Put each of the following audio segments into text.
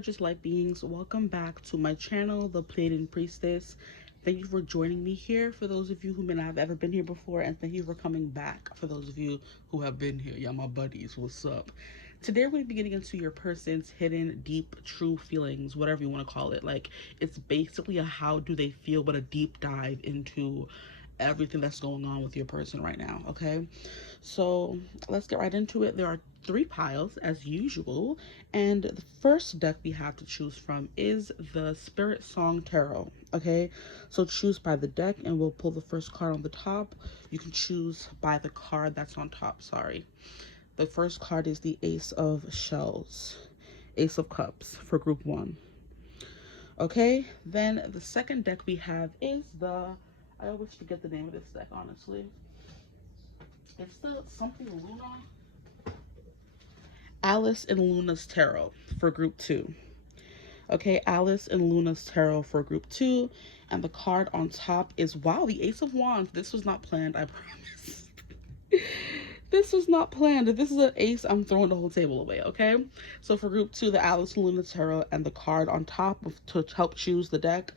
gorgeous light beings, welcome back to my channel, the Pleiadian Priestess. Thank you for joining me here, for those of you who may not have ever been here before, and thank you for coming back for those of you who have been here. Y'all my buddies, what's up? Today we're going to be getting into your person's hidden, deep, true feelings, whatever you want to call it. Like, it's basically a how do they feel, but a deep dive into everything that's going on with your person right now, okay? So let's get right into it. There are 3 piles as usual, and the first deck we have to choose from is the Spirit Song Tarot, okay? So choose by the deck and we'll pull the first card on the top. You can choose by the card that's on top, sorry. The first card is the Ace of Shells, Ace of Cups for group 1. Okay, then the second deck we have is the, I always forget the name of this deck, honestly. It's the something Luna. Alice and Luna's Tarot for group 2. Okay, Alice and Luna's Tarot for group 2. And the card on top is, wow, the Ace of Wands. This was not planned, I promise. This was not planned. If this is an ace, I'm throwing the whole table away, okay? So for group 2, the Alice and Luna Tarot, and the card on top to help choose the deck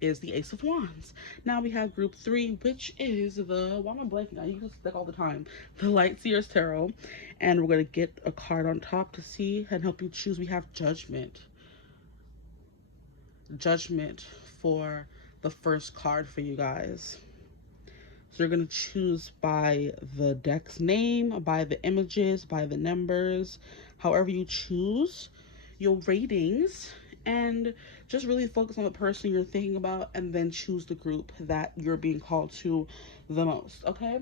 is the Ace of Wands. Now we have group 3, which is the, why am I blanking? I use this deck all the time. The Light Seers Tarot. And we're going to get a card on top to see and help you choose. We have Judgment. Judgment for the first card for you guys. So you're going to choose by the deck's name, by the images, by the numbers, however you choose, your ratings, and just really focus on the person you're thinking about, and then choose the group that you're being called to the most, okay?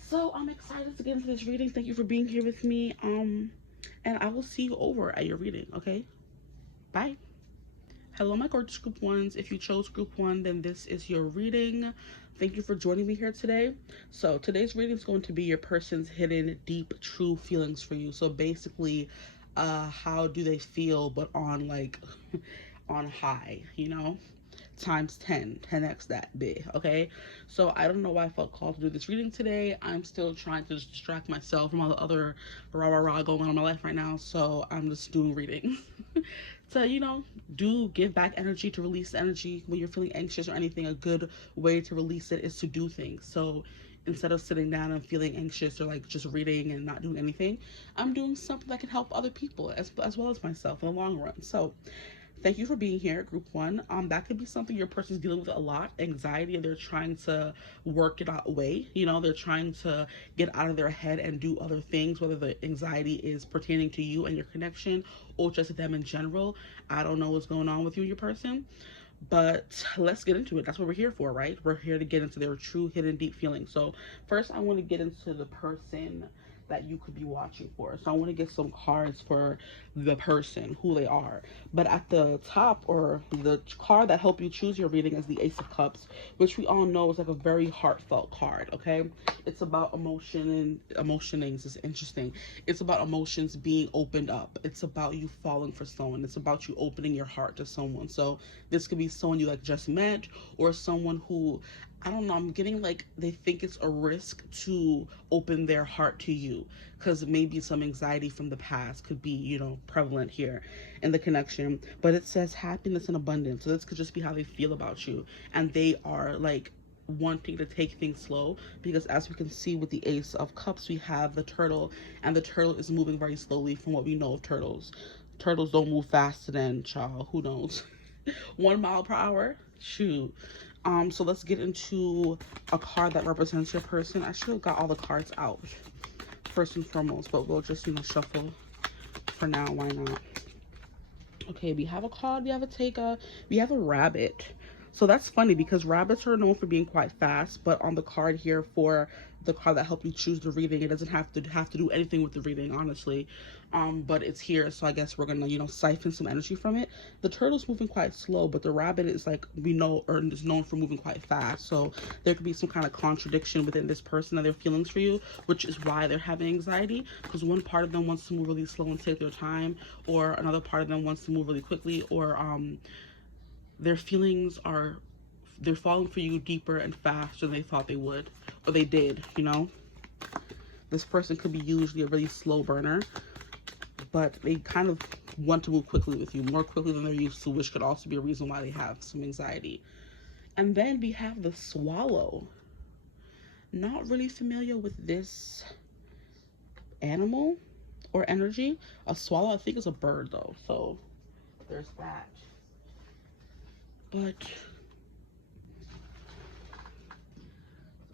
So I'm excited to get into this reading. Thank you for being here with me, and I will see you over at your reading, okay? Bye. Hello, my gorgeous group 1s. If you chose group 1, then this is your reading. Thank you for joining me here today. So today's reading is going to be your person's hidden, deep, true feelings for you. So basically, how do they feel, but on like, on high, you know? Times 10x that big, okay? So I don't know why I felt called to do this reading today. I'm still trying to distract myself from all the other rah going on in my life right now, so I'm just doing readings. So, you know, do give back energy, to release energy when you're feeling anxious or anything. A good way to release it is to do things. So instead of sitting down and feeling anxious or like just reading and not doing anything, I'm doing something that can help other people as well as myself in the long run. So thank you for being here, group 1. That could be something your person's dealing with a lot, anxiety, and they're trying to work it out away. You know, they're trying to get out of their head and do other things, whether the anxiety is pertaining to you and your connection or just them in general. I don't know what's going on with you and your person, but let's get into it. That's what we're here for, right? We're here to get into their true, hidden, deep feelings. So first, I want to get into the person that you could be watching for. So I want to get some cards for the person, who they are. But at the top, or the card that help you choose your reading, is the Ace of Cups, which we all know is like a very heartfelt card, okay? It's about emotion, and emotionings is interesting. It's about emotions being opened up. It's about you falling for someone. It's about you opening your heart to someone. So this could be someone you like just met, or someone who, I don't know, I'm getting like they think it's a risk to open their heart to you, because maybe some anxiety from the past could be, you know, prevalent here in the connection. But it says happiness and abundance. So this could just be how they feel about you, and they are like wanting to take things slow, because as we can see with the Ace of Cups, we have the turtle, and the turtle is moving very slowly from what we know of turtles. Turtles don't move faster than, child, who knows, 1 mile per hour? Shoot. So let's get into a card that represents your person. I should have got all the cards out first and foremost, but we'll just, you know, shuffle for now. Why not? Okay, we have a card, we have a taker, we have a rabbit. So that's funny because rabbits are known for being quite fast, but on the card here for the card that helped you choose the reading, it doesn't have to do anything with the reading, honestly. But it's here, so I guess we're gonna, you know, siphon some energy from it. The turtle's moving quite slow, but the rabbit is like, we know, or is known for moving quite fast. So there could be some kind of contradiction within this person and their feelings for you, which is why they're having anxiety, because one part of them wants to move really slow and take their time, or another part of them wants to move really quickly, or their feelings are, they're falling for you deeper and faster than they thought they would, or they did, you know? This person could be usually a really slow burner, but they kind of want to move quickly with you, more quickly than they're used to, which could also be a reason why they have some anxiety. And then we have the swallow. Not really familiar with this animal or energy. A swallow, I think, is a bird though, so there's that. But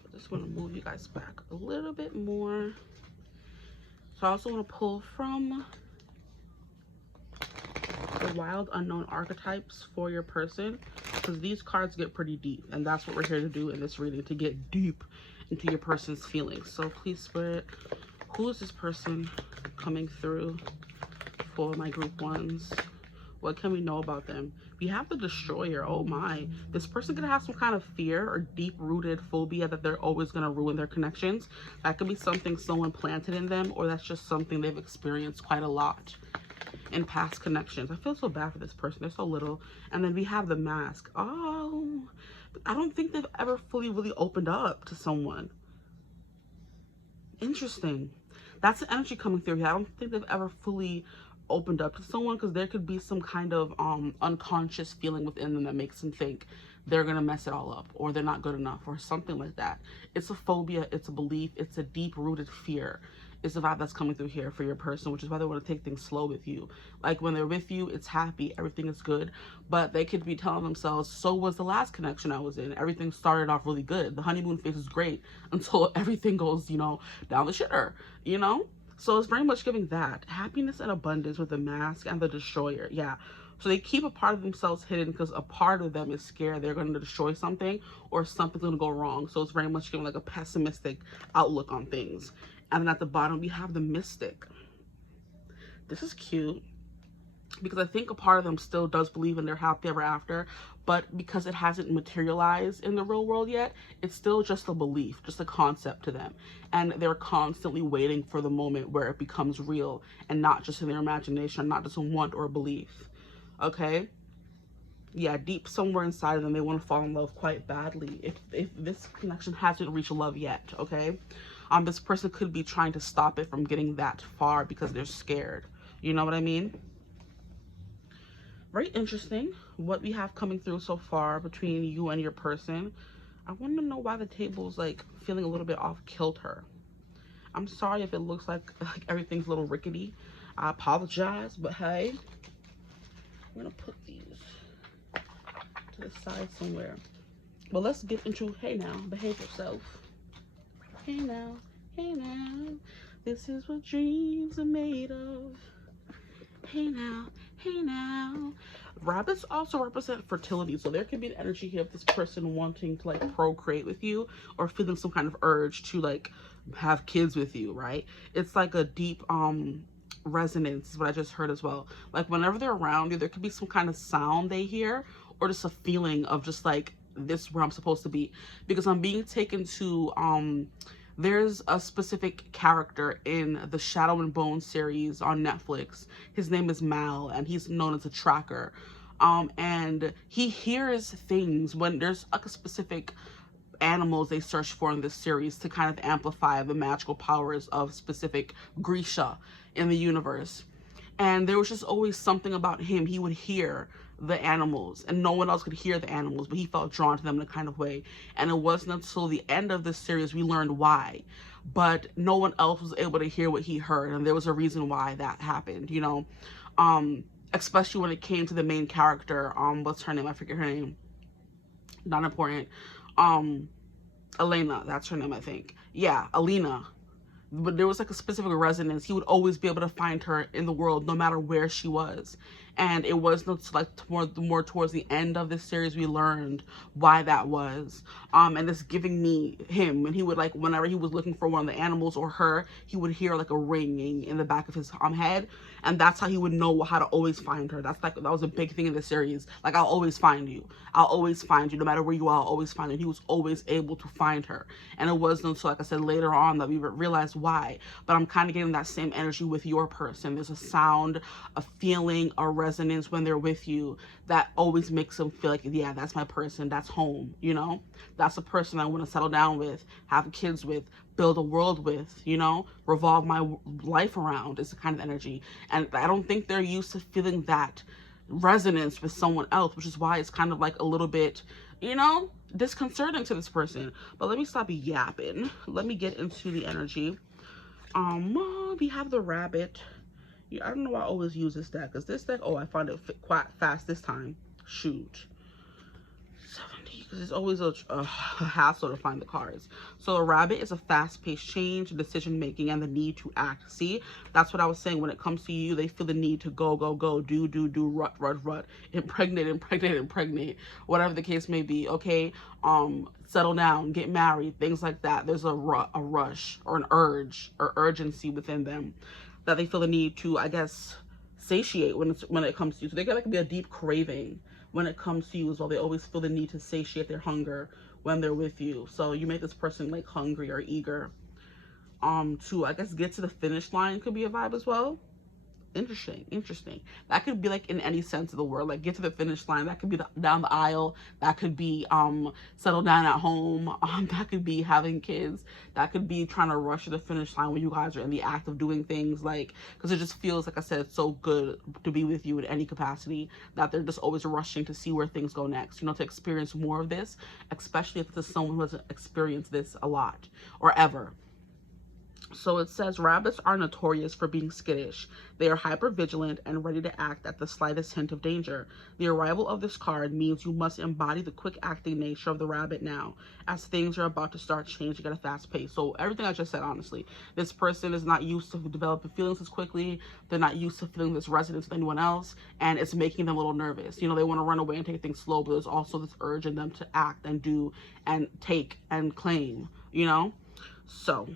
I just want to move you guys back a little bit more. So I also want to pull from the wild unknown archetypes for your person, because these cards get pretty deep, and that's what we're here to do in this reading, to get deep into your person's feelings. So please, Spirit, who is this person coming through for my group ones? What can we know about them? We have the Destroyer. Oh my. This person could have some kind of fear or deep-rooted phobia that they're always going to ruin their connections. That could be something so implanted in them, or that's just something they've experienced quite a lot in past connections. I feel so bad for this person. They're so little. And then we have the Mask. Oh, I don't think they've ever fully really opened up to someone. Interesting. That's the energy coming through here. I don't think they've ever fully opened up to someone, because there could be some kind of unconscious feeling within them that makes them think they're gonna mess it all up, or they're not good enough, or something like that. It's a phobia, it's a belief, it's a deep-rooted fear. It's the vibe that's coming through here for your person, which is why they want to take things slow with you. Like when they're with you, it's happy, everything is good, but they could be telling themselves, so was the last connection I was in. Everything started off really good. The honeymoon phase is great until everything goes, you know, down the shitter, you know? So it's very much giving that. Happiness and abundance with the Mask and the Destroyer. Yeah. So they keep a part of themselves hidden because a part of them is scared they're going to destroy something, or something's going to go wrong. So it's very much giving like a pessimistic outlook on things. And then at the bottom, we have the Mystic. This is cute, because I think a part of them still does believe in their happy ever after, but because it hasn't materialized in the real world yet, it's still just a belief, just a concept to them. And they're constantly waiting for the moment where it becomes real, and not just in their imagination, not just a want or a belief. Okay? Yeah, deep somewhere inside of them, they want to fall in love quite badly. If this connection hasn't reached love yet, okay? This person could be trying to stop it from getting that far because they're scared. You know what I mean? Very interesting what we have coming through so far between you and your person. I want to know why the table's like feeling a little bit off kilter. I'm sorry if it looks like everything's a little rickety. I apologize, but hey, I'm gonna put these to the side somewhere. But let's get into, hey now, behave yourself. Hey now, this is what dreams are made of. Hey now, hey now. Rabbits also represent fertility, so there could be an energy here of this person wanting to like procreate with you, or feeling some kind of urge to like have kids with you, right? It's like a deep resonance is what I just heard as well. Like whenever they're around you, there could be some kind of sound they hear, or just a feeling of just like, this is where I'm supposed to be. Because I'm being taken to there's a specific character in the Shadow and Bone series on Netflix. His name is Mal, and he's known as a tracker. And he hears things when there's like a specific animals they search for in this series to kind of amplify the magical powers of specific Grisha in the universe. And there was just always something about him. He would hear the animals, and no one else could hear the animals, but he felt drawn to them in a kind of way. And it wasn't until the end of this series we learned why, but no one else was able to hear what he heard, and there was a reason why that happened, you know. Especially when it came to the main character, what's her name? I forget her name. Not important. Elena, that's her name, I think. Yeah, Alina. But there was like a specific resonance. He would always be able to find her in the world, no matter where she was. And it wasn't like more towards the end of this series we learned why that was. And it's giving me him, and he would like, whenever he was looking for one of the animals or her, he would hear like a ringing in the back of his head, and that's how he would know how to always find her. That's like, that was a big thing in the series. Like, I'll always find you. I'll always find you. No matter where you are, I'll always find you. And he was always able to find her. And it wasn't until, like I said, later on that we realized why. But I'm kind of getting that same energy with your person. There's a sound, a feeling, a resonance resonance when they're with you that always makes them feel like, yeah, that's my person, that's home, you know? That's a person I want to settle down with, have kids with, build a world with, you know, revolve my life around, is the kind of energy. And I don't think they're used to feeling that resonance with someone else, which is why it's kind of like a little bit, you know, disconcerting to this person. But let me stop yapping. Let me get into the energy. We have the rabbit. Yeah, I don't know why I always use this deck, because this deck, oh, I find it quite fast this time. Shoot. 70, because it's always a hassle to find the cards. So a rabbit is a fast-paced change, decision-making, and the need to act. See, that's what I was saying. When it comes to you, they feel the need to go, go, go, do, rut, rut, rut, impregnate, impregnate, impregnate, whatever the case may be, okay? Settle down, get married, things like that. There's a rush or an urge or urgency within them that they feel the need to, I guess, satiate when it comes to you. So they can be a deep craving when it comes to you as well. They always feel the need to satiate their hunger when they're with you. So you make this person like hungry or eager to, I guess, get to the finish line could be a vibe as well. Interesting. That could be like in any sense of the word, like get to the finish line. That could be down the aisle. That could be settle down at home. That could be having kids. That could be trying to rush to the finish line when you guys are in the act of doing things, like, because it just feels, like I said, so good to be with you in any capacity that they're just always rushing to see where things go next, you know, to experience more of this, especially if it's someone who hasn't experienced this a lot or ever. So it says rabbits are notorious for being skittish. They are hyper vigilant and ready to act at the slightest hint of danger. The arrival of this card means you must embody the quick acting nature of the rabbit now, as things are about to start changing at a fast pace. So everything I just said, honestly, this person is not used to developing feelings as quickly. They're not used to feeling this resonance with anyone else, and it's making them a little nervous. You know, they want to run away and take things slow, but there's also this urge in them to act and do and take and claim, you know? So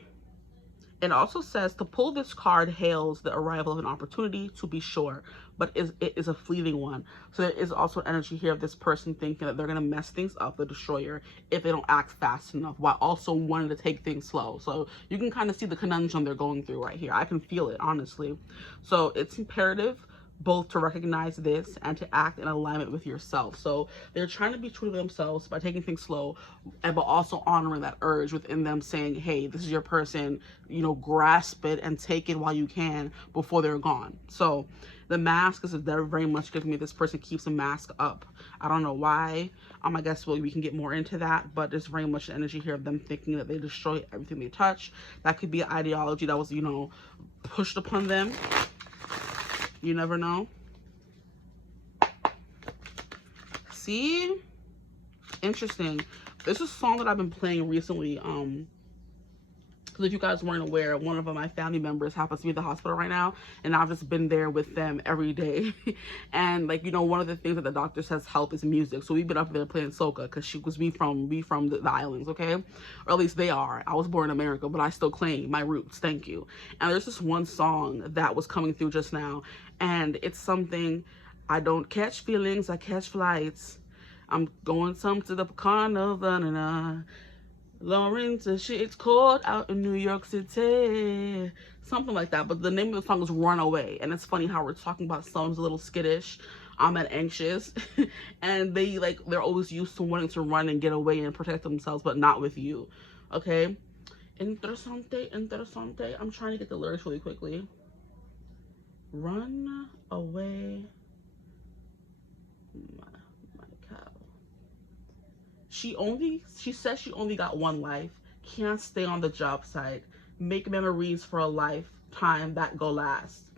it also says to pull this card hails the arrival of an opportunity, to be sure, but it is a fleeting one. So there is also energy here of this person thinking that they're going to mess things up, the destroyer, if they don't act fast enough, while also wanting to take things slow. So you can kind of see the conundrum they're going through right here. I can feel it, honestly. So it's imperative both to recognize this and to act in alignment with yourself. So they're trying to be true to themselves by taking things slow, but also honoring that urge within them, saying, hey, this is your person, you know, grasp it and take it while you can before they're gone. So the mask is very much giving me this person keeps a mask up. I don't know why. I guess we can get more into that, but there's very much energy here of them thinking that they destroy everything they touch. That could be an ideology that was, you know, pushed upon them. You never know. See? Interesting. This is a song that I've been playing recently. Because if you guys weren't aware, one of my family members happens to be at the hospital right now, and I've just been there with them every day. And like, you know, one of the things that the doctor says help is music. So we've been up there playing soca, because we from the islands, okay? Or at least they are. I was born in America, but I still claim my roots. Thank you. And there's this one song that was coming through just now, and it's something, I don't catch feelings, I catch flights. I'm going some to the carnival, Lawrence, it's cold out in New York City, something like that. But the name of the song is Runaway, and it's funny how we're talking about someone's a little skittish, and anxious, and they're always used to wanting to run and get away and protect themselves, but not with you, okay? Interesante. I'm trying to get the lyrics really quickly. Run away, my cow. She says she only got one life, can't stay on the job site, make memories for a lifetime that go last.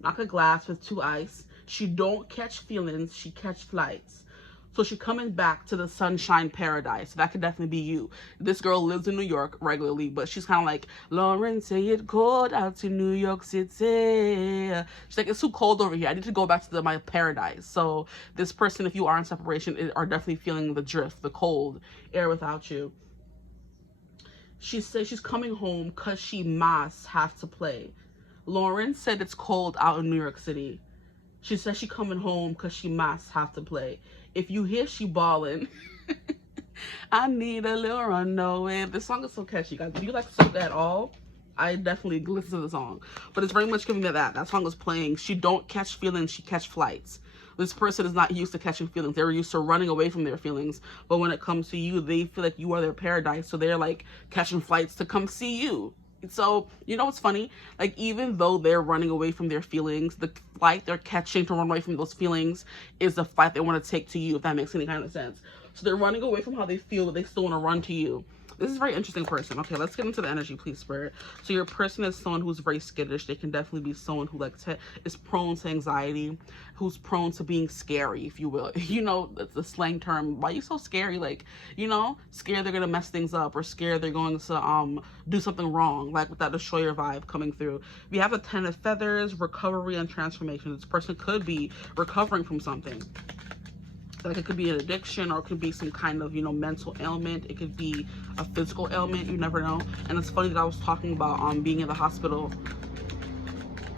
Knock a glass with two ice. She don't catch feelings, she catch flights. So she coming back to the sunshine paradise. That could definitely be you. This girl lives in New York regularly, but she's kind of like, Lauren, say it cold out to New York City. She's like, it's too cold over here. I need to go back to my paradise. So this person, if you are in separation, are definitely feeling the drift, the cold air without you. She says she's coming home because she must have to play. Lauren said it's cold out in New York City. She says she coming home because she must have to play. If you hear she bawling, I need a little runaway. This song is so catchy, guys. Do you like soca at all? I definitely listen to the song, but it's very much giving me that song is playing. She don't catch feelings, she catch flights. This person is not used to catching feelings. They're used to running away from their feelings. But when it comes to you, they feel like you are their paradise. So they're like catching flights to come see you. So, you know what's funny? Like, even though they're running away from their feelings, the flight they're catching to run away from those feelings is the flight they want to take to you, if that makes any kind of sense. So they're running away from how they feel, but they still want to run to you. This is a very interesting person. Okay, let's get into the energy, please, Spirit. So your person is someone who's very skittish. They can definitely be someone who like is prone to anxiety, who's prone to being scary, if you will. You know, that's the slang term. Why are you so scary? Like, you know, scared they're gonna mess things up, or scared they're going to do something wrong, like with that destroyer vibe coming through. We have a 10 of feathers, recovery and transformation. This person could be recovering from something. Like, it could be an addiction, or it could be some kind of, you know, mental ailment. It could be a physical ailment. You never know. And it's funny that I was talking about being in the hospital.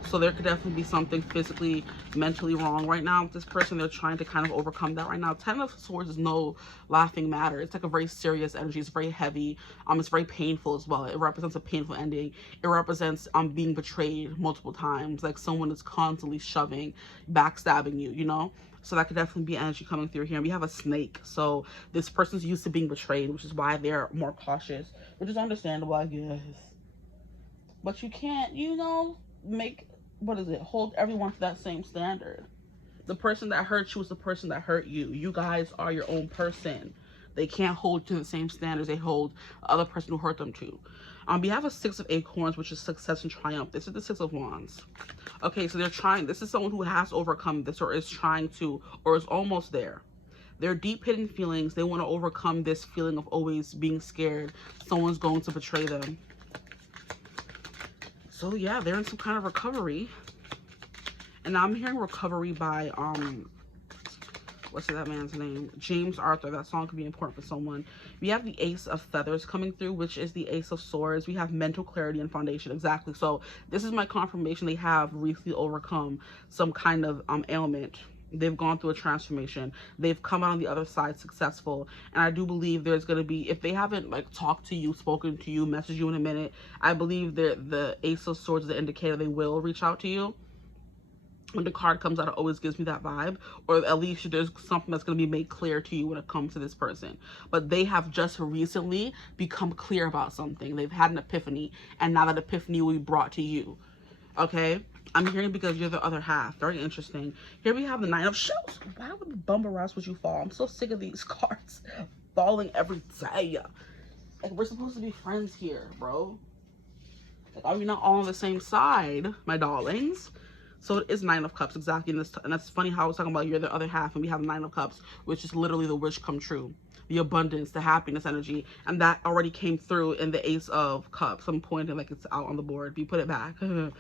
So there could definitely be something physically, mentally wrong right now with this person. They're trying to kind of overcome that right now. 10 of Swords is no laughing matter. It's like a very serious energy. It's very heavy. It's very painful as well. It represents a painful ending. It represents being betrayed multiple times. Like someone is constantly shoving, backstabbing you, you know? So that could definitely be energy coming through here. And we have a snake. So this person's used to being betrayed, which is why they're more cautious, which is understandable, I guess. But you can't, you know, hold everyone to that same standard. The person that hurt you is the person that hurt you. You guys are your own person. They can't hold to the same standards they hold the other person who hurt them to. We have a 6 of acorns, which is success and triumph. This is the 6 of wands. Okay, so they're trying. This is someone who has overcome this, or is trying to, or is almost there. Their deep hidden feelings, they want to overcome this feeling of always being scared someone's going to betray them. So yeah, they're in some kind of recovery. And I'm hearing recovery by what's that man's name? James Arthur. That song could be important for someone. We have the Ace of Feathers coming through, which is the Ace of Swords. We have mental clarity and foundation. Exactly. So this is my confirmation. They have recently overcome some kind of ailment. They've gone through a transformation. They've come out on the other side successful. And I do believe there's going to be, if they haven't like talked to you, spoken to you, messaged you in a minute, I believe that the Ace of Swords is the indicator they will reach out to you. When the card comes out, it always gives me that vibe, or at least there's something that's going to be made clear to you when it comes to this person. But they have just recently become clear about something. They've had an epiphany, and now that epiphany will be brought to you. Okay, I'm hearing because you're the other half. Very interesting. Here we have the 9 of Shells. Why would the bumble ass would you fall? I'm so sick of these cards falling every day. Like, we're supposed to be friends here, bro. Like, are we not all on the same side, my darlings? So it is 9 of Cups, exactly. And that's funny how I was talking about you're the other half, and we have 9 of Cups, which is literally the wish come true. The abundance, the happiness energy. And that already came through in the Ace of Cups. I'm pointing like it's out on the board. We put it back. And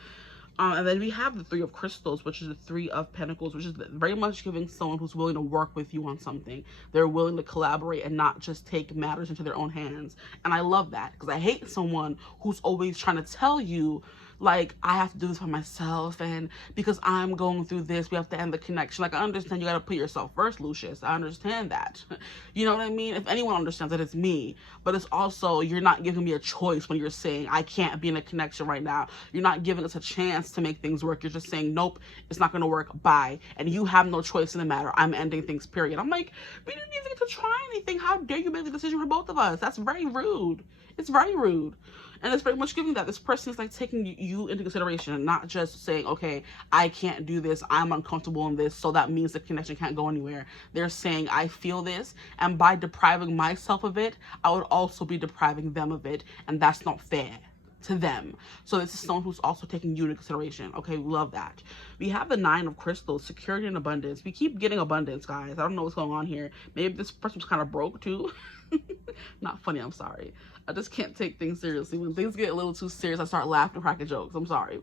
then we have the 3 of Crystals, which is the 3 of Pentacles, which is very much giving someone who's willing to work with you on something. They're willing to collaborate and not just take matters into their own hands. And I love that, because I hate someone who's always trying to tell you, like, I have to do this for myself, and because I'm going through this, we have to end the connection. Like, I understand you got to put yourself first, Lucius. I understand that. You know what I mean? If anyone understands that, it's me. But it's also, you're not giving me a choice when you're saying, I can't be in a connection right now. You're not giving us a chance to make things work. You're just saying, nope, it's not going to work. Bye. And you have no choice in the matter. I'm ending things, period. I'm like, we didn't even get to try anything. How dare you make the decision for both of us? That's very rude. It's very rude. And it's very much giving that this person is like taking you into consideration and not just saying, okay, I can't do this, I'm uncomfortable in this, so that means the connection can't go anywhere. They're saying, I feel this, and by depriving myself of it, I would also be depriving them of it, and that's not fair to them. So this is someone who's also taking you into consideration. Okay, we love that. We have the 9 of Crystals, security and abundance. We keep getting abundance, guys. I don't know what's going on here. Maybe this person was kind of broke too. Not funny, I'm sorry. I just can't take things seriously. When things get a little too serious, I start laughing and cracking jokes. I'm sorry.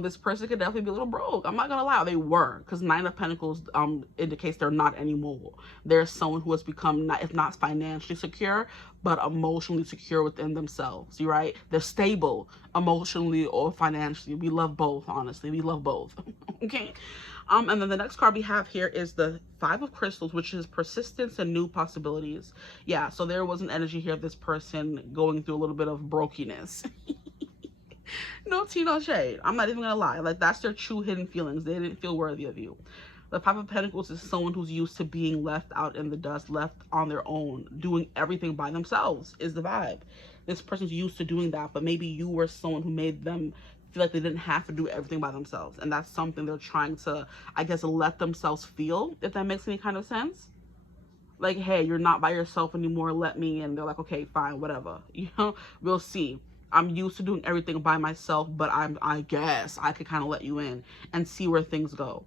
This person could definitely be a little broke. I'm not gonna lie, they were, because 9 of Pentacles indicates they're not anymore. There's someone who has become, not, if not financially secure, but emotionally secure within themselves. You right? They're stable emotionally or financially. We love both, honestly. We love both. Okay. And then the next card we have here is the 5 of Crystals, which is persistence and new possibilities. Yeah, so there was an energy here of this person going through a little bit of brokenness. No tea, no shade. I'm not even gonna lie. Like, that's their true hidden feelings. They didn't feel worthy of you. The Five of Pentacles is someone who's used to being left out in the dust, left on their own, doing everything by themselves is the vibe. This person's used to doing that, but maybe you were someone who made them feel like they didn't have to do everything by themselves. And that's something they're trying to, I guess, let themselves feel, if that makes any kind of sense. Like, hey, you're not by yourself anymore, let me in. They're like, okay, fine, whatever. You know, we'll see. I'm used to doing everything by myself, but I guess I could kind of let you in and see where things go.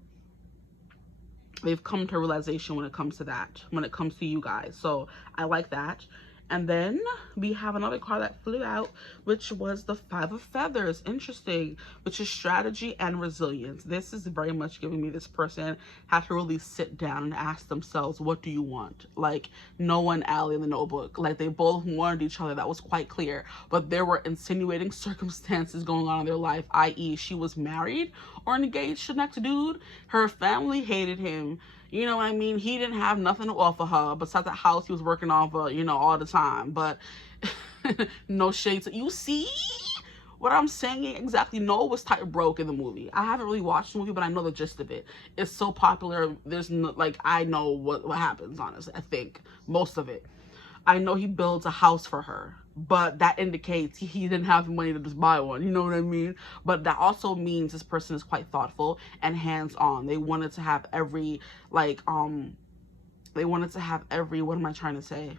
They've come to a realization when it comes to that, when it comes to you guys. So I like that. And then we have another card that flew out, which was the Five of Feathers. Interesting, which is strategy and resilience. This is very much giving me this person have to really sit down and ask themselves, what do you want? Like Noah and Allie in the Notebook. Like they both wanted each other. That was quite clear. But there were insinuating circumstances going on in their life, i.e. she was married or engaged to the next dude. Her family hated him. You know what I mean? He didn't have nothing to offer her besides the house he was working off of, you know, all the time. But no shades. You see what I'm saying? Exactly. Noah was type broke in the movie. I haven't really watched the movie, but I know the gist of it. It's so popular. There's no, like, I know what happens, honestly. I think most of it. I know he builds a house for her, but that indicates he didn't have the money to just buy one. You know what I mean? But that also means this person is quite thoughtful and hands-on. They wanted to have every, like, they wanted to have every, what am I trying to say?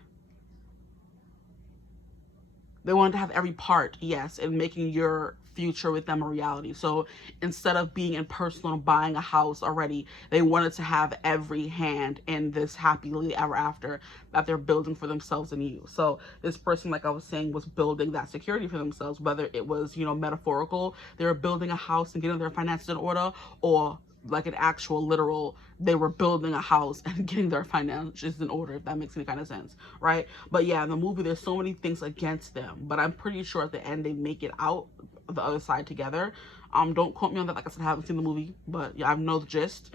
They wanted to have every part, yes, in making your future with them a reality. So instead of being impersonal and buying a house already, they wanted to have every hand in this happily ever after that they're building for themselves and you. So this person, like I was saying, was building that security for themselves, whether it was, you know, metaphorical, they were building a house and getting their finances in order, or like an actual literal, they were building a house and getting their finances in order, if that makes any kind of sense, right? But yeah, in the movie there's so many things against them, but I'm pretty sure at the end they make it out the other side together. Don't quote me on that, like I said, I haven't seen the movie, but yeah, I know the gist.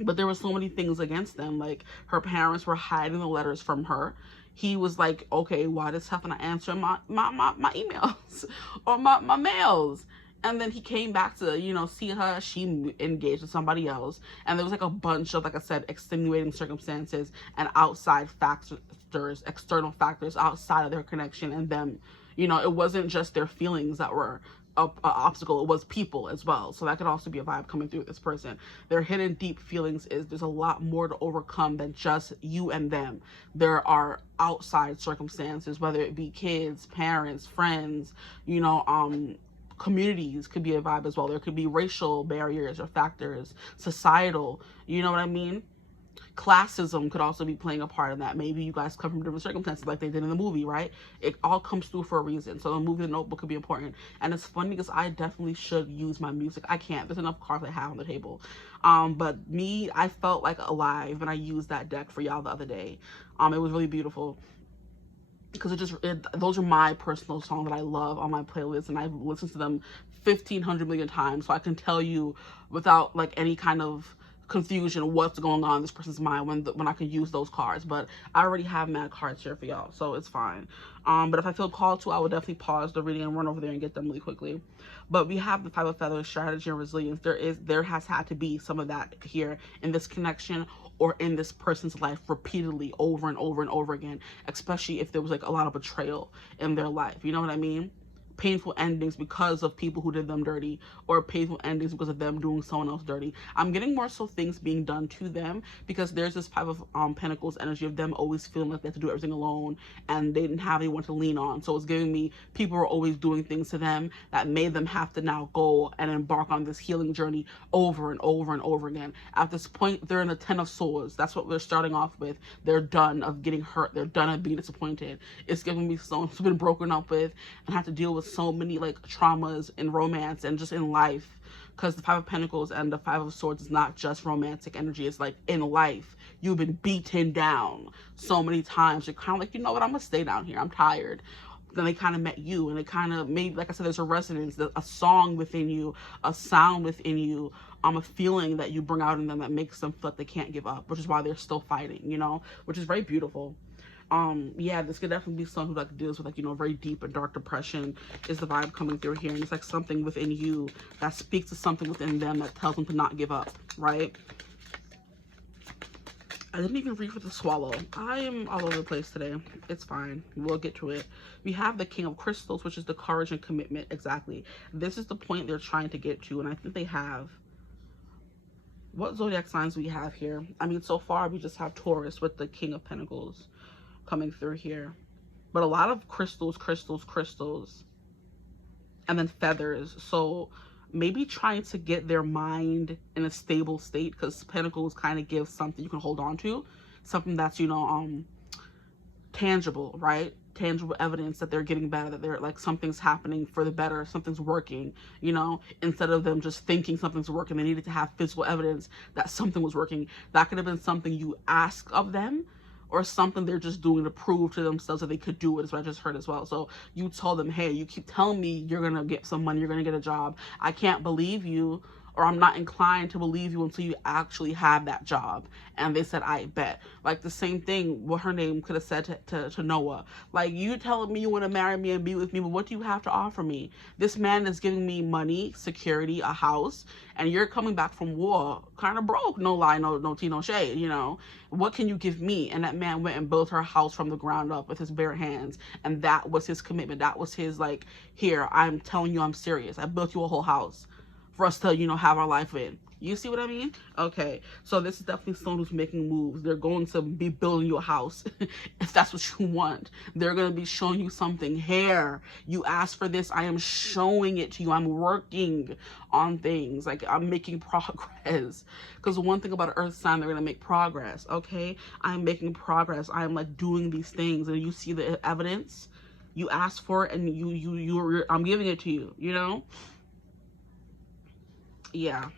But there were so many things against them, like her parents were hiding the letters from her. He was like, okay, why does Steph not answer my emails or my mails? And then he came back to, you know, see her. She engaged with somebody else. And there was like a bunch of, like I said, extenuating circumstances and outside factors, external factors outside of their connection and them. You know, it wasn't just their feelings that were a obstacle. It was people as well. So that could also be a vibe coming through with this person. Their hidden deep feelings is there's a lot more to overcome than just you and them. There are outside circumstances, whether it be kids, parents, friends, you know, communities could be a vibe as well. There could be racial barriers or factors, societal, you know what I mean? Classism could also be playing a part in that. Maybe you guys come from different circumstances like they did in the movie, right? It all comes through for a reason. So the movie, The Notebook, could be important. And it's funny because I definitely should use my music. I can't. There's enough cards I have on the table. But me, I felt like alive and I used that deck for y'all the other day. It was really beautiful. Because those are my personal songs that I love on my playlist, and I've listened to them 1,500 million times, so I can tell you without like any kind of confusion what's going on in this person's mind when I can use those cards. But I already have mad cards here for y'all, so it's fine. But if I feel called to, I would definitely pause the reading and run over there and get them really quickly. But we have the Five of Feathers, strategy and resilience. There has had to be some of that here in this connection or in this person's life repeatedly over and over and over again, especially if there was like a lot of betrayal in their life. You know what I mean? Painful endings because of people who did them dirty, or painful endings because of them doing someone else dirty. I'm getting more so things being done to them, because there's this Five of Pentacles energy of them always feeling like they have to do everything alone and they didn't have anyone to lean on. So it's giving me people were always doing things to them that made them have to now go and embark on this healing journey over and over and over again. At this point, they're in the 10 of Swords. That's what we're starting off with. They're done of getting hurt. They're done of being disappointed. It's giving me someone who's been broken up with and have to deal with so many like traumas in romance and just in life, because the Five of Pentacles and the Five of Swords is not just romantic energy. It's like in life you've been beaten down so many times, you're kind of like, you know what, I'm gonna stay down here, I'm tired. Then they kind of met you and it kind of made, like I said, there's a resonance, a song within you, a sound within you, a feeling that you bring out in them that makes them feel like they can't give up, which is why they're still fighting, you know, which is very beautiful. Yeah, this could definitely be someone who like deals with like, you know, very deep and dark depression is the vibe coming through here. And it's like something within you that speaks to something within them that tells them to not give up, right? I didn't even read for the swallow. I am all over the place today. It's fine. We'll get to it. We have the King of Crystals, which is the courage and commitment. Exactly. This is the point they're trying to get to. And I think they have. What zodiac signs we have here? I mean, so far we just have Taurus with the King of Pentacles coming through here. But a lot of crystals, crystals, crystals. And then feathers. So maybe trying to get their mind in a stable state, because Pentacles kind of gives something you can hold on to, something that's, you know, tangible, right? Tangible evidence that they're getting better, that they're like something's happening for the better, something's working, you know, instead of them just thinking something's working. They needed to have physical evidence that something was working. That could have been something you ask of them, or something they're just doing to prove to themselves that they could do it, is what I just heard as well. So you told them, hey, you keep telling me you're gonna get some money, you're gonna get a job. I can't believe you, or I'm not inclined to believe you until you actually have that job. And they said, I bet. Like the same thing what her name could have said to Noah. Like, you telling me you want to marry me and be with me, but what do you have to offer me? This man is giving me money, security, a house, and you're coming back from war kind of broke. No lie, no tea, no shade, you know. What can you give me? And that man went and built her house from the ground up with his bare hands. And that was his commitment. That was his, like, here, I'm telling you I'm serious. I built you a whole house for us to, you know, have our life in. You see what I mean? Okay, so this is definitely someone who's making moves. They're going to be building you a house if that's what you want. They're going to be showing you something. Here, you asked for this. I am showing it to you. I'm working on things. Like, I'm making progress. Because one thing about an earth sign, they're going to make progress, okay? I'm making progress. I'm, like, doing these things. And you see the evidence. You asked for it, and I'm giving it to you, you know? Yeah.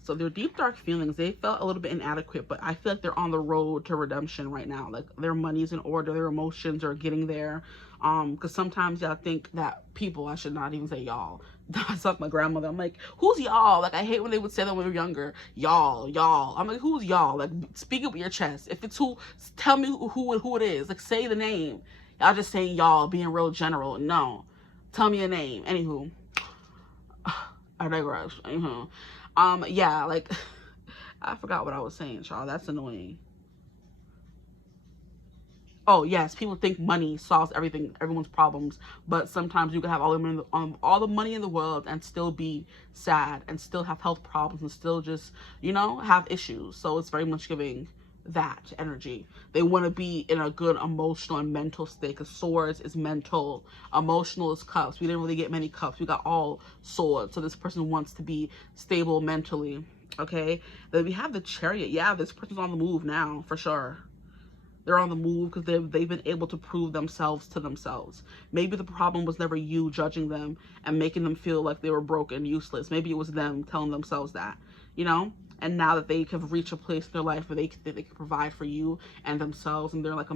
So their deep, dark feelings, they felt a little bit inadequate, but I feel like they're on the road to redemption right now. Like, their money's in order, their emotions are getting there. Because sometimes y'all think that people, I should not even say y'all. That's like my grandmother. I'm like, who's y'all? Like, I hate when they would say that when we were younger. Y'all. I'm like, who's y'all? Like, speak it with your chest. If it's who, tell me who it is. Like, say the name. Y'all just saying y'all, being real general. No. Tell me a name. Anywho. I digress. Yeah, like, I forgot what I was saying, y'all. That's annoying. Oh, yes, people think money solves everything, everyone's problems, but sometimes you can have all the money in the world and still be sad and still have health problems and still just, you know, have issues. So it's very much giving that energy. They want to be in a good emotional and mental state, because swords is mental, emotional is cups. We didn't really get many cups. We got all swords. So this person wants to be stable mentally, okay? Then we have the Chariot. Yeah, this person's on the move now, for sure. They're on the move because they've been able to prove themselves to themselves. Maybe the problem was never you judging them and making them feel like they were broken, useless. Maybe it was them telling themselves that, you know? And now that they have reached a place in their life where they can provide for you and themselves, and they're like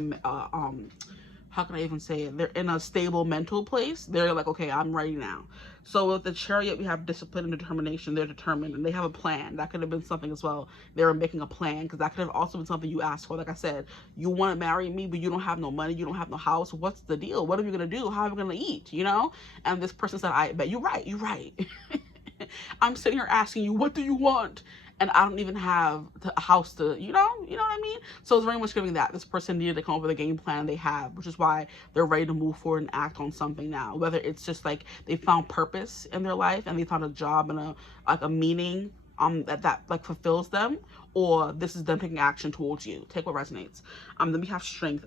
how can I even say it? They're in a stable mental place. They're like, okay, I'm ready now. So with the Chariot, we have discipline and determination. They're determined and they have a plan. That could have been something as well. They were making a plan, because that could have also been something you asked for. Like I said, you want to marry me, but you don't have no money. You don't have no house. What's the deal? What are you going to do? How are we going to eat? You know? And this person said, I bet you're right. I'm sitting here asking you, what do you want? And I don't even have a house to, you know what I mean? So it's very much giving that. This person needed to come up with a game plan they have, which is why they're ready to move forward and act on something now. Whether it's just like they found purpose in their life and they found a job and a meaning that like fulfills them, or this is them taking action towards you. Take what resonates. Then we have strength.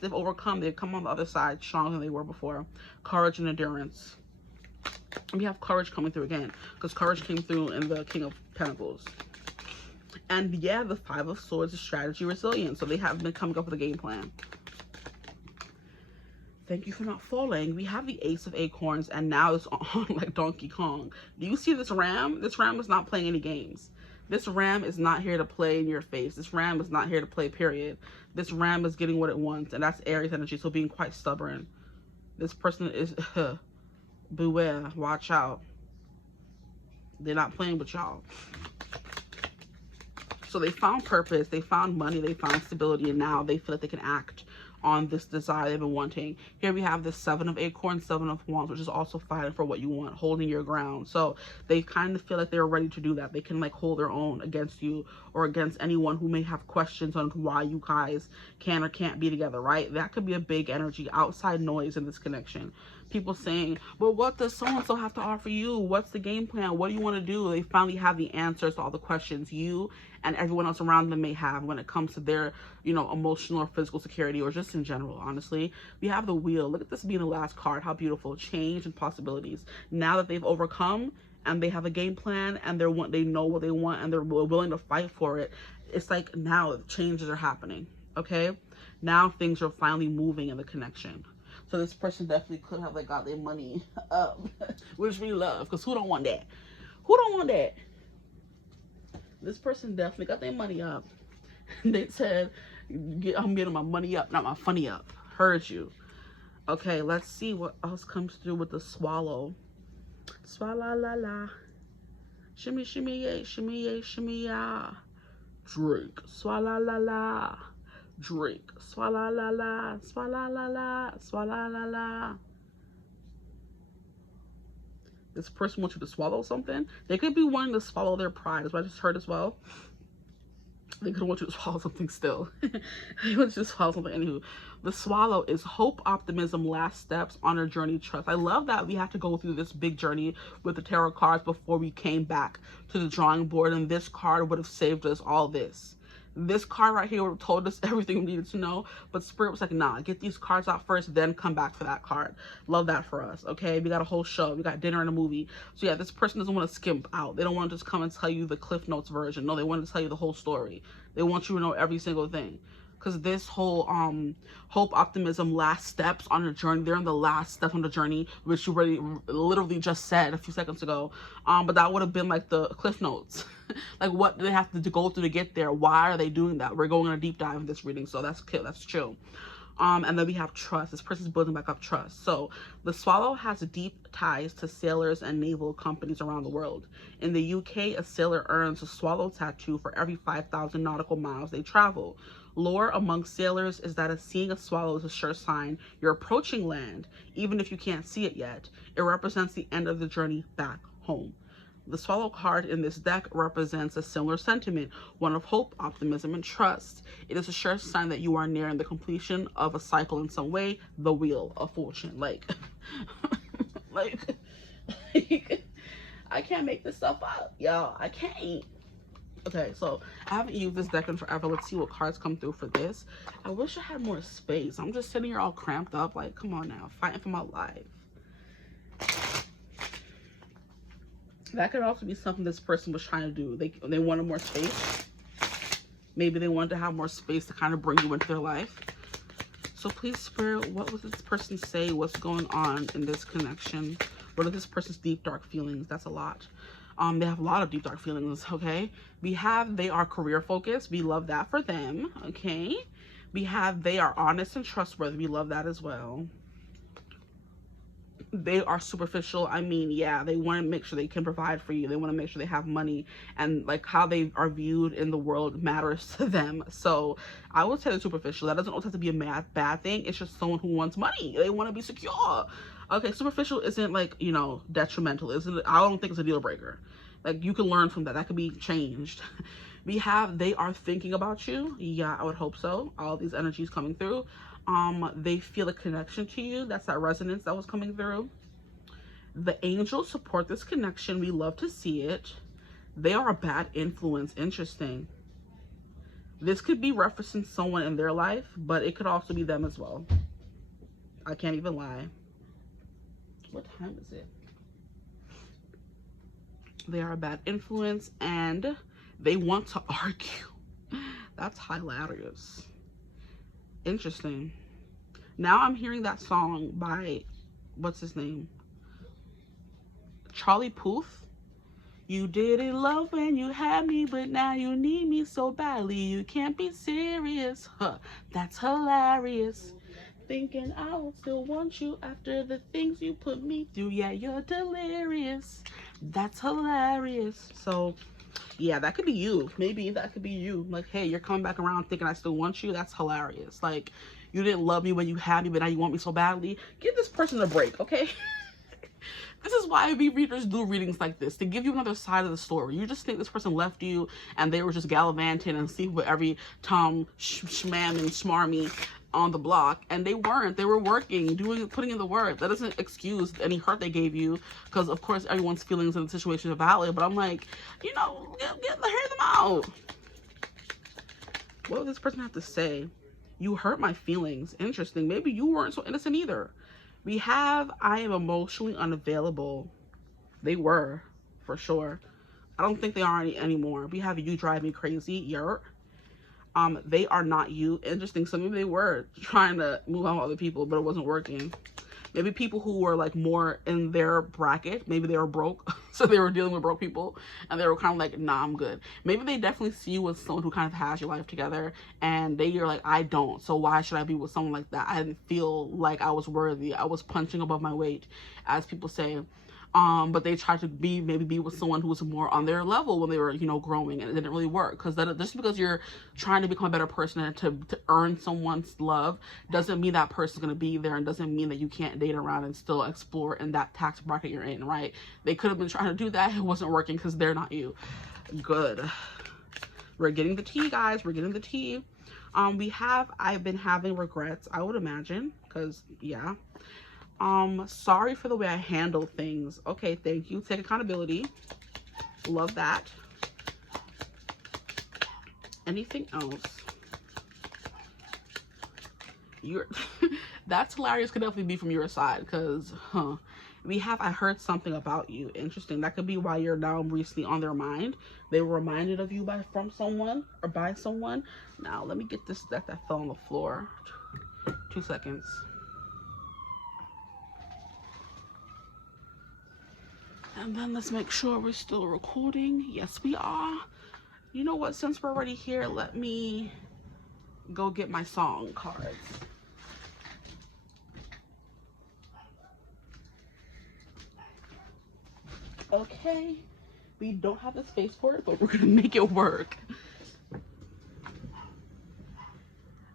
They've overcome. They've come on the other side stronger than they were before. Courage and endurance. And we have courage coming through again, because courage came through in the King of Pentacles. And yeah, the Five of Swords is strategy, resilience. So they have been coming up with a game plan. Thank you for not falling. We have the Ace of Acorns, and now it's on like Donkey Kong. Do you see this ram? This ram is not playing any games. This ram is not here to play in your face. This ram is not here to play, period. This ram is getting what it wants, and that's Aries energy, so being quite stubborn. This person is, beware, watch out. They're not playing with y'all. So they found purpose, they found money, they found stability, and now they feel like they can act on this desire they've been wanting. Here we have the 7 of acorns, 7 of wands, which is also fighting for what you want, holding your ground. So they kind of feel like they're ready to do that. They can like hold their own against you or against anyone who may have questions on why you guys can or can't be together, right? That could be a big energy, outside noise in this connection. People saying, well, what does so-and-so have to offer you? What's the game plan? What do you want to do? They finally have the answers to all the questions you and everyone else around them may have when it comes to their, you know, emotional or physical security, or just in general, honestly. We have the wheel. Look at this being the last card. How beautiful. Change and possibilities. Now that they've overcome and they have a game plan and they know what they want and they're willing to fight for it, it's like now changes are happening, okay? Now things are finally moving in the connection. So this person definitely could have like got their money up, which we love, because who don't want that? Who don't want that? This person definitely got their money up. They said, I'm getting my money up, not my funny up. Heard you. Okay, let's see what else comes through with the swallow. Swalla la la. Shimmy, shimmy, yay, shimmy, yay, shimmy, ya. Drink. Swalla la la. Drink. Swalla la la. Swalla la la. Swalla la la. This person wants you to swallow something. They could be wanting to swallow their pride, is what I just heard as well. They could want you to swallow something still. They want you to swallow something. Anywho, the swallow is hope, optimism, last steps, honor, journey, trust. I love that we have to go through this big journey with the tarot cards before we came back to the drawing board, and this card would have saved us all this. This card right here would have told us everything we needed to know, but Spirit was like, nah, get these cards out first, then come back for that card. Love that for us, okay? We got a whole show. We got dinner and a movie. So yeah, this person doesn't want to skimp out. They don't want to just come and tell you the Cliff Notes version. No, they want to tell you the whole story. They want you to know every single thing. Because this whole hope, optimism, last steps on the journey, they're in the last step on the journey, which you already literally just said a few seconds ago. But that would have been like the Cliff Notes. Like, what do they have to go through to get there? Why are they doing that? We're going on a deep dive in this reading, so that's chill. And then we have trust. This person's building back up trust. So the swallow has deep ties to sailors and naval companies around the world. In the UK, a sailor earns a swallow tattoo for every 5,000 nautical miles they travel. Lore among sailors is that seeing a swallow is a sure sign you're approaching land, even if you can't see it yet. It represents the end of the journey back home. The swallow card in this deck represents a similar sentiment, one of hope, optimism, and trust. It is a sure sign that you are nearing the completion of a cycle in some way, the wheel of fortune. Like, like, I can't make this stuff up, y'all. I can't. Okay, so I haven't used this deck in forever. Let's see what cards come through for this. I wish I had more space. I'm just sitting here all cramped up. Like, come on now, fighting for my life. That could also be something this person was trying to do. They wanted more space. Maybe they wanted to have more space to kind of bring you into their life. So please, Spirit, what would this person say? What's going on in this connection? What are this person's deep, dark feelings? That's a lot. They have a lot of deep, dark feelings, okay? We have they are career focused. We love that for them, okay? We have they are honest and trustworthy. We love that as well. They are superficial. I mean, yeah, they want to make sure they can provide for you. They want to make sure they have money, and like how they are viewed in the world matters to them. So I would say they're superficial. That doesn't always have to be a bad thing. It's just someone who wants money. They want to be secure. Okay, superficial isn't like, you know, detrimental. Isn't? I don't think it's a deal breaker. Like, you can learn from that. That could be changed. We have they are thinking about you. Yeah, I would hope so. All these energies coming through. They feel a connection to you. That's that resonance that was coming through. The angels support this connection. We love to see it. They are a bad influence. Interesting. This could be referencing someone in their life, but it could also be them as well. I can't even lie. What time is it? They are a bad influence and they want to argue. That's hilarious. Interesting. Now I'm hearing that song by, what's his name? Charlie Puth. You didn't love when you had me, but now you need me so badly. You can't be serious. Huh, that's hilarious. Thinking I will still want you after the things you put me through. Yeah, you're delirious. That's hilarious. So Yeah, that could be you. Maybe that could be you. Like, hey, you're coming back around thinking I still want you. That's hilarious. Like, you didn't love me when you had me, but now you want me so badly. Give this person a break, okay? This is why we readers do readings like this, to give you another side of the story. You just think this person left you and they were just gallivanting and sleeping with every Tom Schmam and Schmarmy on the block, and they weren't. They were working, putting in the work. That doesn't excuse any hurt they gave you, because of course everyone's feelings in the situation are valid, but I'm like, you know, hear them out. What would this person have to say? You hurt my feelings. Interesting. Maybe you weren't so innocent either. We have, I am emotionally unavailable. They were, for sure. I don't think they are anymore. We have you drive me crazy. You're. They are not you. Interesting. So maybe they were trying to move on with other people, but it wasn't working. Maybe people who were like more in their bracket, maybe they were broke, so they were dealing with broke people, and they were kind of like, nah, I'm good. Maybe they definitely see you as someone who kind of has your life together, and you're like, I don't, so why should I be with someone like that? I didn't feel like I was worthy. I was punching above my weight, as people say. But they tried to maybe be with someone who was more on their level when they were, you know, growing, and it didn't really work. Because just because you're trying to become a better person and to earn someone's love doesn't mean that person's going to be there, and doesn't mean that you can't date around and still explore in that tax bracket you're in, right? They could have been trying to do that. It wasn't working because they're not you. Good. We're getting the tea, guys. We're getting the tea. I've been having regrets, I would imagine, because, yeah. Sorry for the way I handle things. Okay, thank you. Take accountability. Love that. Anything else? That's hilarious. Could definitely be from your side, because, we have, I heard something about you. Interesting. That could be why you're now recently on their mind. They were reminded of you from someone or by someone. Now, let me get this, that fell on the floor. 2 seconds. And then let's make sure we're still recording. Yes, we are. You know what? Since we're already here, let me go get my song cards. Okay. We don't have the space for it, but we're going to make it work.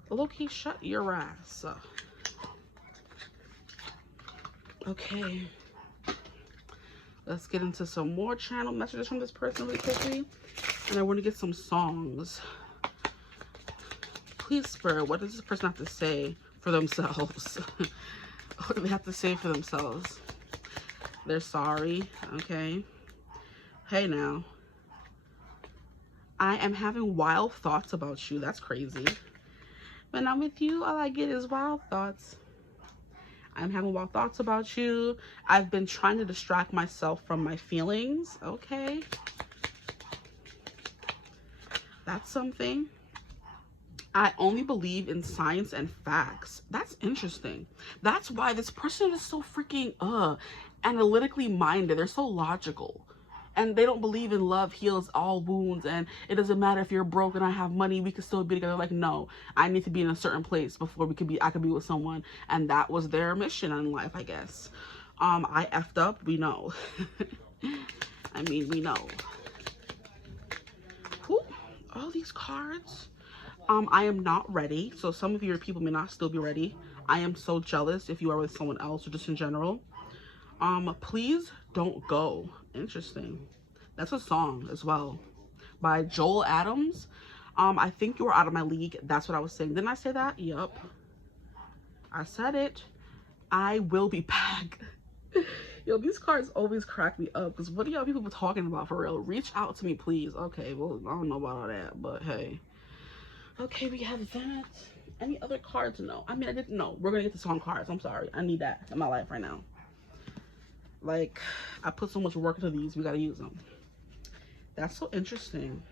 Low-key, shut your ass. Okay. Let's get into some more channel messages from this person really quickly. And I want to get some songs. Please, Spirit, what does this person have to say for themselves? What do they have to say for themselves? They're sorry. Okay. Hey, now. I am having wild thoughts about you. That's crazy. When I'm with you, all I get is wild thoughts. I'm having wild thoughts about you. I've been trying to distract myself from my feelings. Okay. That's something. I only believe in science and facts. That's interesting. That's why this person is so freaking analytically minded. They're so logical. And they don't believe in love heals all wounds, and it doesn't matter if you're broke and I have money, we could still be together. Like, no, I need to be in a certain place before I could be with someone. And that was their mission in life, I guess. I effed up, we know. I mean, we know. Whew, all these cards. I am not ready. So some of your people may not still be ready. I am so jealous if you are with someone else or just in general. Please don't go. Interesting. That's a song as well by Joel Adams. I think you were out of my league. That's what I was saying. Didn't I say that? Yup. I said it. I will be back. Yo, these cards always crack me up, because what are y'all people talking about for real? Reach out to me, please. Okay, well, I don't know about all that, but hey. Okay, we have that. Any other cards? No. I mean, I didn't know. We're gonna get the song cards. I'm sorry. I need that in my life right now. Like, I put so much work into these, we gotta use them. That's so interesting.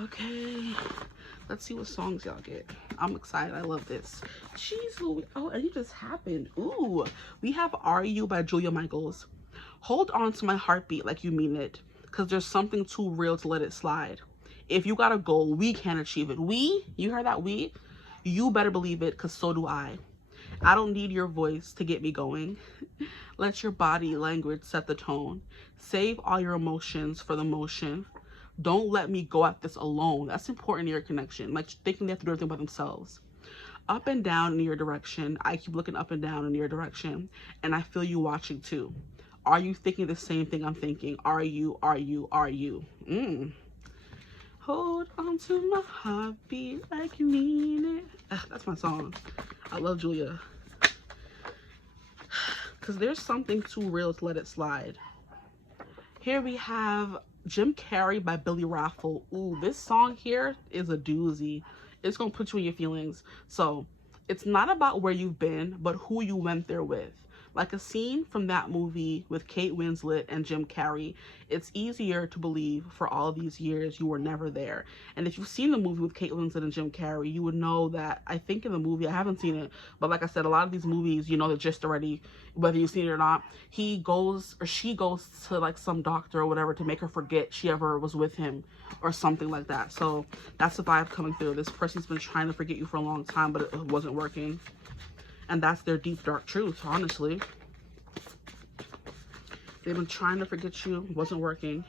Okay, let's see what songs y'all get. I'm excited. I love this. Jeez Louise. Oh, and it just happened. Ooh, we have Are You by Julia Michaels. Hold on to my heartbeat like you mean it, because there's something too real to let it slide. If you got a goal, we can achieve it. We? You heard that? We? You better believe it, because so do I. I don't need your voice to get me going. Let your body language set the tone. Save all your emotions for the motion. Don't let me go at this alone. That's important in your connection. Like thinking they have to do everything by themselves. Up and down in your direction. I keep looking up and down in your direction. And I feel you watching too. Are you thinking the same thing I'm thinking? Are you? Hold on to my heartbeat like you mean it. That's my song. I love Julia. Because there's something too real to let it slide. Here we have Jim Carrey by Billy Raffle. Ooh, this song here is a doozy. It's going to put you in your feelings. So it's not about where you've been, but who you went there with. Like a scene from that movie with Kate Winslet and Jim Carrey, it's easier to believe for all these years you were never there. And if you've seen the movie with Kate Winslet and Jim Carrey, you would know that, I think in the movie, I haven't seen it, but like I said, a lot of these movies, you know the gist already, whether you've seen it or not. He goes, or she goes to like some doctor or whatever to make her forget she ever was with him or something like that. So that's the vibe coming through. This person's been trying to forget you for a long time, but it wasn't working. And that's their deep, dark truth, honestly. They've been trying to forget you. Wasn't working.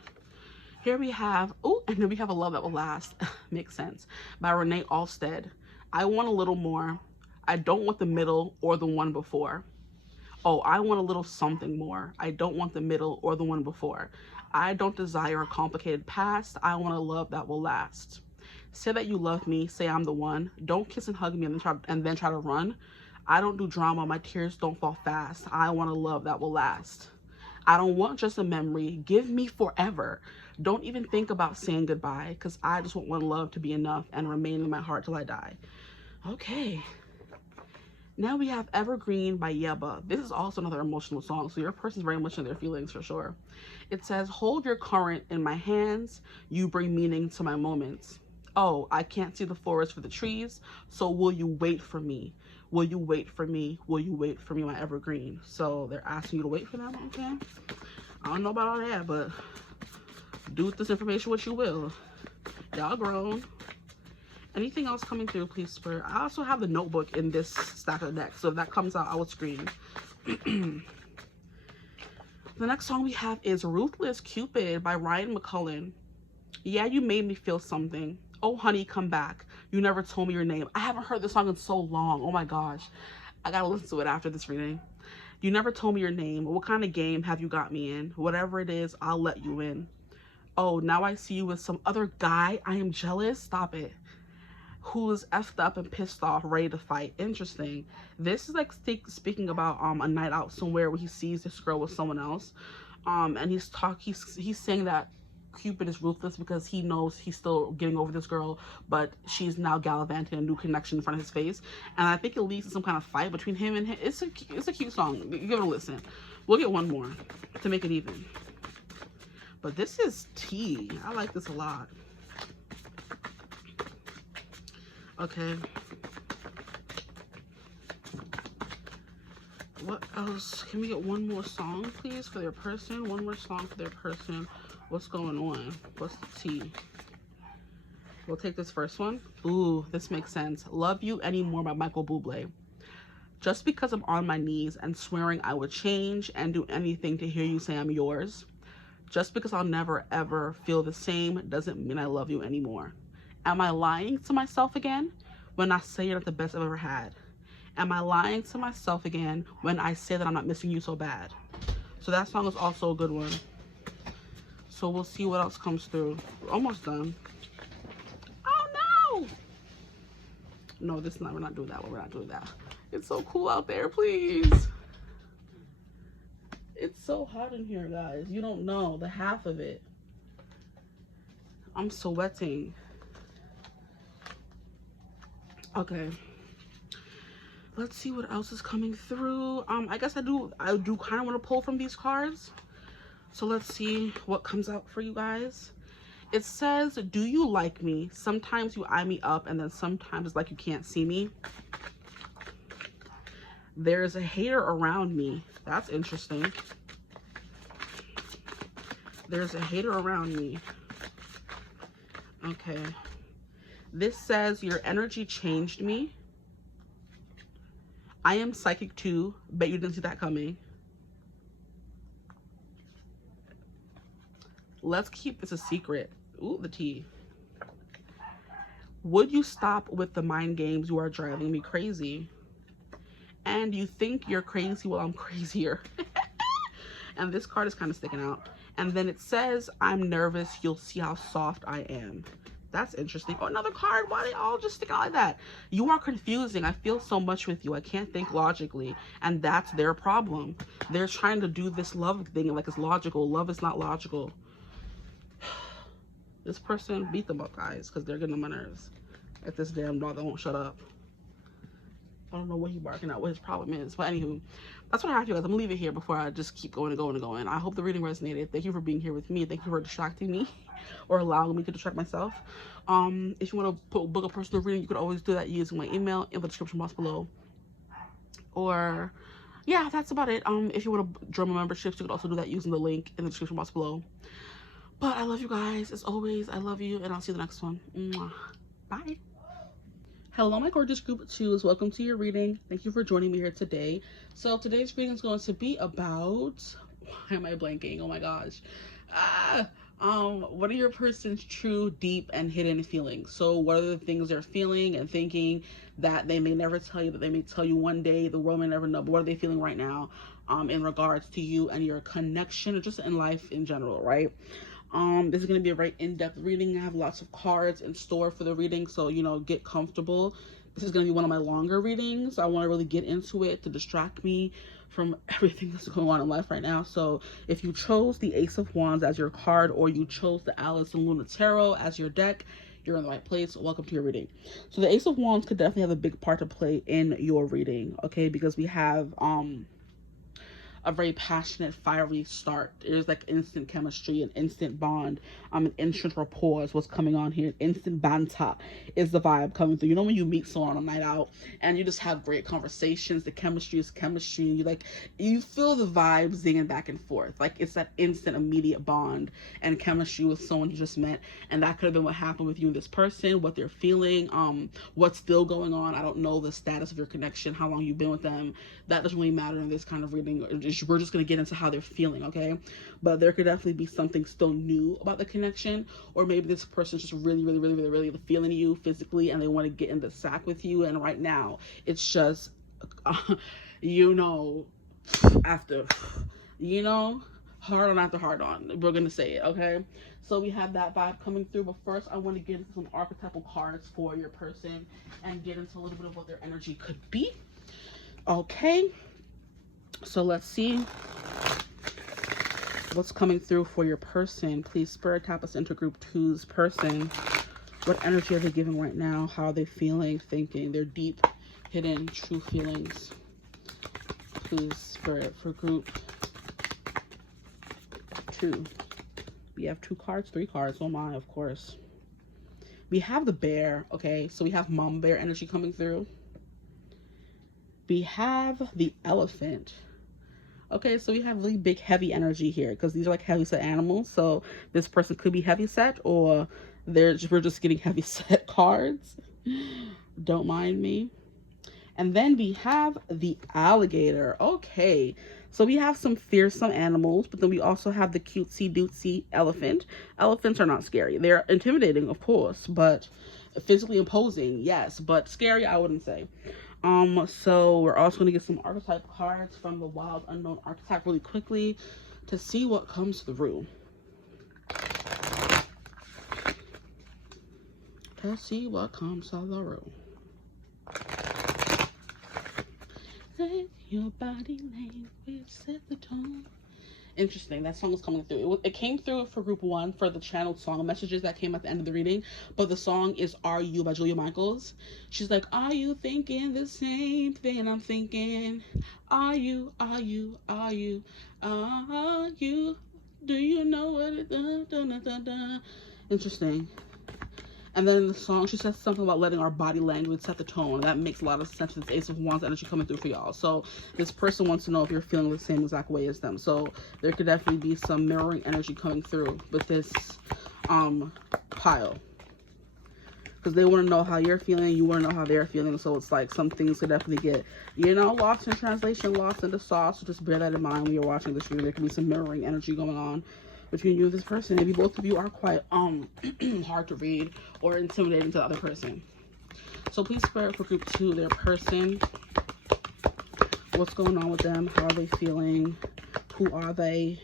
Here we have, oh, and then we have A Love That Will Last. Makes sense. By Renee Alstead. I want a little more. I don't want the middle or the one before. Oh, I want a little something more. I don't want the middle or the one before. I don't desire a complicated past. I want a love that will last. Say that you love me. Say I'm the one. Don't kiss and hug me and then try to run. I don't do drama. My tears don't fall fast. I want a love that will last. I don't want just a memory. Give me forever. Don't even think about saying goodbye, because I just want one love to be enough and remain in my heart till I die. Okay. Now we have Evergreen by 𝐓𝐈𝐌𝐄𝐒𝐓. This is also another emotional song, so your person's very much in their feelings for sure. It says, hold your current in my hands. You bring meaning to my moments. Oh, I can't see the forest for the trees, so will you wait for me? Will you wait for me? Will you wait for me, my evergreen? So they're asking you to wait for them, okay? I don't know about all that, but do with this information what you will. Y'all grown. Anything else coming through, please, Spirit? I also have the notebook in this stack of decks, so if that comes out, I will scream. The next song we have is Ruthless Cupid by Ryan McCullen. Yeah, you made me feel something. Oh, honey, come back. You never told me your name. I haven't heard this song in so long. Oh, my gosh. I gotta listen to it after this reading. You never told me your name. What kind of game have you got me in? Whatever it is, I'll let you in. Oh, now I see you with some other guy. I am jealous. Stop it. Who is effed up and pissed off, ready to fight. Interesting. This is like speaking about a night out somewhere where he sees this girl with someone else. And he's saying that Cupid is ruthless because he knows he's still getting over this girl, but she's now gallivanting a new connection in front of his face. And I think it leads to some kind of fight between him and him. It's a cute song. Give it a listen. We'll get one more to make it even. But this is tea. I like this a lot. Okay. What else? Can we get one more song, please, for their person? One more song for their person. What's going on? What's the tea? We'll take this first one. Ooh, this makes sense. Love You Anymore by Michael Bublé. Just because I'm on my knees and swearing I would change and do anything to hear you say I'm yours. Just because I'll never ever feel the same doesn't mean I love you anymore. Am I lying to myself again when I say you're not the best I've ever had? Am I lying to myself again when I say that I'm not missing you so bad? So that song is also a good one. So we'll see what else comes through. We're almost done. Oh no! No, this is not, we're not doing that one. We're not doing that. It's so cool out there, please. It's so hot in here, guys. You don't know the half of it. I'm sweating. Okay. Let's see what else is coming through. I guess I do kind of want to pull from these cards. So let's see what comes out for you guys. It says, do you like me? Sometimes you eye me up and then sometimes it's like you can't see me. There's a hater around me. That's interesting. There's a hater around me. Okay. This says your energy changed me. I am psychic too. Bet you didn't see that coming. Let's keep this a secret. Ooh, the tea. Would you stop with the mind games? You are driving me crazy. And you think you're crazy? Well, I'm crazier. And this card is kind of sticking out. And then it says, I'm nervous. You'll see how soft I am. That's interesting. Oh, another card. Why they all just stick out like that? You are confusing. I feel so much with you. I can't think logically. And that's their problem. They're trying to do this love thing like it's logical. Love is not logical. This person beat them up, guys, because they're getting on my nerves. At this damn dog that won't shut up. I don't know what he's barking at, what his problem is. But anywho, that's what I have, you guys. I'm gonna leave it here before I just keep going and going and going. I hope the reading resonated. Thank you for being here with me. Thank you for distracting me or allowing me to distract myself. If you want to book a personal reading, you could always do that using my email in the description box below. Or yeah, that's about it. If you want to join my memberships, you could also do that using the link in the description box below. But I love you guys. As always, I love you, and I'll see you in the next one. Mwah. Bye. Hello, my gorgeous group of twos. Welcome to your reading. Thank you for joining me here today. So today's reading is going to be about... Why am I blanking? Oh my gosh. What are your person's true, deep, and hidden feelings? So what are the things they're feeling and thinking that they may never tell you, that they may tell you one day, the world may never know, but what are they feeling right now in regards to you and your connection, or just in life in general, right? This is going to be a very in-depth reading. I have lots of cards in store for the reading, so, you know, get comfortable. This is going to be one of my longer readings. I want to really get into it to distract me from everything that's going on in life right now. So if you chose the Ace of Wands as your card, or you chose the Alice and Luna Tarot as your deck, you're in the right place. Welcome to your reading. So the Ace of Wands could definitely have a big part to play in your reading, okay? Because we have a very passionate, fiery start. There's like instant chemistry, an instant bond, an instant rapport is what's coming on here. Instant banter is the vibe coming through. You know when you meet someone on a night out and you just have great conversations, the chemistry is chemistry, you feel the vibes zinging back and forth. Like it's that instant, immediate bond and chemistry with someone you just met. And that could have been what happened with you and this person, what they're feeling, what's still going on. I don't know the status of your connection, how long you've been with them. That doesn't really matter in this kind of reading. We're just going to get into how they're feeling, okay? But there could definitely be something still new about the connection, or maybe this person's just really feeling you physically and they want to get in the sack with you, and right now it's just after hard on after hard on, we're gonna say it, okay? So we have that vibe coming through, but first I want to get into some archetypal cards for your person and get into a little bit of what their energy could be, okay? So let's see what's coming through for your person. Please spirit tap us into group 2's person. What energy are they giving right now? How are they feeling, thinking, their deep, hidden, true feelings? Please spirit for group 2. We have 2 cards, 3 cards. Oh my, of course. We have the bear, okay? So we have mom bear energy coming through. We have the elephant. Okay, so we have really big, heavy energy here because these are like heavy set animals. So this person could be heavy set, or we're just getting heavy set cards. Don't mind me. And then we have the alligator. Okay, so we have some fearsome animals, but then we also have the cutesy dootsy elephant. Elephants are not scary. They're intimidating, of course, but physically imposing, yes, but scary, I wouldn't say. So we're also going to get some archetype cards from the Wild Unknown archetype really quickly to see what comes through. To see what comes through. Let your body language set the tone. Interesting, that song is coming through. It came through for group 1 for the channeled song messages that came at the end of the reading, but the song is Are You by Julia Michaels. She's like, are you thinking the same thing I'm thinking? Are you, do you know what it does? Interesting. And then in the song, she says something about letting our body language set the tone. That makes a lot of sense. It's Ace of Wands energy coming through for y'all. So this person wants to know if you're feeling the same exact way as them. So there could definitely be some mirroring energy coming through with this pile. because they want to know how you're feeling, you want to know how they're feeling. So it's like some things could definitely get, you know, lost in translation, lost in the sauce. So just bear that in mind when you're watching this video. There can be some mirroring energy going on between you and this person. Maybe both of you are quite hard to read or intimidating to the other person. So please spirit for group 2, their person. What's going on with them? How are they feeling? Who are they?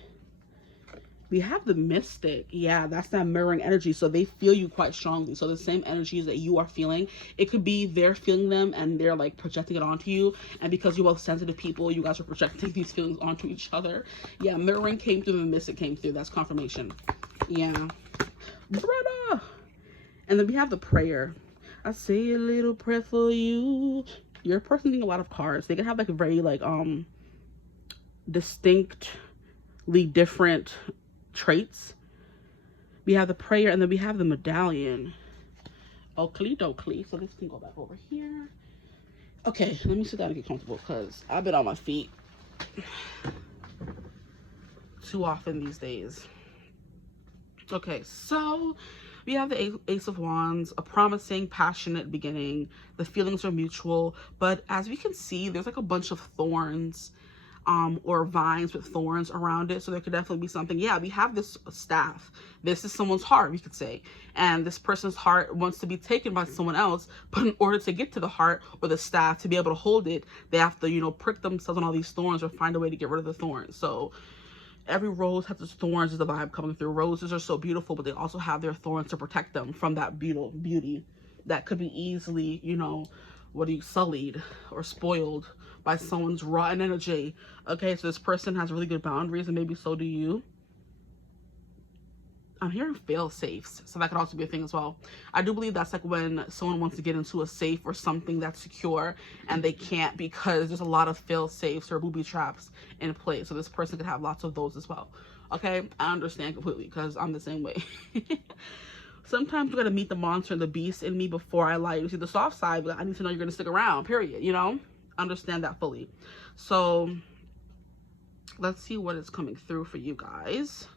We have the Mystic. Yeah, that's that mirroring energy. So they feel you quite strongly. So the same energies that you are feeling, it could be they're feeling them and they're like projecting it onto you. And because you're both sensitive people, you guys are projecting these feelings onto each other. Yeah, mirroring came through, the Mystic came through. That's confirmation. Yeah. Brother. And then we have the prayer. I say a little prayer for you. Your person getting a lot of cards. They can have like a very like distinctly different traits. We have the prayer, and then we have the medallion. Oakley dokley. So this can go back over here. Okay, let me sit down and get comfortable because I've been on my feet too often these days. Okay, so we have the Ace of Wands, a promising, passionate beginning. The feelings are mutual, but as we can see, there's like a bunch of thorns or vines with thorns around it. So there could definitely be something. Yeah, we have this staff. This is someone's heart, we could say. And this person's heart wants to be taken by someone else. But in order to get to the heart or the staff, to be able to hold it, they have to, you know, prick themselves on all these thorns or find a way to get rid of the thorns. So every rose has its thorns, is the vibe coming through. Roses are so beautiful, but they also have their thorns to protect them from that beauty that could be easily, you know, sullied or spoiled by someone's rotten energy. Okay, so this person has really good boundaries, and maybe so do you. I'm hearing fail safes, so that could also be a thing as well. I do believe that's like when someone wants to get into a safe or something that's secure and they can't because there's a lot of fail safes or booby traps in place. So this person could have lots of those as well. Okay, I understand completely because I'm the same way. Sometimes you gotta meet the monster and the beast in me before I like you. See the soft side, but I need to know you're gonna stick around, period, you know? Understand that fully. So let's see what is coming through for you guys.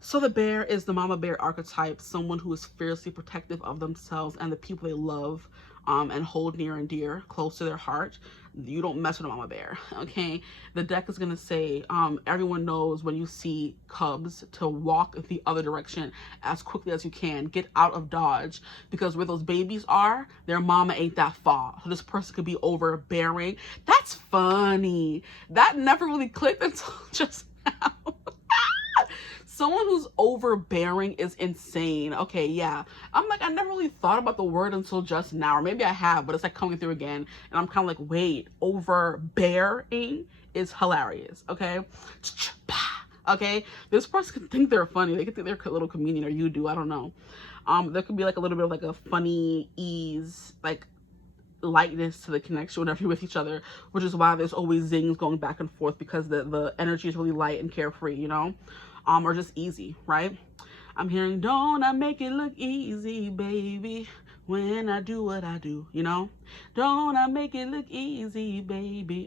So the bear is the mama bear archetype, someone who is fiercely protective of themselves and the people they love and hold near and dear, close to their heart. You don't mess with a mama bear, okay? The deck is going to say, everyone knows when you see cubs to walk the other direction as quickly as you can. Get out of Dodge, because where those babies are, their mama ain't that far. So this person could be overbearing. That's funny. That never really clicked until just now. Someone who's overbearing is insane. Okay, yeah. I'm like, I never really thought about the word until just now. Or maybe I have, but it's like coming through again. And I'm kind of like, wait, overbearing is hilarious. Okay? Okay? This person could think they're funny. They could think they're a little comedian, or you do. I don't know. There could be like a little bit of like a funny ease, like lightness to the connection whenever you're with each other, which is why there's always zings going back and forth, because the energy is really light and carefree, you know? Or just easy, right? I'm hearing, don't I make it look easy, baby, when I do what I do, you know? Don't I make it look easy, baby,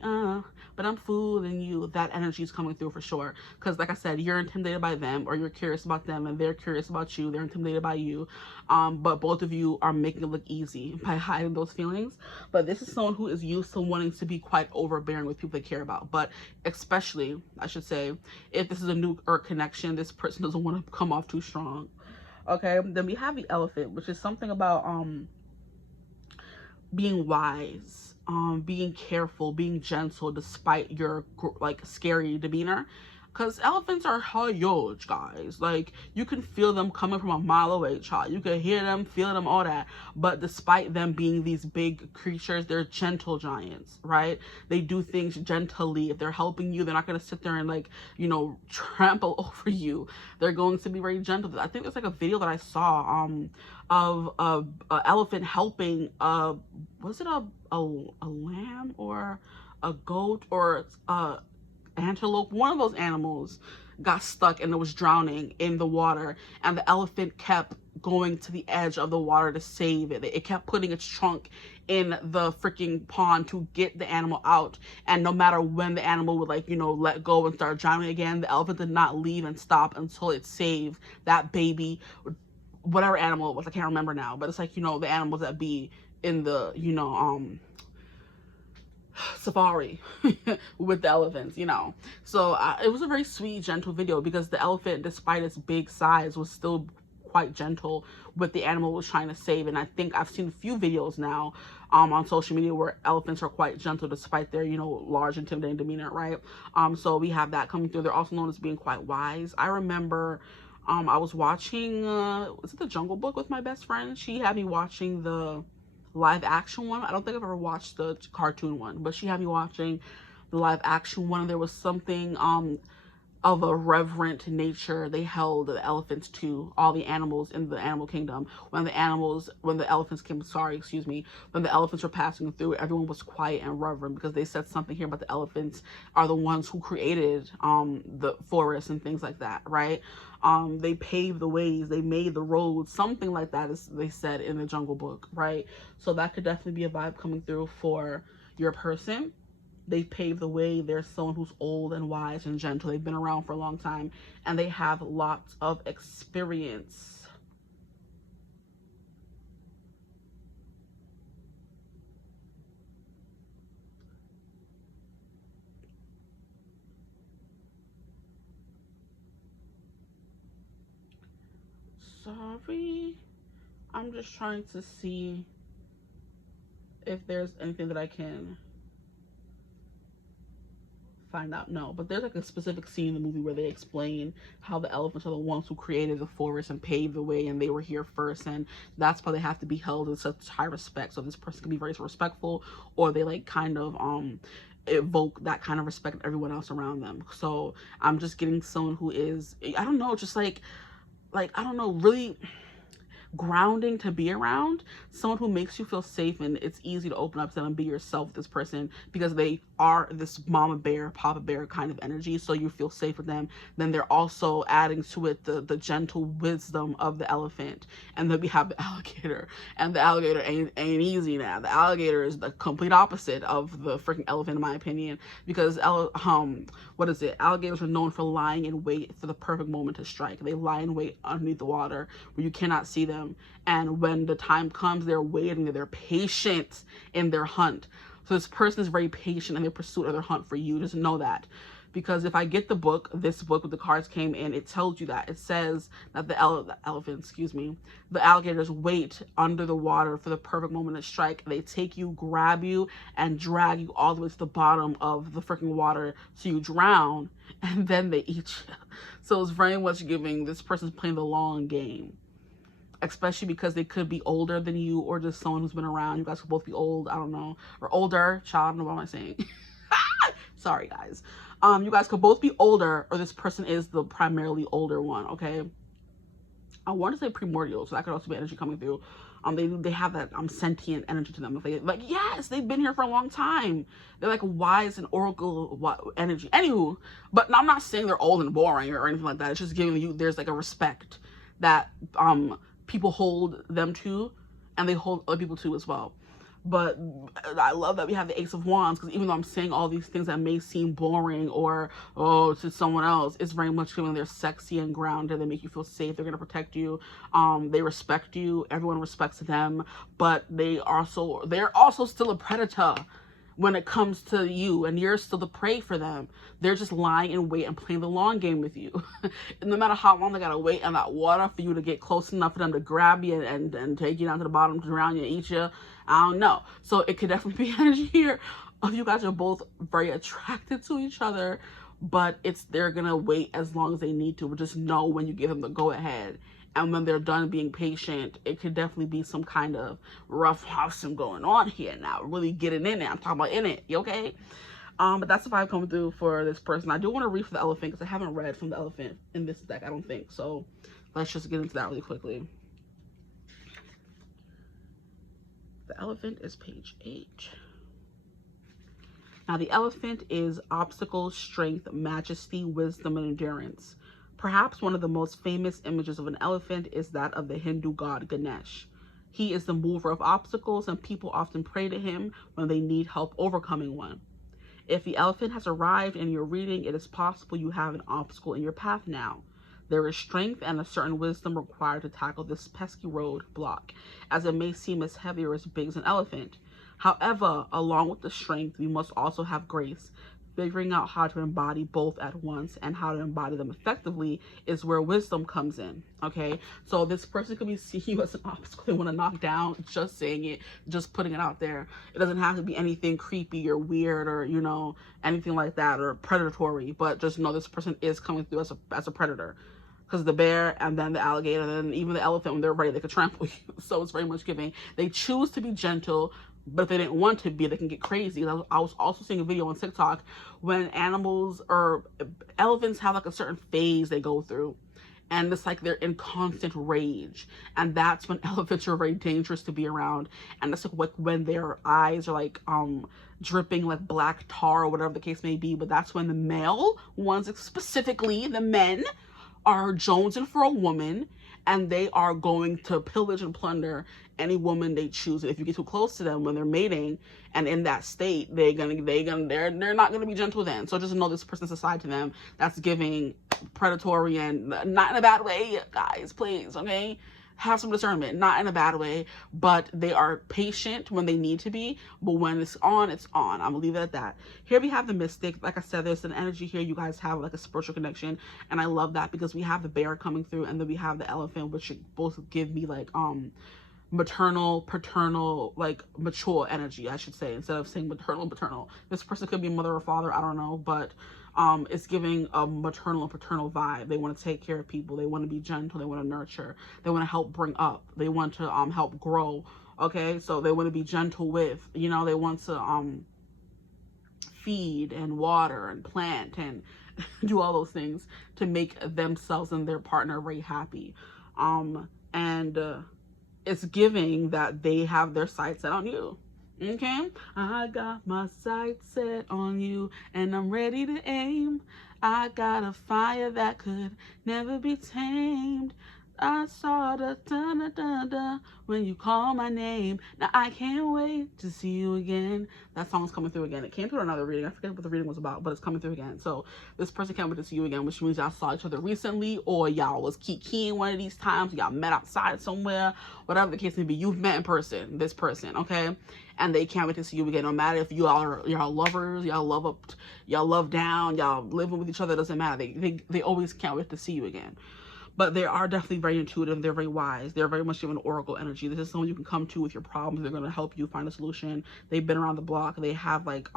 but I'm fooling you. That energy is coming through for sure. Because like I said, you're intimidated by them, or you're curious about them, and they're curious about you. They're intimidated by you. But both of you are making it look easy by hiding those feelings. But this is someone who is used to wanting to be quite overbearing with people they care about. But especially, I should say, if this is a new connection, this person doesn't want to come off too strong. Okay, then we have the Elephant, which is something about being wise, being careful, being gentle despite your like scary demeanor. Because elephants are huge, guys. Like, you can feel them coming from a mile away, child. You can hear them, feel them, all that. But despite them being these big creatures, they're gentle giants, right? They do things gently. If they're helping you, they're not going to sit there and, like, you know, trample over you. They're going to be very gentle. I think there's, like, a video that I saw of a elephant helping, was it a lamb or a goat or antelope? One of those animals got stuck and it was drowning in the water, and the elephant kept going to the edge of the water to save it. It kept putting its trunk in the freaking pond to get the animal out, and no matter when the animal would, like, you know, let go and start drowning again, the elephant did not leave and stop until it saved that baby whatever animal it was, I can't remember now, but it's like, you know, the animals that be in the, you know, safari with the elephants, you know. So it was a very sweet, gentle video, because the elephant, despite its big size, was still quite gentle with the animal it was trying to save. And I think I've seen a few videos now on social media where elephants are quite gentle despite their, you know, large, intimidating demeanor, right? So we have that coming through. They're also known as being quite wise. I remember I was watching was it The Jungle Book with my best friend. She had me watching the live action one. I don't think I've ever watched the cartoon one, but she had me watching the live action one, and there was something of a reverent nature they held the elephants to, all the animals in the animal kingdom. When the elephants came, when the elephants were passing through, everyone was quiet and reverent, because they said something here about the elephants are the ones who created the forest and things like that, right? They paved the ways, they made the roads, something like that, as they said in the Jungle Book, right? So that could definitely be a vibe coming through for your person. They paved the way. They're someone who's old and wise and gentle. They've been around for a long time, and they have lots of experience. Sorry, I'm just trying to see if there's anything that I can find out. No, but there's like a specific scene in the movie where they explain how the elephants are the ones who created the forest and paved the way, and they were here first, and that's why they have to be held in such high respect. So this person can be very respectful, or they like kind of evoke that kind of respect of everyone else around them. So I'm just getting someone who is, I don't know, just like I don't know, really grounding to be around, someone who makes you feel safe, and it's easy to open up to them and be yourself with this person, because they are this mama bear, papa bear kind of energy, so you feel safe with them. Then they're also adding to it the gentle wisdom of the elephant. And then we have the alligator, and the alligator ain't easy now. The alligator is the complete opposite of the freaking elephant, in my opinion, because what is it, alligators are known for lying in wait for the perfect moment to strike. They lie in wait underneath the water where you cannot see them, and when the time comes, they're waiting, they're patient in their hunt. So this person is very patient in their pursuit of their hunt for you. Just know that, because if I get this book with the cards came in, it tells you that. It says that the alligators wait under the water for the perfect moment to strike. They take you, grab you, and drag you all the way to the bottom of the freaking water so you drown, and then they eat you. So it's very much giving this person's playing the long game, especially because they could be older than you, or just someone who's been around. You guys could both be old, I don't know, or older. Child, I don't know what am I saying. Sorry, guys. You guys could both be older, or this person is the primarily older one, okay? I want to say primordial, so that could also be energy coming through. They have that sentient energy to them. If they like, yes, they've been here for a long time. They're like wise and oracle energy. Anywho, but I'm not saying they're old and boring or anything like that. It's just giving you, there's like a respect that people hold them to, and they hold other people to as well. But I love that we have the Ace of Wands, because even though I'm saying all these things that may seem boring or to someone else, it's very much feeling they're sexy and grounded. They make you feel safe. They're going to protect you. They respect you. Everyone respects them, but they're also still a predator when it comes to you, and you're still the prey for them. They're just lying in wait and playing the long game with you. And no matter how long they gotta wait in that water for you to get close enough for them to grab you and take you down to the bottom to drown you and eat you, I don't know. So it could definitely be energy here of you guys are both very attracted to each other, but they're gonna wait as long as they need to, but just know when you give them the go ahead. And when they're done being patient, it could definitely be some kind of rough housing going on here now. Really getting in there. I'm talking about in it. You okay? But that's the vibe coming through for this person. I do want to read for the elephant, because I haven't read from the elephant in this deck, I don't think. So let's just get into that really quickly. The elephant is page 8. Now, the elephant is obstacles, strength, majesty, wisdom, and endurance. Perhaps one of the most famous images of an elephant is that of the Hindu god Ganesh. He is the mover of obstacles, and people often pray to him when they need help overcoming one. If the elephant has arrived in your reading, it is possible you have an obstacle in your path now. There is strength and a certain wisdom required to tackle this pesky road block, as it may seem as heavy or as big as an elephant. However, along with the strength, we must also have grace. Figuring out how to embody both at once and how to embody them effectively is where wisdom comes in. Okay, so this person could be seeing you as an obstacle they want to knock down. Just saying it, just putting it out there. It doesn't have to be anything creepy or weird or, you know, anything like that, or predatory, but just know this person is coming through as a predator. Because the bear and then the alligator and then even the elephant, when they're ready, they could trample you. So it's very much giving. They choose to be gentle, but if they didn't want to be, they can get crazy. I was also seeing a video on TikTok when animals or elephants have like a certain phase they go through. And it's like they're in constant rage. And that's when elephants are very dangerous to be around. And it's like when their eyes are like dripping like black tar or whatever the case may be. But that's when the male ones, specifically the men, are jonesing for a woman, and they are going to pillage and plunder any woman they choose. And if you get too close to them when they're mating and in that state, they're not gonna be gentle then. So just know this person's a side to them that's giving predatory, and not in a bad way, guys, please, okay? Have some discernment, not in a bad way, but they are patient when they need to be, but when it's on, it's on. I'm gonna leave it at that. Here we have the mystic. Like I said, there's an energy here. You guys have like a spiritual connection, and I love that because we have the bear coming through, and then we have the elephant, which both give me like maternal, paternal, like mature energy, I should say, instead of saying maternal, paternal. This person could be mother or father, I don't know, but it's giving a maternal and paternal vibe. They want to take care of people. They want to be gentle. They want to nurture. They want to help bring up. They want to help grow. Okay, so they want to be gentle with, you know, they want to feed and water and plant and do all those things to make themselves and their partner very happy. It's giving that they have their sights set on you. Okay, I got my sights set on you and I'm ready to aim. I got a fire that could never be tamed. I saw the da-da-da-da when you call my name. Now I can't wait to see you again. That song's coming through again. It came through another reading. I forget what the reading was about, but it's coming through again. So this person can't wait to see you again, which means y'all saw each other recently, or y'all was keying one of these times. Y'all met outside somewhere, whatever the case may be. You've met in person, this person, okay? And they can't wait to see you again. No matter if y'all lovers, y'all love up, y'all love down, y'all living with each other, doesn't matter. They always can't wait to see you again. But they are definitely very intuitive. They're very wise. They're very much given oracle energy. This is someone you can come to with your problems. They're going to help you find a solution. They've been around the block. They have like,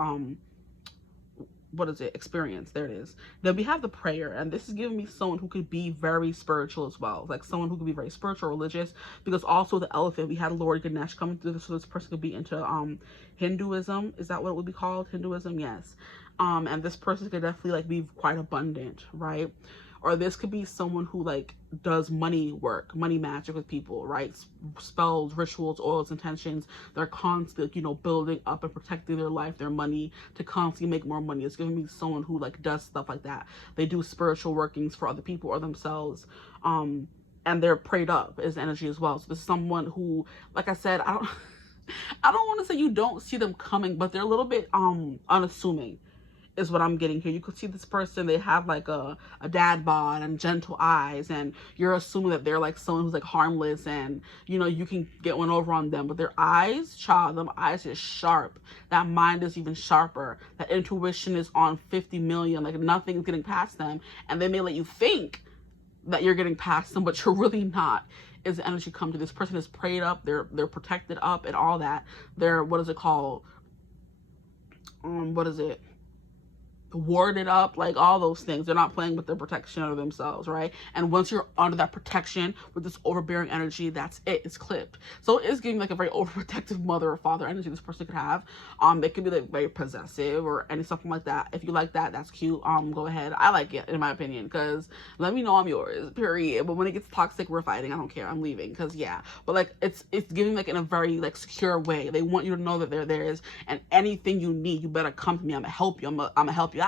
what is it? Experience. There it is. Then we have the prayer. And this is giving me someone who could be very spiritual as well. Like someone who could be very spiritual, religious. Because also the elephant, we had Lord Ganesh coming through. So this person could be into Hinduism. Is that what it would be called? Hinduism? Yes. And this person could definitely like be quite abundant, right? Or this could be someone who like does money work, money magic with people, right? Spells, rituals, oils, intentions. They're constantly, you know, building up and protecting their life, their money, to constantly make more money. It's giving me someone who like does stuff like that. They do spiritual workings for other people or themselves. And they're prayed up as energy as well. So this is someone who, like I said, I don't want to say you don't see them coming, but they're a little bit unassuming, is what I'm getting here. You could see this person, they have like a dad bod and gentle eyes, and you're assuming that they're like someone who's like harmless, and you know, you can get one over on them. But their eyes, child, them eyes is sharp. That mind is even sharper. That intuition is on 50 million, like nothing's getting past them. And they may let you think that you're getting past them, but you're really not. Is the energy come to this person is prayed up, they're protected up and all that. They're, what is it called? What is it? Warded up, like all those things. They're not playing with their protection of themselves, right? And once you're under that protection with this overbearing energy, that's it. It's clipped. So it is giving like a very overprotective mother or father energy this person could have. It could be like very possessive or any something like that. If you like that, that's cute. Go ahead. I like it, in my opinion, because let me know I'm yours, period. But when it gets toxic, we're fighting. I don't care. I'm leaving, because yeah. But like it's giving like in a very like secure way. They want you to know that they're theirs, and anything you need, you better come to me. I'm gonna help you. I'm gonna help you.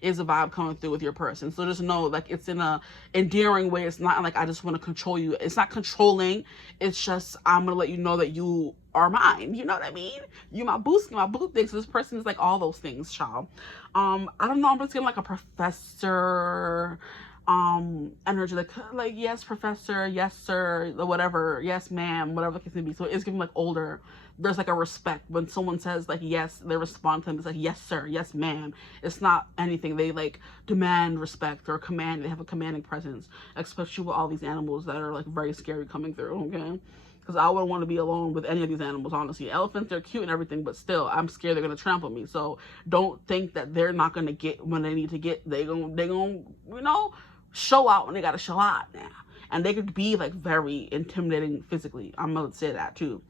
Is a vibe coming through with your person. So just know, like, it's in a endearing way. It's not like I just want to control you. It's not controlling. It's just I'm gonna let you know that you are mine. You know what I mean? You my boost, my boo thing. So this person is like all those things, child. I don't know. I'm just getting like a professor, energy, like yes professor, yes sir, whatever, yes ma'am, whatever the case may be. So it's giving like older. There's like a respect when someone says like yes, they respond to them. It's like yes sir, yes ma'am. It's not anything. They like demand respect or command. They have a commanding presence, especially with all these animals that are like very scary coming through. Okay, because I wouldn't want to be alone with any of these animals, honestly. Elephants, they're cute and everything, but still, I'm scared they're gonna trample me. So don't think that they're not gonna get when they need to get. They gonna show out when they gotta show out now. And they could be like very intimidating physically. I'm gonna say that too.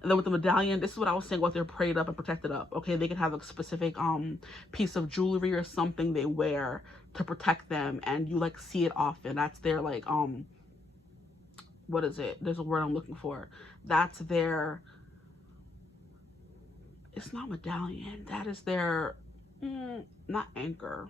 And then with the medallion, this is what I was saying, what they're prayed up and protected up. Okay, they could have a specific piece of jewelry or something they wear to protect them, and you like see it often. That's their like what is it? There's a word I'm looking for. That's their, it's not medallion. That is their, not anchor.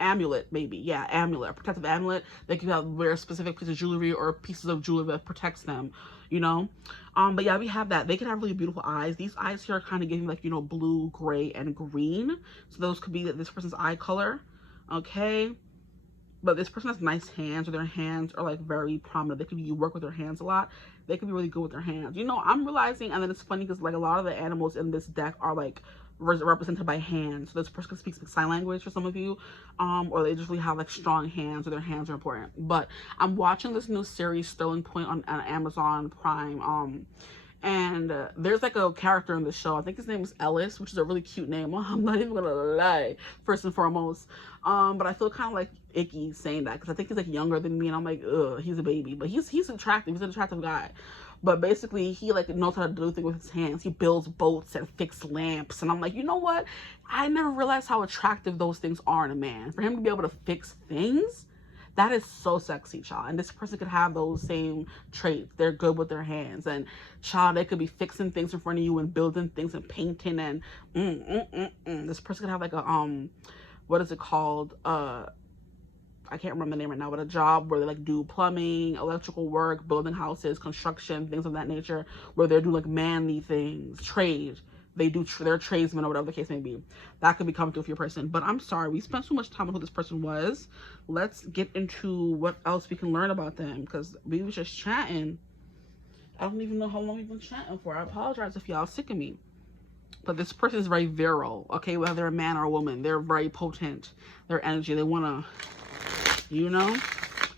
Amulet, maybe. Yeah, amulet. A protective amulet. They can wear a specific piece of jewelry or pieces of jewelry that protects them, you know? But yeah, we have that. They can have really beautiful eyes. These eyes here are kind of giving like, blue, gray, and green. So those could be this person's eye color. Okay? But this person has nice hands, or their hands are like very prominent. They could be, work with their hands a lot. They could be really good with their hands. I'm realizing, and then it's funny because like a lot of the animals in this deck are like represented by hands. So this person can speak sign language for some of you, or they just really have like strong hands, or their hands are important. But I'm watching this new series, Sterling Point, on Amazon Prime. And there's like a character in the show. I think his name is Ellis, which is a really cute name. I'm not even gonna lie, first and foremost. But I feel kind of like icky saying that because I think he's like younger than me, and I'm like, ugh, he's a baby. But he's attractive. He's an attractive guy. But basically, he like knows how to do things with his hands. He builds boats and fixes lamps. And I'm like, you know what? I never realized how attractive those things are in a man. For him to be able to fix things, that is so sexy, child. And this person could have those same traits. They're good with their hands. And child, they could be fixing things in front of you and building things and painting. And this person could have like a, what is it called? I can't remember the name right now, but a job where they like do plumbing, electrical work, building houses, construction, things of that nature, where they're doing like manly things, trade. They do, they're tradesmen or whatever the case may be. That could be coming through for your person. But I'm sorry, we spent so much time on who this person was. Let's get into what else we can learn about them, because we were just chatting. I don't even know how long we've been chatting for. I apologize if y'all sick of me. But this person is very virile, okay? Whether they're a man or a woman, they're very potent. Their energy, they want to,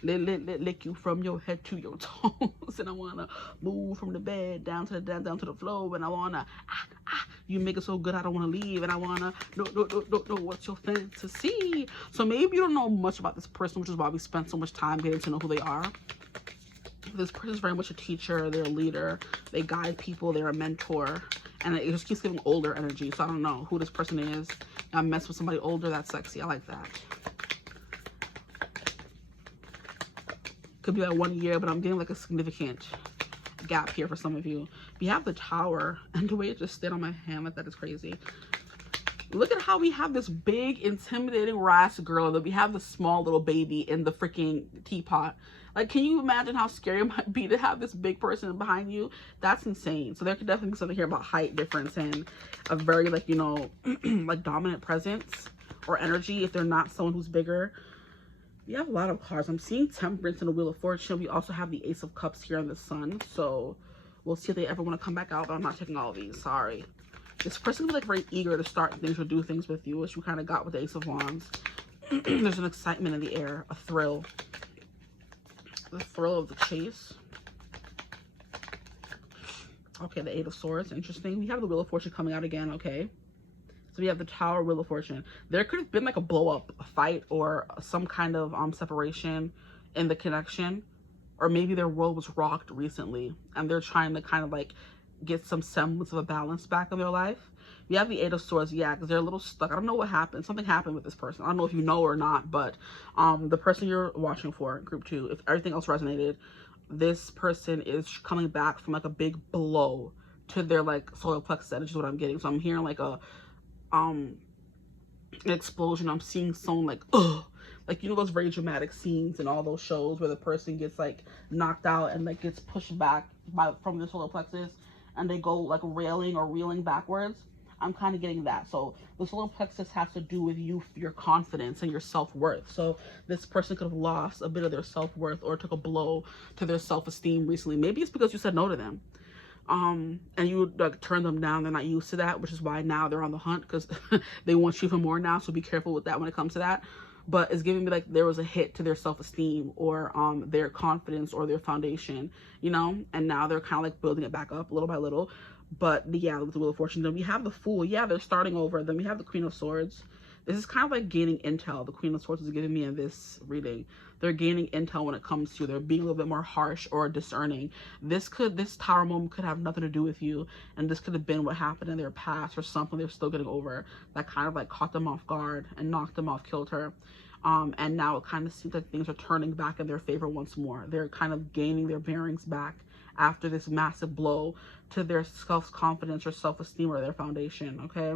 lick you from your head to your toes. And I want to move from the bed down to the floor. And I want to, you make it so good I don't want to leave. And I want to, no, what's your fantasy? So maybe you don't know much about this person, which is why we spent so much time getting to know who they are. This person is very much a teacher. They're a leader. They guide people. They're a mentor. And it just keeps giving older energy. So I don't know who this person is. I mess with somebody older. That's sexy. I like that. Could be like 1 year, but I'm getting like a significant gap here for some of you. We have the Tower, and the way it just stayed on my hand like that is crazy. Look at how we have this big, intimidating rash girl, that we have the small little baby in the freaking teapot. Like, can you imagine how scary it might be to have this big person behind you? That's insane. So there could definitely be something here about height difference and a very like, like dominant presence or energy if they're not someone who's bigger. We have a lot of cards. I'm seeing Temperance and the Wheel of Fortune. We also have the Ace of Cups here in the Sun. So we'll see if they ever want to come back out, but I'm not taking all of these. Sorry. This person is like very eager to start things or do things with you, which you kind of got with the Ace of Wands. There's an excitement in the air, a thrill. The thrill of the chase. Okay, the Eight of Swords. Interesting. We have the Wheel of Fortune coming out again. Okay. So we have the Tower, Wheel of Fortune. There could have been like a blow up, a fight, or some kind of separation in the connection. Or maybe their world was rocked recently and they're trying to kind of like get some semblance of a balance back in their life. We have the Eight of Swords, yeah, because they're a little stuck. I don't know what happened. Something happened with this person. I don't know if you know or not, but the person you're watching for, group 2, if everything else resonated, this person is coming back from like a big blow to their like solar plexus energy is what I'm getting. So I'm hearing like an explosion. I'm seeing someone like, ugh, like, those very dramatic scenes in all those shows where the person gets like knocked out and like gets pushed back from the solar plexus and they go like railing or reeling backwards. I'm kind of getting that. So the solar plexus has to do with you, your confidence and your self-worth. So this person could have lost a bit of their self-worth or took a blow to their self-esteem recently. Maybe it's because you said no to them. And you like turn them down. They're not used to that, which is why now they're on the hunt, because they want you for more now. So be careful with that when it comes to that. But it's giving me like there was a hit to their self-esteem or their confidence or their foundation, you know, and now they're kind of like building it back up little by little. But yeah, with the Wheel of Fortune, then we have the Fool. Yeah, they're starting over. Then we have the Queen of Swords. This is kind of like gaining intel. The Queen of Swords is giving me in this reading. They're gaining intel when it comes to, they're being a little bit more harsh or discerning. This Tower moment could have nothing to do with you, and this could have been what happened in their past or something they're still getting over that kind of like caught them off guard and knocked them off kilter. And now it kind of seems like things are turning back in their favor once more. They're kind of gaining their bearings back after this massive blow to their self-confidence or self-esteem or their foundation, okay?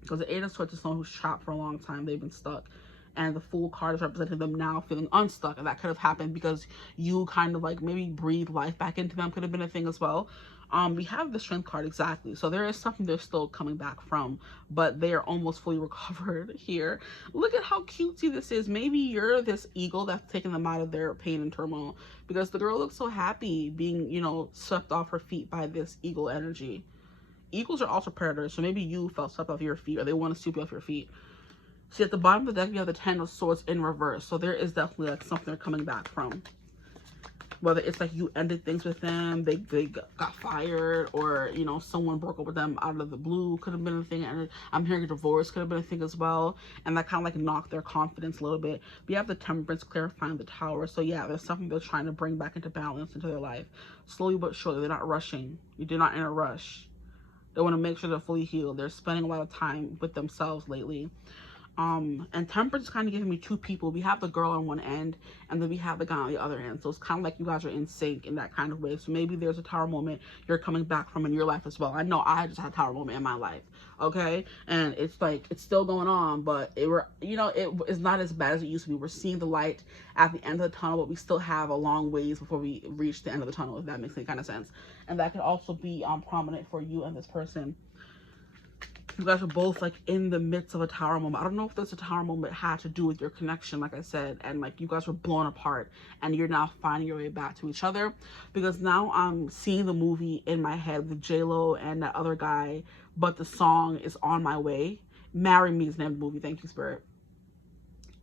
Because the Eight of Swords is someone who's trapped for a long time. They've been stuck. And the Fool card is representing them now feeling unstuck. And that could have happened because you kind of like maybe breathe life back into them. Could have been a thing as well. We have the Strength card, exactly. So there is something they're still coming back from, but they are almost fully recovered here. Look at how cutesy this is. Maybe you're this eagle that's taking them out of their pain and turmoil, because the girl looks so happy being, you know, swept off her feet by this eagle energy. Eagles are also predators, so maybe you felt swept off your feet, or they want to sweep you off your feet. See, at the bottom of the deck, you have the Ten of Swords in reverse. So there is definitely like something they're coming back from. Whether it's like you ended things with them, they got fired, or, you know, someone broke up with them out of the blue, could have been a thing. And I'm hearing a divorce could have been a thing as well. And that kind of like knocked their confidence a little bit. We have the Temperance clarifying the Tower. So yeah, there's something they're trying to bring back into balance into their life. Slowly but surely. They're not rushing. They're not in a rush. They want to make sure they're fully healed. They're spending a lot of time with themselves lately. And Temperance is kind of giving me two people. We have the girl on one end, and then we have the guy on the other end. So it's kind of like you guys are in sync in that kind of way. So maybe there's a Tower moment you're coming back from in your life as well. I know I just had a Tower moment in my life, okay? And it's like, it's still going on, but it is not as bad as it used to be. We're seeing the light at the end of the tunnel, but we still have a long ways before we reach the end of the tunnel, if that makes any kind of sense. And that could also be prominent for you and this person. You guys are both like in the midst of a Tower moment. I don't know if this a Tower moment had to do with your connection, like I said, and like you guys were blown apart and you're now finding your way back to each other, because now I'm seeing the movie in my head with J-Lo and that other guy, but the song is On My Way. Marry Me is the name of the movie. Thank you, Spirit.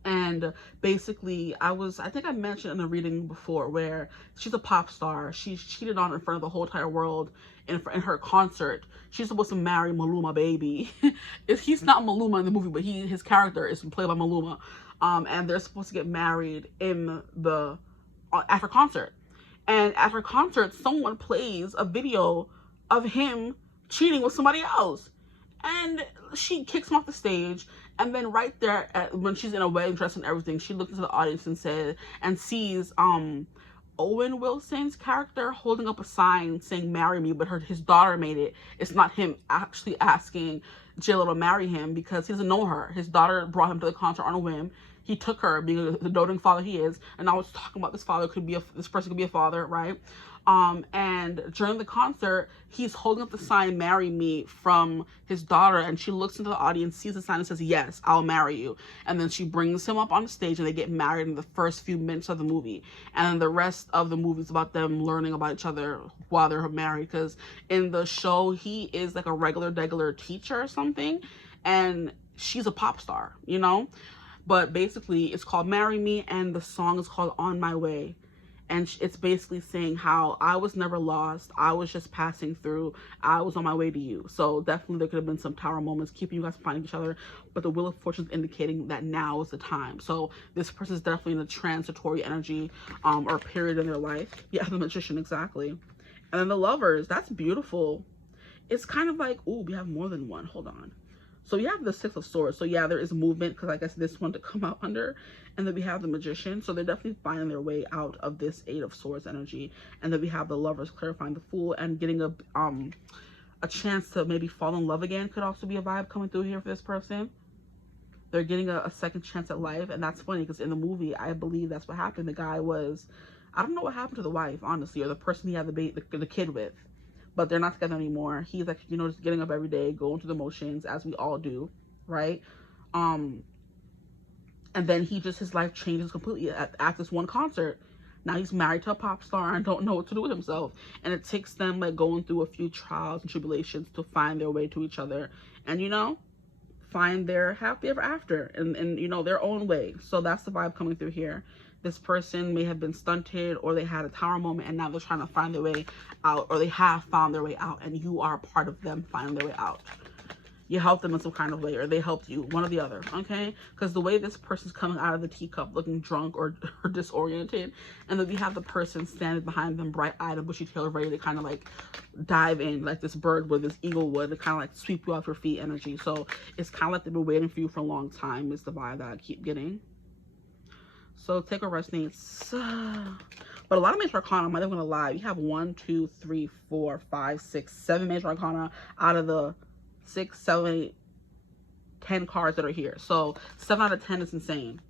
And basically, I think I mentioned in the reading before where she's a pop star. She's cheated on in front of the whole entire world in her concert. She's supposed to marry Maluma Baby. He's not Maluma in the movie, but his character is played by Maluma. And they're supposed to get married in at her concert. And at her concert, someone plays a video of him cheating with somebody else. And she kicks him off the stage, and then right there, when she's in a wedding dress and everything, she looks into the audience and sees Owen Wilson's character holding up a sign saying "Marry Me," but his daughter made it. It's not him actually asking J-Lo to marry him, because he doesn't know her. His daughter brought him to the concert on a whim. He took her, being the doting father he is, and I was talking about this person could be a father, right? And during the concert, he's holding up the sign "Marry Me" from his daughter, and she looks into the audience, sees the sign, and says, "Yes, I'll marry you." And then she brings him up on the stage, and they get married in the first few minutes of the movie. And then the rest of the movie is about them learning about each other while they're married, because in the show, he is like a regular teacher or something, and she's a pop star, you know? But basically, it's called Marry Me, and the song is called On My Way. And it's basically saying how I was never lost. I was just passing through. I was on my way to you. So definitely there could have been some Tower moments keeping you guys finding each other. But the Wheel of Fortune is indicating that now is the time. So this person is definitely in a transitory energy or period in their life. Yeah, the Magician, exactly. And then the Lovers. That's beautiful. It's kind of like, ooh, we have more than one. Hold on. So we have the Six of Swords. So yeah, there is movement, because I guess this one to come out under. And then we have the Magician. So they're definitely finding their way out of this Eight of Swords energy. And then we have the Lovers clarifying the Fool and getting a chance to maybe fall in love again. Could also be a vibe coming through here for this person. They're getting a second chance at life. And that's funny, because in the movie, I believe that's what happened. The guy was, I don't know what happened to the wife, honestly, or the person he had the kid with. but they're not together anymore. He's like, you know, just getting up every day, going through the motions, as we all do, right? And then his life changes completely at this one concert. Now he's married to a pop star and don't know what to do with himself. And it takes them like going through a few trials and tribulations to find their way to each other. And, you know, find their happy ever after in you know, their own way. So that's the vibe coming through here. This person may have been stunted, or they had a tower moment and now they're trying to find their way out, or they have found their way out and you are a part of them finding their way out. You helped them in some kind of way, or they helped you, one or the other, okay? Because the way this person's coming out of the teacup looking drunk or disoriented, and then we have the person standing behind them, bright-eyed and bushy-tailed, ready to kind of like dive in like this bird would, this eagle would, to kind of like sweep you off your feet energy. So it's kind of like they've been waiting for you for a long time is the vibe that I keep getting. So take a rest, Nates. But a lot of major arcana, I'm not even gonna lie. You have 1, 2, 3, 4, 5, 6, 7 major arcana out of the 6, 7, 8, 10 cards that are here. So 7 out of 10 is insane.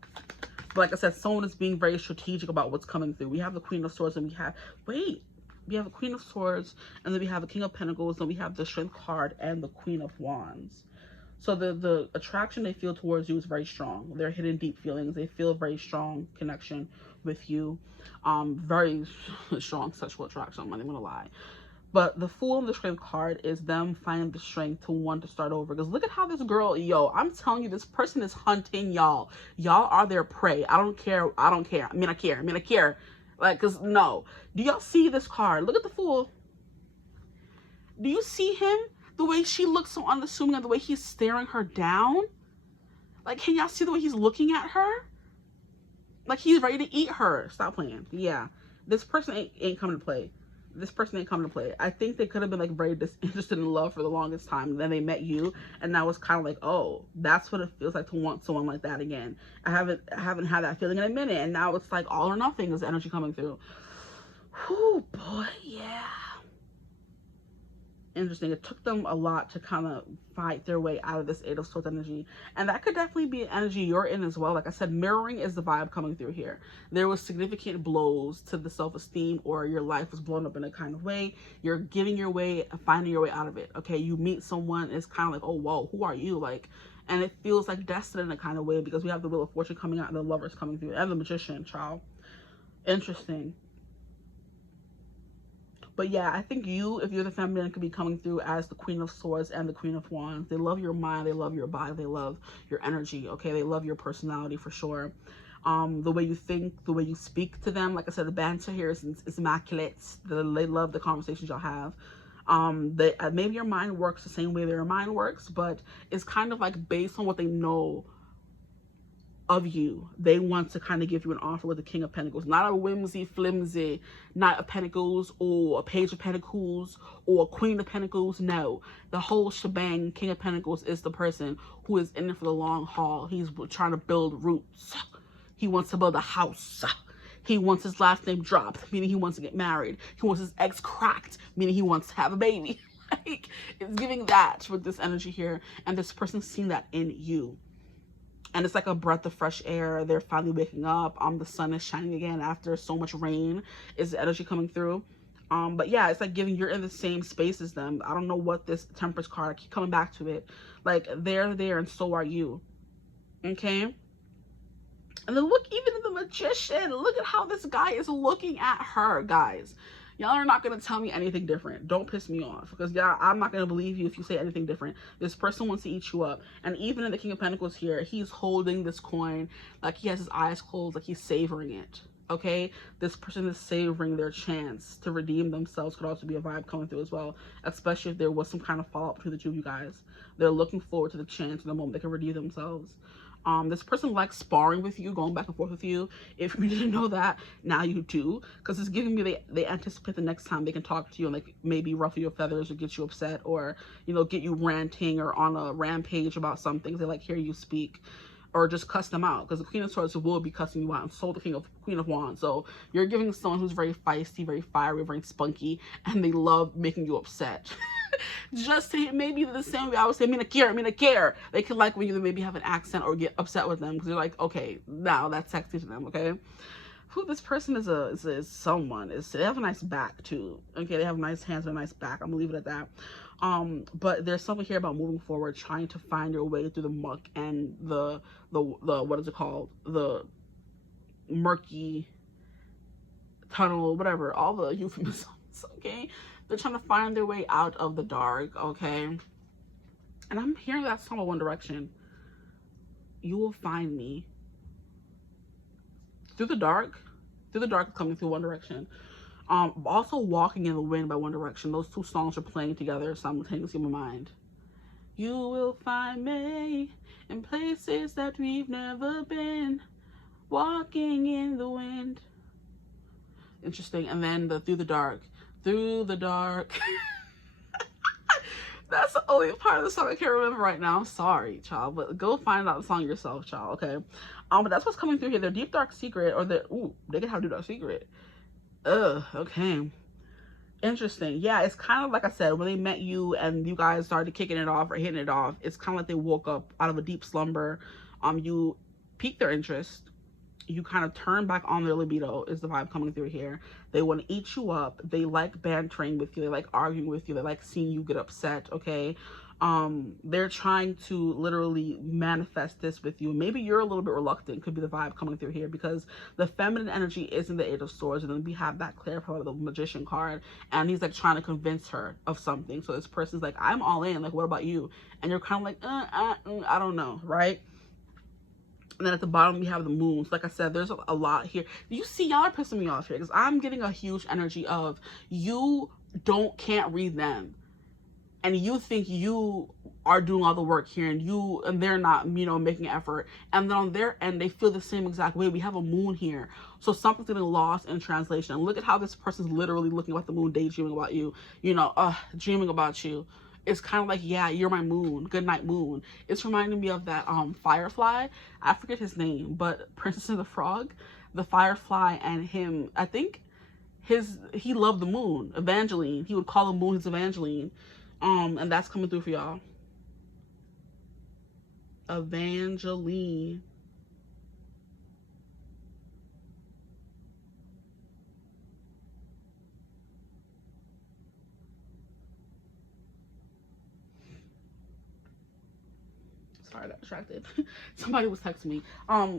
But like I said, someone is being very strategic about what's coming through. We have the Queen of Swords, and we have a Queen of Swords, and then we have the King of Pentacles, and we have the Strength card and the Queen of Wands. So the attraction they feel towards you is very strong. They're hidden deep feelings. They feel a very strong connection with you. Very strong sexual attraction, I'm not even gonna lie. But the Fool and the Strength card is them finding the strength to want to start over. Because look at how this girl, yo, I'm telling you, this person is hunting y'all. Y'all are their prey. I don't care. I mean, I care. Like, because, no. Do y'all see this card? Look at the Fool. Do you see him? The way she looks so unassuming and the way he's staring her down? Like, can y'all see the way he's looking at her? Like, he's ready to eat her. Stop playing. Yeah. This person ain't coming to play. This person ain't coming to play. I think they could have been like very disinterested in love for the longest time. And then they met you, and now it's kind of like, oh, that's what it feels like to want someone like that again. I haven't had that feeling in a minute, and now it's like all or nothing is energy coming through. Whew, boy, yeah. Interesting. It took them a lot to kind of fight their way out of this 8 of Swords energy, and that could definitely be an energy you're in as well. Like I said, mirroring is the vibe coming through here. There was significant blows to the self-esteem, or your life was blown up in a kind of way. You're getting your way, finding your way out of it. Okay, you meet someone, it's kind of like, oh whoa, who are you? Like, and it feels like destiny in a kind of way, because we have the Wheel of Fortune coming out and the Lovers coming through, and the Magician, child. Interesting. But yeah, I think you, if you're the feminine, could be coming through as the Queen of Swords and the Queen of Wands. They love your mind, they love your body, they love your energy, okay? They love your personality for sure. The way you think, the way you speak to them. Like I said, the banter here is immaculate. They love the conversations y'all have. Maybe your mind works the same way their mind works, but it's kind of like based on what they know of you. They want to kind of give you an offer with the King of Pentacles, not a whimsy flimsy Knight of Pentacles or a Page of Pentacles or a Queen of Pentacles. No, the whole shebang. King of Pentacles is the person who is in it for the long haul. He's trying to build roots. He wants to build a house. He wants his last name dropped, meaning he wants to get married. He wants his ex cracked, meaning he wants to have a baby. Like, it's giving that with this energy here, and this person's seeing that in you. And it's like a breath of fresh air. They're finally waking up. The sun is shining again after so much rain. Is the energy coming through? But yeah, it's like giving, you're in the same space as them. I don't know what this Temperance card, I keep coming back to it. Like, they're there and so are you. Okay? And then look, even in the Magician, look at how this guy is looking at her, guys. Y'all are not going to tell me anything different. Don't piss me off, because y'all, I'm not going to believe you if you say anything different. This person wants to eat you up. And even in the King of Pentacles here, he's holding this coin like he has his eyes closed, like he's savoring it. Okay? This person is savoring their chance to redeem themselves. Could also be a vibe coming through as well, especially if there was some kind of fallout between the two of you guys. They're looking forward to the chance and the moment they can redeem themselves. This person likes sparring with you, going back and forth with you. If you didn't know that, now you do, because it's giving me they anticipate the next time they can talk to you and like maybe ruffle your feathers or get you upset, or, you know, get you ranting or on a rampage about something. They like hear you speak, or just cuss them out, because the Queen of Swords will be cussing you out, and so the Queen of Wands. So you're giving someone who's very feisty, very fiery, very spunky, and they love making you upset. Just to maybe the same way I would say, I care. They can like when you maybe have an accent or get upset with them, because they're like, okay, now that's sexy to them, okay? who this person is someone. They have a nice back too. Okay, they have nice hands and a nice back. I'm gonna leave it at that. But there's something here about moving forward, trying to find your way through the muck and the what is it called, the murky tunnel, whatever, all the euphemisms. Okay, they're trying to find their way out of the dark. Okay, and I'm hearing that song of One Direction. You will find me through the dark coming through One Direction. Also Walking in the Wind by One Direction. Those two songs are playing together simultaneously in my mind. You will find me in places that we've never been, walking in the wind. Interesting. And then the through the dark. That's the only part of the song I can't remember right now. I'm sorry, child, but go find out the song yourself, child. Okay. But that's what's coming through here. Their deep dark secret, or they can have a deep dark secret. Okay. Interesting. Yeah, it's kind of like I said, when they met you and you guys started kicking it off or hitting it off, it's kind of like they woke up out of a deep slumber. You piqued their interest. You kind of turn back on their libido is the vibe coming through here. They want to eat you up. They like bantering with you. They like arguing with you. They like seeing you get upset. Okay. They're trying to literally manifest this with you. Maybe you're a little bit reluctant, could be the vibe coming through here, because the feminine energy is in the Eight of Swords, and then we have that clarified with the Magician card, and he's like trying to convince her of something. So this person's like, I'm all in, like, what about you? And you're kind of like, I don't know, right? And then at the bottom we have the moon. So like I said, there's a lot here. You see, y'all are pissing me off here, because I'm getting a huge energy of you can't read them, and you think you are doing all the work here, and they're not, making effort. And then on their end, they feel the same exact way. We have a moon here. So something's getting lost in translation. And look at how this person's literally looking at the moon, daydreaming about you, dreaming about you. It's kind of like, yeah, you're my moon. Good night, moon. It's reminding me of that Firefly. I forget his name, but Princess and the Frog, the Firefly and him, I think he loved the moon. Evangeline. He would call the moon his Evangeline. And that's coming through for y'all. Evangeline. Sorry, I got distracted. Somebody was texting me.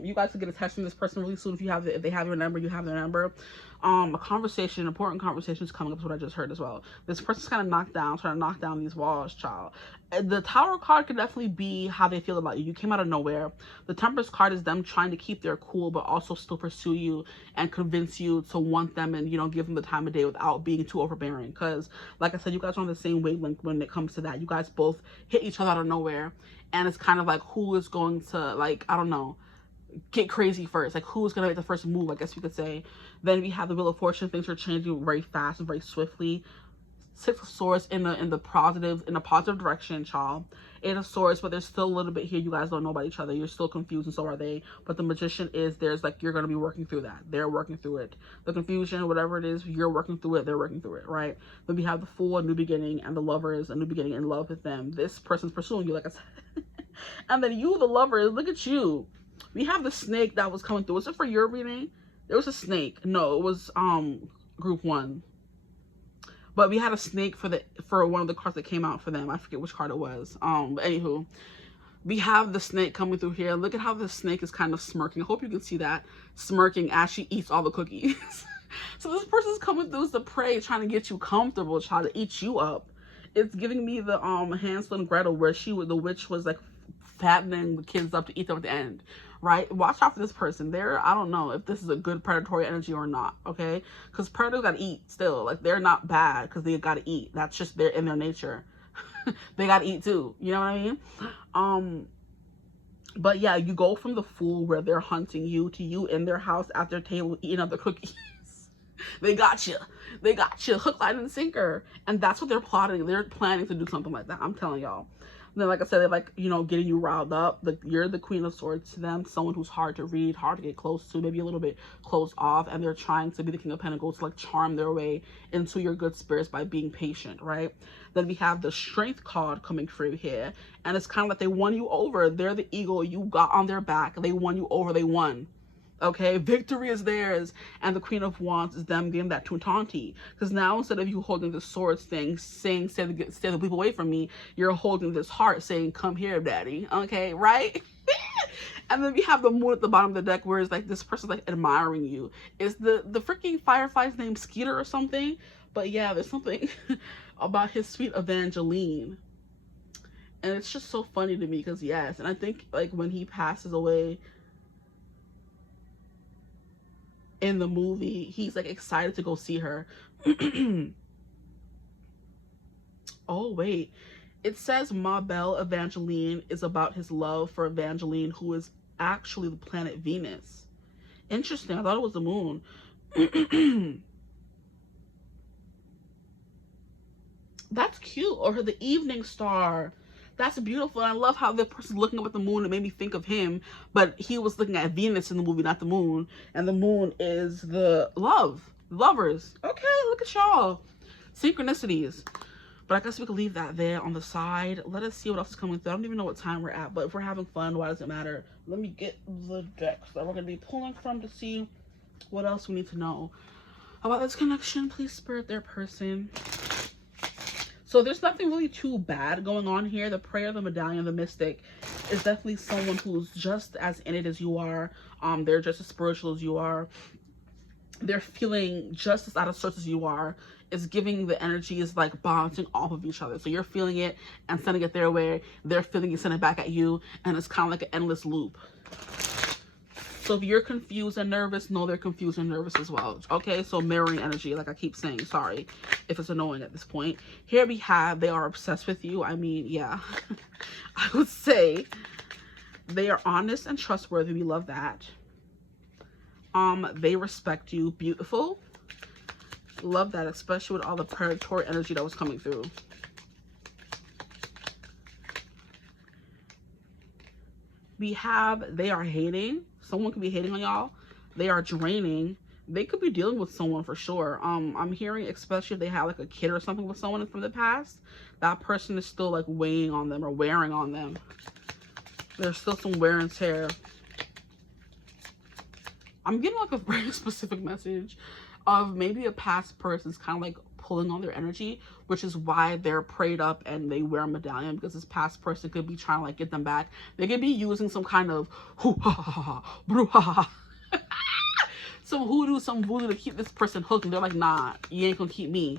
You guys can get a text from this person really soon if they have your number, you have their number. A conversation, important conversation is coming up, is what I just heard as well. This person's kind of trying to knock down these walls, child. The Tower card could definitely be how they feel about you. You came out of nowhere. The Temperance card is them trying to keep their cool, but also still pursue you and convince you to want them, and give them the time of day without being too overbearing. Because like I said, you guys are on the same wavelength when it comes to that. You guys both hit each other out of nowhere, and it's kind of like, who is going to, like, I don't know, get crazy first, like who's gonna make the first move, I guess you could say. Then we have the Wheel of Fortune. Things are changing very fast and very swiftly. Six of Swords in a positive direction, child. Eight of Swords, but there's still a little bit here. You guys don't know about each other. You're still confused, and so are they. But the Magician there's like, you're gonna be working through that. They're working through it. The confusion, whatever it is, you're working through it. They're working through it, right? Then we have the Fool, a new beginning, and the Lovers, a new beginning, in love with them. This person's pursuing you, like I said. And then you, the Lover, look at you. We have the Snake that was coming through. Was it for your reading? There was a snake. No, it was group 1. But we had a snake for one of the cards that came out for them. I forget which card it was. But anywho, we have the snake coming through here. Look at how the snake is kind of smirking. I hope you can see that. Smirking as she eats all the cookies. So this person's coming through as the prey, trying to get you comfortable, trying to eat you up. It's giving me the Hansel and Gretel, where the witch was like fattening the kids up to eat them at the end, right? Watch out for this person. I don't know if this is a good predatory energy or not, okay? Because predators gotta eat still. Like, they're not bad because they gotta eat. That's just in their nature. They gotta eat too, you know what I mean? But yeah, you go from the Fool, where they're hunting you, to you in their house at their table eating up the cookies. They got you hook, line, and sinker. And that's what they're plotting. They're planning to do something like that, I'm telling y'all. And then, like I said, they're like, getting you riled up. You're the Queen of Swords to them, someone who's hard to read, hard to get close to, maybe a little bit closed off, and they're trying to be the King of Pentacles, to like charm their way into your good spirits by being patient, right? Then we have the Strength card coming through here, and it's kind of like they won you over. They're the eagle. You got on their back. They won you over. They won. Okay, victory is theirs, and the Queen of Wands is them getting that Tautanti. Because now, instead of you holding the swords thing, saying, stay the people away from me, you're holding this heart saying, come here, daddy. Okay, right? And then we have the moon at the bottom of the deck, where it's like this person's like admiring you. Is the freaking firefly's name Skeeter or something? But yeah, there's something about his sweet Evangeline. And it's just so funny to me, because yes, and I think like when he passes away in the movie, he's like excited to go see her. Oh wait, it says Ma Belle Evangeline is about his love for Evangeline, who is actually the planet Venus. Interesting. I thought it was the moon. That's cute. Or the evening star. That's beautiful. And I love how the person's looking up at the moon. It made me think of him, but he was looking at Venus in the movie, not the moon. And the moon is the lovers. Okay, look at y'all. Synchronicities. But I guess we could leave that there on the side. Let us see what else is coming through. I don't even know what time we're at, but if we're having fun, why does it matter? Let me get the decks that we're going to be pulling from to see what else we need to know about this connection. Please, spirit, their person. So there's nothing really too bad going on here. The prayer, the medallion, the mystic is definitely someone who's just as in it as you are. They're just as spiritual as you are. They're feeling just as out of sorts as you are. It's giving the energy is like bouncing off of each other. So you're feeling it and sending it their way. They're feeling it, sending it back at you. And it's kind of like an endless loop. So if you're confused and nervous, know they're confused and nervous as well. Okay, so mirroring energy, like I keep saying. Sorry if it's annoying at this point. Here we have, they are obsessed with you. I mean, yeah. I would say they are honest and trustworthy. We love that. They respect you. Beautiful. Love that, especially with all the predatory energy that was coming through. We have, they are hating. Someone could be hating on y'all. They are draining. They could be dealing with someone for sure. I'm hearing, especially if they have like a kid or something with someone from the past, that person is still like weighing on them or wearing on them. There's still some wear and tear. I'm getting like a very specific message of maybe a past person's kind of like pulling on their energy, which is why they're prayed up and they wear a medallion, because this past person could be trying to like get them back. They could be using some kind of some hoodoo, some voodoo to keep this person hooked, and they're like, nah, you ain't gonna keep me.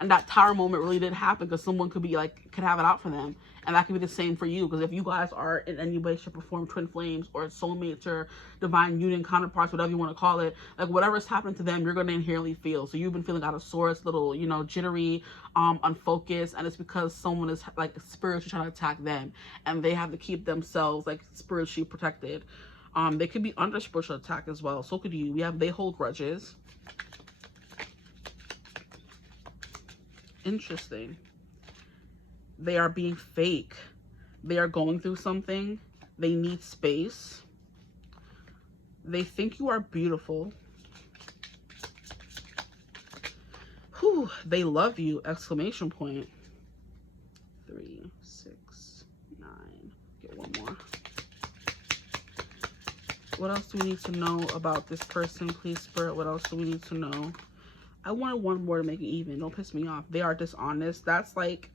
And that tower moment really did happen, because someone could be like, could have it out for them. And that could be the same for you, because if you guys are in any way, shape, or form twin flames or soulmates or divine union counterparts, whatever you want to call it, like whatever's happening to them, you're going to inherently feel. So you've been feeling out of sorts, little, you know, jittery, unfocused, and it's because someone is like spiritually trying to attack them, and they have to keep themselves like spiritually protected. They could be under spiritual attack as well. So could you. We have, they hold grudges. Interesting. They are being fake. They are going through something. They need space. They think you are beautiful. Whew, they love you, exclamation point. 3, 6, 9. Get one more. What else do we need to know about this person, please, spirit? What else do we need to know? I wanted one more to make it even. Don't piss me off. They are dishonest. That's like,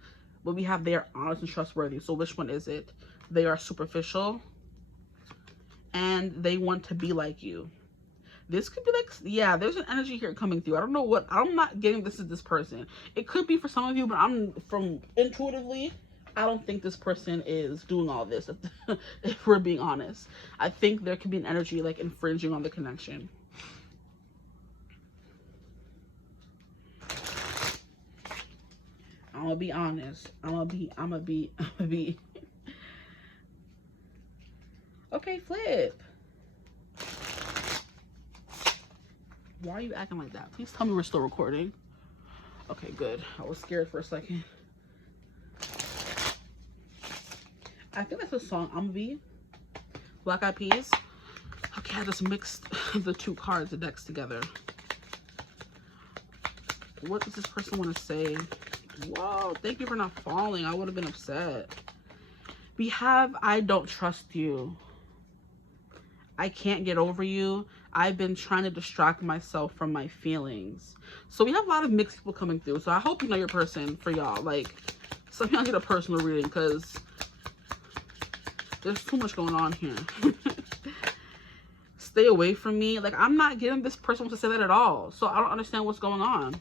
but we have, they are honest and trustworthy. So which one is it? They are superficial. And they want to be like you. This could be like, yeah, there's an energy here coming through. I don't know what, I'm not getting this is this person. It could be for some of you, but I'm from intuitively, I don't think this person is doing all this, if we're being honest. I think there could be an energy like infringing on the connection. I'm gonna be honest. I'm gonna be. Okay, flip. Why are you acting like that? Please tell me we're still recording. Okay, good. I was scared for a second. I think that's a song. I'm gonna be Black Eyed Peas. Okay, I just mixed the two cards, the decks together. What does this person want to say? Whoa, thank you for not falling. I would have been upset. We have, I don't trust you. I can't get over you. I've been trying to distract myself from my feelings. So we have a lot of mixed people coming through. So I hope you know your person for y'all. Like, some of y'all get a personal reading because there's too much going on here. Stay away from me. Like, I'm not getting this person to say that at all. So I don't understand what's going on.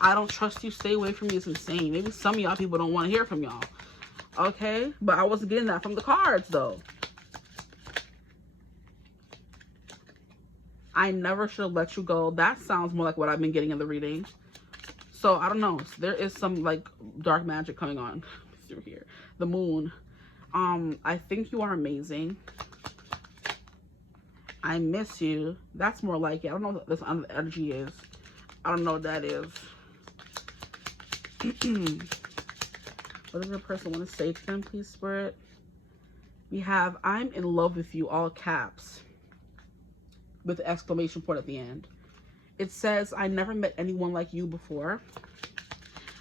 I don't trust you. Stay away from me is insane. Maybe some of y'all people don't want to hear from y'all. Okay? But I wasn't getting that from the cards, though. I never should have let you go. That sounds more like what I've been getting in the reading. So, I don't know. There is some, like, dark magic coming on through here. The moon. I think you are amazing. I miss you. That's more like it. I don't know what this energy is. I don't know what that is. What does the person want to say to them, please, Spirit? We have, I'm in love with you, all caps, with the exclamation point at the end. It says, I never met anyone like you before.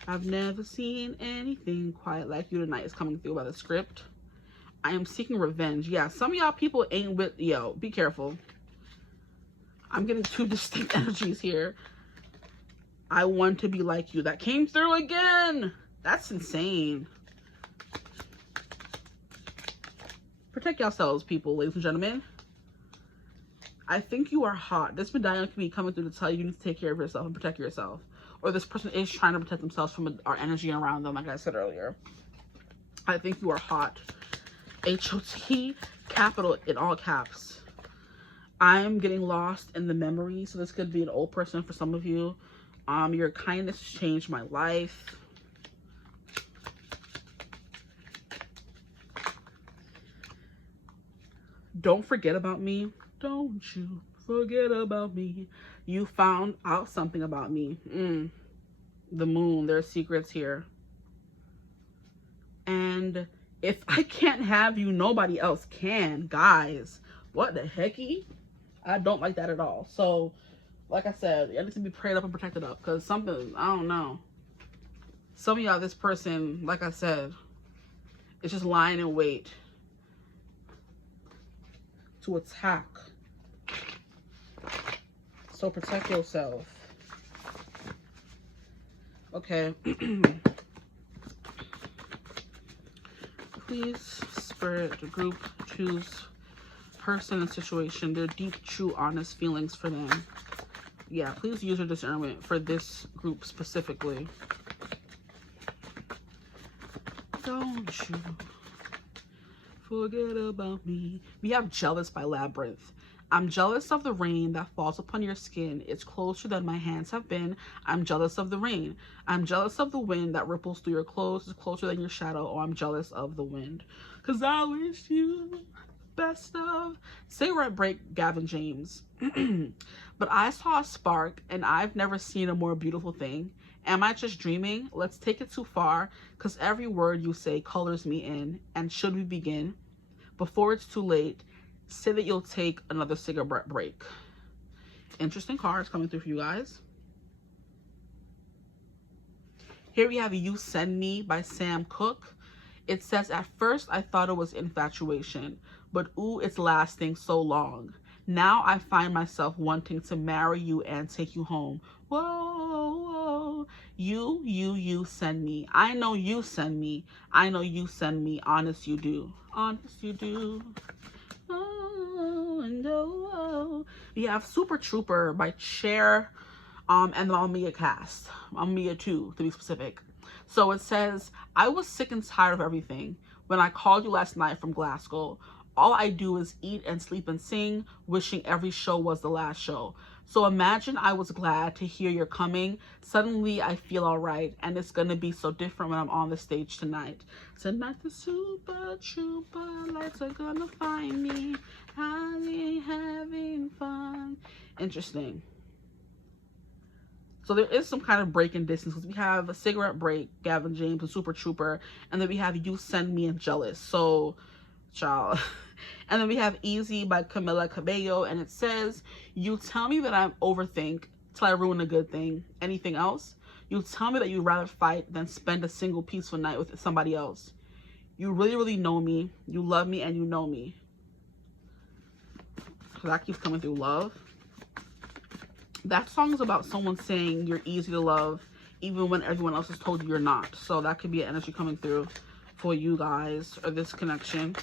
I've never seen anything quite like you tonight. Is coming through by the script. I am seeking revenge. Yeah, some of y'all people ain't with, yo, be careful. I'm getting two distinct energies here. I want to be like you. That came through again. That's insane. Protect yourselves, people, ladies and gentlemen. I think you are hot. This medallion can be coming through to tell you you need to take care of yourself and protect yourself. Or this person is trying to protect themselves from our energy around them, like I said earlier. I think you are hot. H-O-T, capital in all caps. I'm getting lost in the memory. So this could be an old person for some of you. Your kindness changed my life. Don't forget about me. Don't you forget about me. You found out something about me. The moon. There are secrets here. And if I can't have you, nobody else can. Guys, what the hecky? I don't like that at all. So, like I said, I need to be prayed up and protected up. Because something, I don't know. Some of y'all, this person, like I said, is just lying in wait to attack. So protect yourself. Okay. Please, Spirit, the group, choose person and situation, their deep, true, honest feelings for them. Yeah, please use your discernment for this group specifically. Don't you forget about me. We have Jealous by Labyrinth. I'm jealous of the rain that falls upon your skin. It's closer than my hands have been. I'm jealous of the rain. I'm jealous of the wind that ripples through your clothes. It's closer than your shadow. Oh, I'm jealous of the wind. Cause I wish you best of. Cigarette break, Gavin James. But I saw a spark and I've never seen a more beautiful thing. Am I just dreaming? Let's take it too far. Cause every word you say colors me in. And should we begin? Before it's too late, say that you'll take another cigarette break. Interesting cards coming through for you guys. Here we have You Send Me by Sam Cooke. It says, at first I thought it was infatuation, but ooh, it's lasting so long. Now I find myself wanting to marry you and take you home. Whoa, whoa. You send me. I know you send me. I know you send me. Honest you do. Honest you do. We have Super Trooper by Cher and the Mamiya cast. Mamiya 2 to be specific. So it says, I was sick and tired of everything. When I called you last night from Glasgow, all I do is eat and sleep and sing, wishing every show was the last show. So imagine I was glad to hear you're coming. Suddenly I feel alright, and it's gonna be so different when I'm on the stage tonight. Tonight the Super Trooper lights are gonna find me. Having fun. Interesting. So there is some kind of break in distance because we have a Cigarette Break, Gavin James, and Super Trooper, and then we have You Send Me and Jealous. So, child. And then we have Easy by Camila Cabello, and it says, you tell me that I overthink till I ruin a good thing. Anything else? You tell me that you'd rather fight than spend a single peaceful night with somebody else. You really, really know me. You love me and you know me. that keeps coming through. Love. That song is about someone saying you're easy to love even when everyone else has told you you're not. So that could be an energy coming through for you guys, or this connection.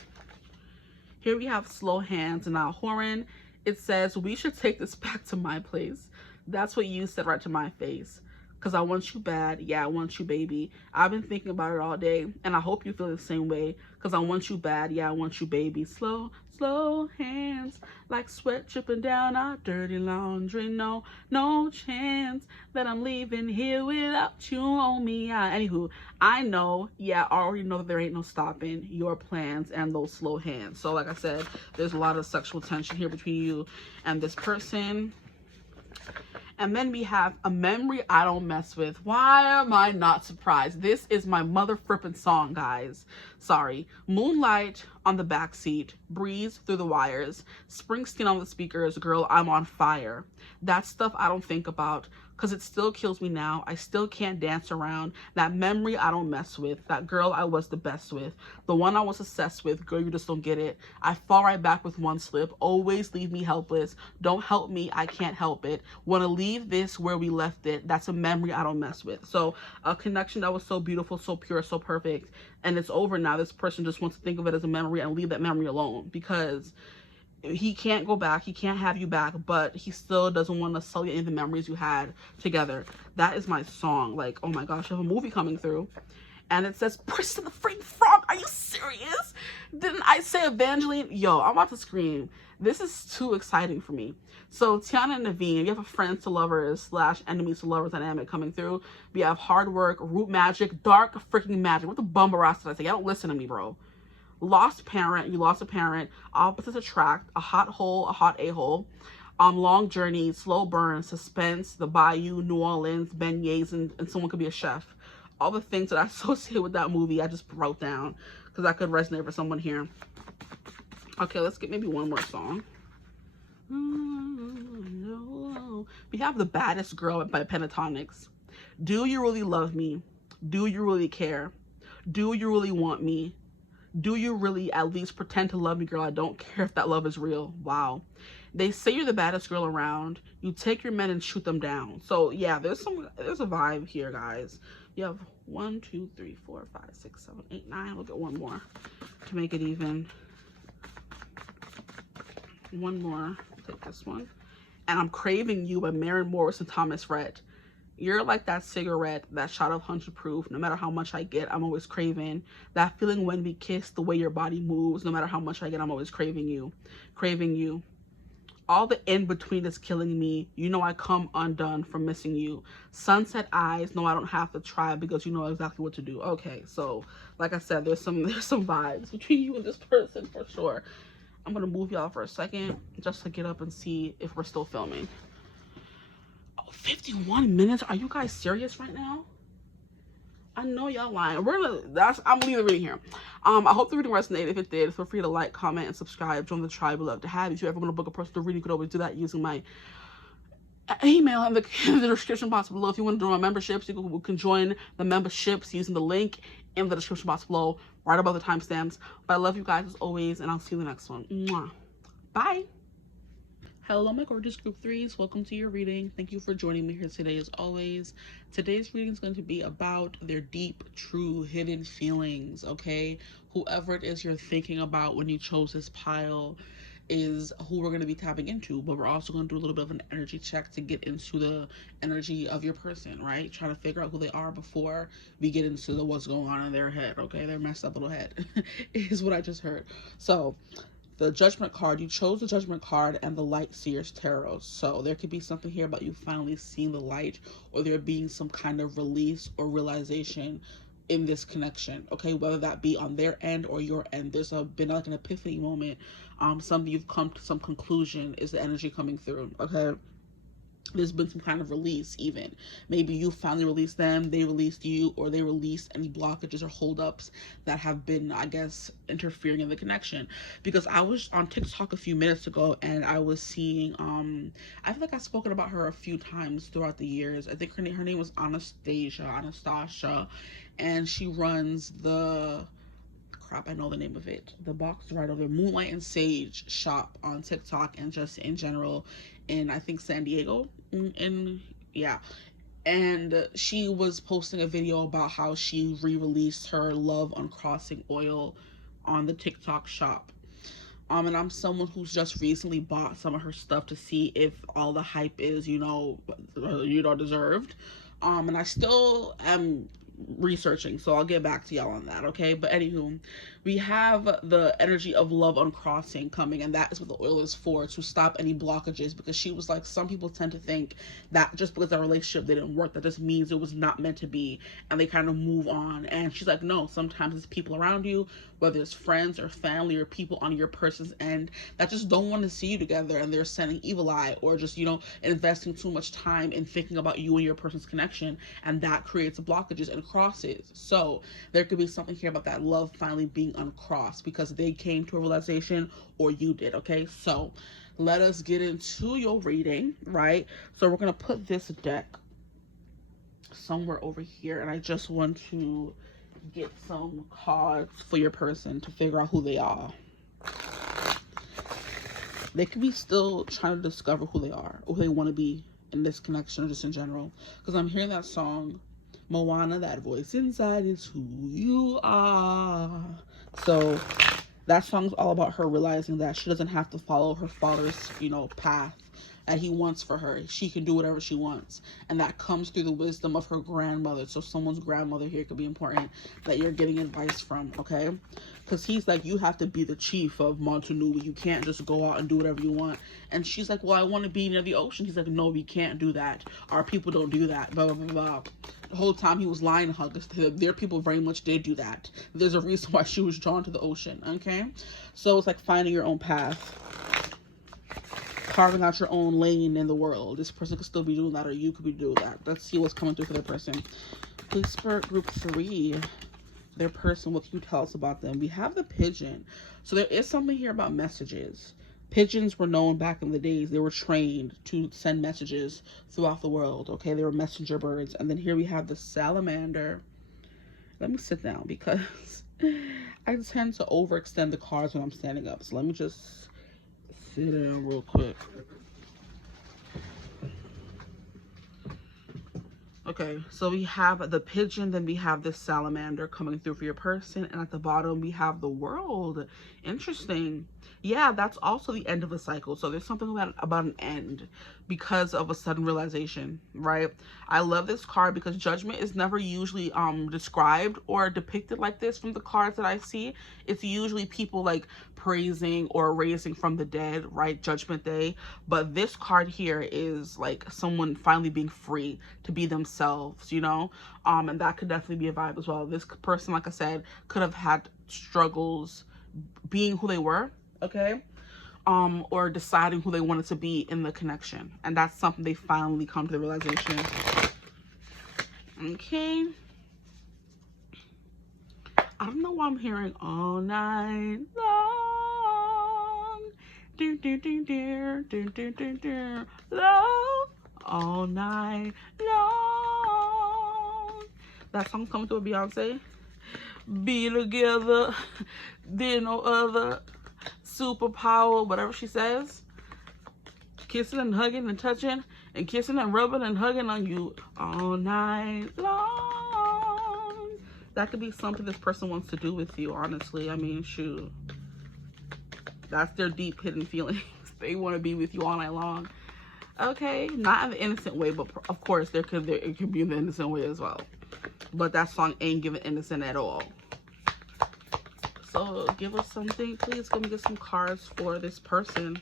Here we have slow hands and now Horan. It says, we should take this back to my place. That's what you said right to my face. Because I want you bad. Yeah, I want you, baby. I've been thinking about it all day. And I hope you feel the same way. Because I want you bad. Yeah, I want you, baby. Slow, slow hands. Like sweat dripping down our dirty laundry. No, no chance that I'm leaving here without you on me. Anywho, I know, yeah, I already know that there ain't no stopping your plans and those slow hands. So like I said, there's a lot of sexual tension here between you and this person. And then we have a memory I don't mess with. Why am I not surprised? This is my mother frippin' song, guys. Sorry. Moonlight on the backseat, breeze through the wires, Springsteen on the speakers, girl, I'm on fire. That stuff I don't think about, because it still kills me now. I still can't dance around. That memory I don't mess with. That girl I was the best with. The one I was obsessed with. Girl, you just don't get it. I fall right back with one slip. Always leave me helpless. Don't help me. I can't help it. Want to leave this where we left it. That's a memory I don't mess with. So a connection that was so beautiful, so pure, so perfect. And it's over now. This person just wants to think of it as a memory and leave that memory alone, because he can't go back, he can't have you back, but he still doesn't want to sully any of the memories you had together. That is my song. Like, oh my gosh, I have a movie coming through and it says Priest of the Freaking Frog. Are you serious? Didn't I say Evangeline? Yo, I'm about to scream. This is too exciting for me. So Tiana and Naveen, you have a friends to lovers / enemies to lovers dynamic coming through. We have hard work, root magic, dark freaking magic. What the bumbaras did I say? Y'all don't listen to me, bro. Lost parent, you lost a parent, opposites attract, a hot hole, a hot a-hole, long journey, slow burn, suspense, the bayou, New Orleans, beignets, and someone could be a chef. All the things that I associate with that movie, I just wrote down because I could resonate for someone here. Okay, let's get maybe one more song. We have The Baddest Girl by Pentatonics. Do you really love me? Do you really care? Do you really want me? Do you really at least pretend to love me, girl? I don't care if that love is real. Wow. They say you're the baddest girl around. You take your men and shoot them down. So yeah, there's a vibe here, guys. You have 1, 2, 3, 4, 5, 6, 7, 8, 9. We'll get one more to make it even. One more. Take this one. And I'm Craving You by Maren Morris and Thomas Rhett. You're like that cigarette, that shot of 100 proof. No matter how much I get, I'm always craving. That feeling when we kiss, the way your body moves. No matter how much I get, I'm always craving you. Craving you. All the in-between is killing me. You know I come undone from missing you. Sunset eyes. No, I don't have to try because you know exactly what to do. Okay, so like I said, there's some vibes between you and this person for sure. I'm going to move y'all for a second just to get up and see if we're still filming. 51 minutes? Are you guys serious right now? I know y'all lying. I'm leaving the reading here. I hope the reading resonated. If it did, feel free to like, comment, and subscribe. Join the tribe. We'd love to have you. If you ever want to book a personal reading, you could always do that using my email in the description box below. If you want to join my memberships, you can join the memberships using the link in the description box below, right above the timestamps. But I love you guys as always, and I'll see you in the next one. Mwah. Bye. Hello, my gorgeous group 3s. Welcome to your reading. Thank you for joining me here today as always. Today's reading is going to be about their deep, true, hidden feelings, okay? Whoever it is you're thinking about when you chose this pile is who we're going to be tapping into, but we're also going to do a little bit of an energy check to get into the energy of your person, right? Trying to figure out who they are before we get into what's going on in their head, okay? Their messed up little head is what I just heard. So the Judgment card, you chose the Judgment card and the Light Seer's Tarot. So there could be something here about you finally seeing the light, or there being some kind of release or realization in this connection, okay? Whether that be on their end or your end, there's been like an epiphany moment. Something you've come to some conclusion is the energy coming through, okay? There's been some kind of release even. Maybe you finally released them, they released you, or they released any blockages or holdups that have been, I guess, interfering in the connection. Because I was on TikTok a few minutes ago and I was seeing, I feel like I've spoken about her a few times throughout the years. I think her name was Anastasia, and she runs the crap, I know the name of it. The box right over there, Moonlight and Sage shop on TikTok and just in general in, I think, San Diego. Yeah. And she was posting a video about how she re-released her Love Uncrossing oil on the TikTok shop. And I'm someone who's just recently bought some of her stuff to see if all the hype is, deserved. And I still am researching, so I'll get back to y'all on that, okay? But anywho, we have the energy of love uncrossing coming, and that is what the oil is for, to stop any blockages, because she was like, some people tend to think that just because that relationship didn't work, that just means it was not meant to be, and they kind of move on. And she's like, no, sometimes it's people around you, whether it's friends or family or people on your person's end, that just don't want to see you together, and they're sending evil eye, or just, investing too much time in thinking about you and your person's connection, and that creates blockages and crosses. So there could be something here about that love finally being uncrossed because they came to a realization, or you did. Okay, so let us get into your reading, right? So we're gonna put this deck somewhere over here, and I just want to get some cards for your person to figure out who they are. They could be still trying to discover who they are, or who they want to be in this connection, or just in general, because I'm hearing that song Moana, that voice inside is who you are. So that song's all about her realizing that she doesn't have to follow her father's, path that he wants for her. She can do whatever she wants. And that comes through the wisdom of her grandmother. So someone's grandmother here could be important that you're getting advice from, okay? Because he's like, you have to be the chief of Montanui. You can't just go out and do whatever you want. And she's like, well, I want to be near the ocean. He's like, no, we can't do that. Our people don't do that. Blah, blah, blah, blah. The whole time he was lying to her. Their people very much did do that. There's a reason why she was drawn to the ocean, okay? So it's like finding your own path. Carving out your own lane in the world. This person could still be doing that, or you could be doing that. Let's see what's coming through for their person. Please, Spirit Group 3, their person, what can you tell us about them? We have the pigeon. So there is something here about messages. Pigeons were known back in the days. They were trained to send messages throughout the world, okay? They were messenger birds. And then here we have the salamander. Let me sit down because I tend to overextend the cards when I'm standing up. So let me just sit down real quick. Okay, so we have the pigeon, then we have the salamander coming through for your person, and at the bottom we have the world. Interesting. Yeah, that's also the end of a cycle. So there's something about an end because of a sudden realization, right? I love this card because judgment is never usually described or depicted like this from the cards that I see. It's usually people like praising or raising from the dead, right? Judgment Day. But this card here is like someone finally being free to be themselves, and that could definitely be a vibe as well. This person, like I said, could have had struggles being who they were, okay, or deciding who they wanted to be in the connection, and that's something they finally come to the realization. Okay, I don't know why I'm hearing all night long, do do do do do do do do, love all night long. That song's coming through with Beyonce. Be together, there no other superpower, whatever she says. Kissing and hugging and touching and kissing and rubbing and hugging on you all night long. That could be something this person wants to do with you, honestly. I mean, shoot. That's their deep hidden feelings. They want to be with you all night long. Okay, not in the innocent way, but of course it could be in the innocent way as well. But that song ain't giving innocent at all. So give us something, please. Let me get some cards for this person.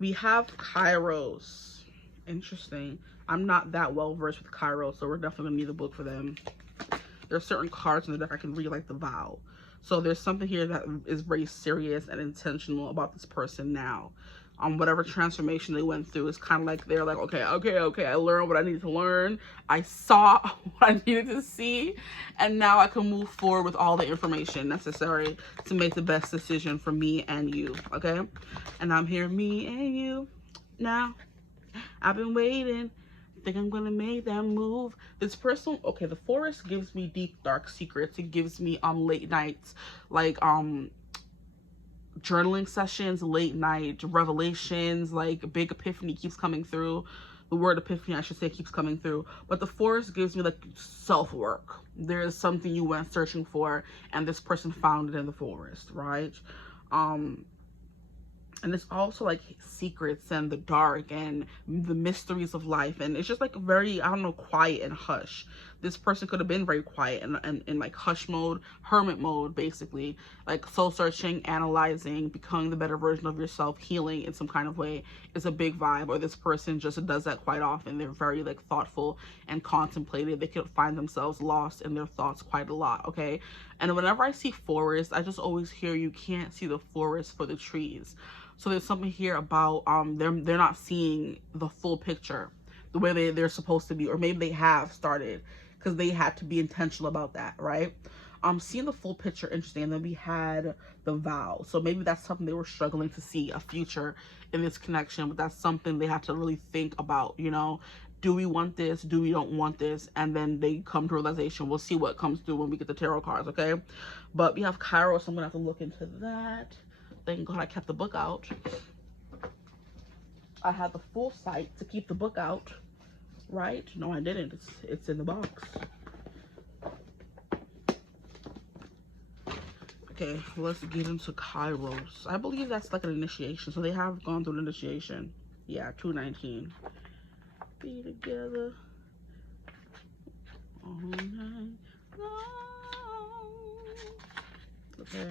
We have Kairos. Interesting. I'm not that well versed with Kairos, so we're definitely gonna need a book for them. There are certain cards in the deck I can read, like the vow. So there's something here that is very serious and intentional about this person now. Whatever transformation they went through is kind of like they're like, okay, I learned what I needed to learn. I saw what I needed to see, and now I can move forward with all the information necessary to make the best decision for me and you, okay? And I'm here, me and you. Now, I've been waiting think I'm gonna make that move. This person, okay, the forest gives me deep dark secrets. It gives me late nights, like journaling sessions, late night revelations, like big epiphany keeps coming through. The word epiphany, I should say, keeps coming through. But the forest gives me like self-work. There is something you went searching for, and this person found it in the forest, right? And it's also like secrets and the dark and the mysteries of life, and it's just like very, I don't know, quiet and hush. This person could have been very quiet and in like hush mode, hermit mode, basically, like soul searching, analyzing, becoming the better version of yourself, healing in some kind of way is a big vibe. Or this person just does that quite often. They're very like thoughtful and contemplative. They could find themselves lost in their thoughts quite a lot, okay? And whenever I see forest, I just always hear you can't see the forest for the trees. So there's something here about they're not seeing the full picture the way they're supposed to be, or maybe they have started because they had to be intentional about that, right? Seeing the full picture, interesting. And then we had the vow, so maybe that's something they were struggling to see a future in this connection, but that's something they have to really think about, you know. Do we want this? Do we don't want this? And then they come to realization. We'll see what comes through when we get the tarot cards, okay? But we have Kairos, so I'm gonna have to look into that. Thank God I kept the book out. I had the full sight to keep the book out, right? No, I didn't. It's in the box. Okay, let's get into Kairos. I believe that's like an initiation. So they have gone through an initiation. Yeah, 219. Be together all night long. Okay.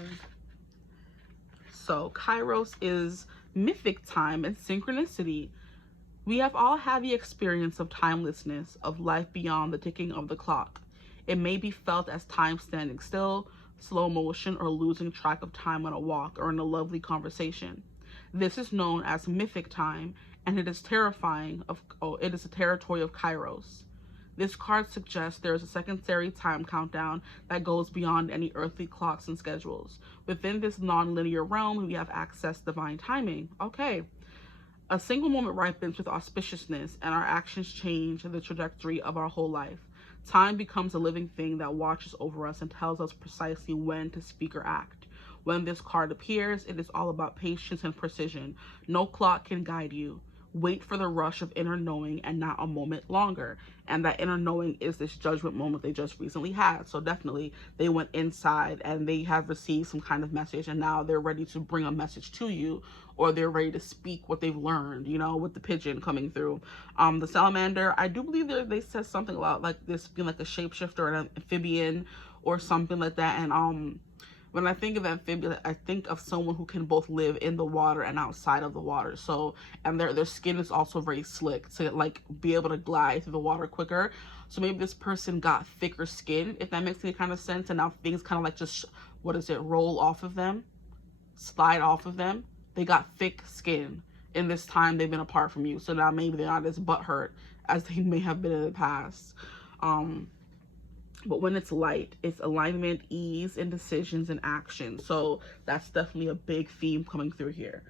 So Kairos is mythic time and synchronicity. We have all had the experience of timelessness, of life beyond the ticking of the clock. It may be felt as time standing still, slow motion, or losing track of time on a walk or in a lovely conversation. This is known as mythic time, and it is terrifying. It is a territory of Kairos. This card suggests there is a secondary time countdown that goes beyond any earthly clocks and schedules. Within this non-linear realm, we have access to divine timing. Okay. A single moment ripens with auspiciousness, and our actions change the trajectory of our whole life. Time becomes a living thing that watches over us and tells us precisely when to speak or act. When this card appears, it is all about patience and precision. No clock can guide you. Wait for the rush of inner knowing and not a moment longer. And that inner knowing is this judgment moment they just recently had. So definitely they went inside and they have received some kind of message, and now they're ready to bring a message to you, or they're ready to speak what they've learned, you know, with the pigeon coming through. The salamander, I do believe they said something about like this being like a shapeshifter, an amphibian or something like that. And when I think of amphibian, I think of someone who can both live in the water and outside of the water. So, and their skin is also very slick to like be able to glide through the water quicker. So maybe this person got thicker skin, if that makes any kind of sense. And now things kind of like just, roll off of them, slide off of them. They got thick skin in this time they've been apart from you. So now maybe they're not as butthurt as they may have been in the past. But when it's light, it's alignment, ease, indecisions, and action. So that's definitely a big theme coming through here.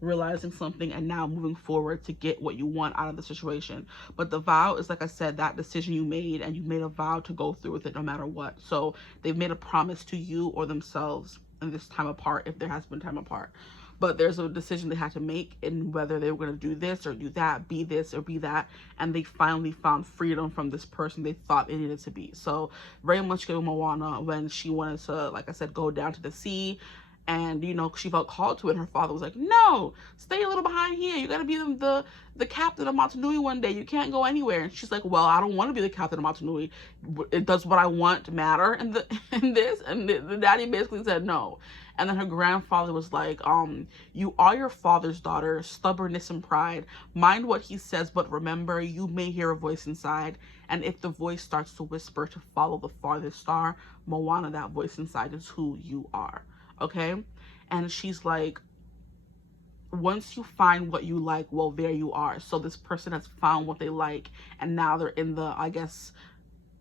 Realizing something and now moving forward to get what you want out of the situation. But the vow is, like I said, that decision you made, and you made a vow to go through with it no matter what. So they've made a promise to you or themselves in this time apart, if there has been time apart. But there's a decision they had to make in whether they were going to do this or do that, be this or be that. And they finally found freedom from this person they thought they needed to be. So very much giving Moana when she wanted to, like I said, go down to the sea. And, you know, she felt called to it. Her father was like, no, stay a little behind here. You got to be the captain of Motunui one day. You can't go anywhere. And she's like, well, I don't want to be the captain of Motunui. It does what I want matter in this. And the daddy basically said no. And then her grandfather was like, you are your father's daughter, stubbornness and pride. Mind what he says, but remember, you may hear a voice inside. And if the voice starts to whisper to follow the farthest star, Moana, that voice inside is who you are. Okay? And she's like, once you find what you like, well, there you are. So this person has found what they like, and now they're in the, I guess,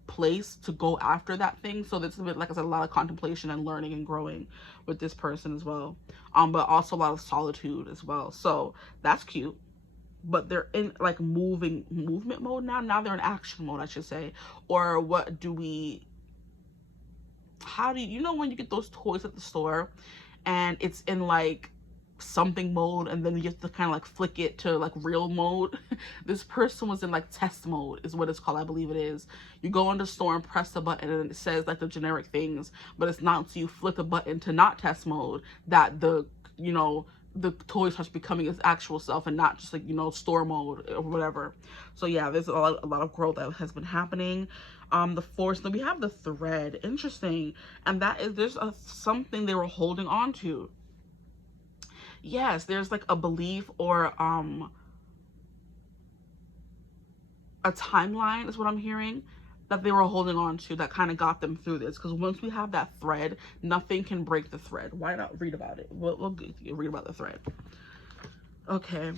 place to go after that thing. So there's a bit, like I said, a lot of contemplation and learning and growing with this person as well. But also a lot of solitude as well. So that's cute. but they're in like movement mode now. Now they're in action mode, I should say. Or what do we, how do you know when you get those toys at the store and it's in like something mode and then you have to kind of like flick it to like real mode? This person was in like test mode is what it's called, I believe it is. You go in the store and press the button and it says like the generic things, but it's not until you flick the button to not test mode that the, you know, the toy starts becoming its actual self and not just like, you know, store mode or whatever. So yeah, there's a lot of growth that has been happening. The force, then we have the thread. Interesting. And that is, there's something they were holding on to. Yes, there's like a belief or a timeline is what I'm hearing that they were holding on to that kind of got them through this. Because once we have that thread, nothing can break the thread. Why not read about it? We'll read about the thread. Okay.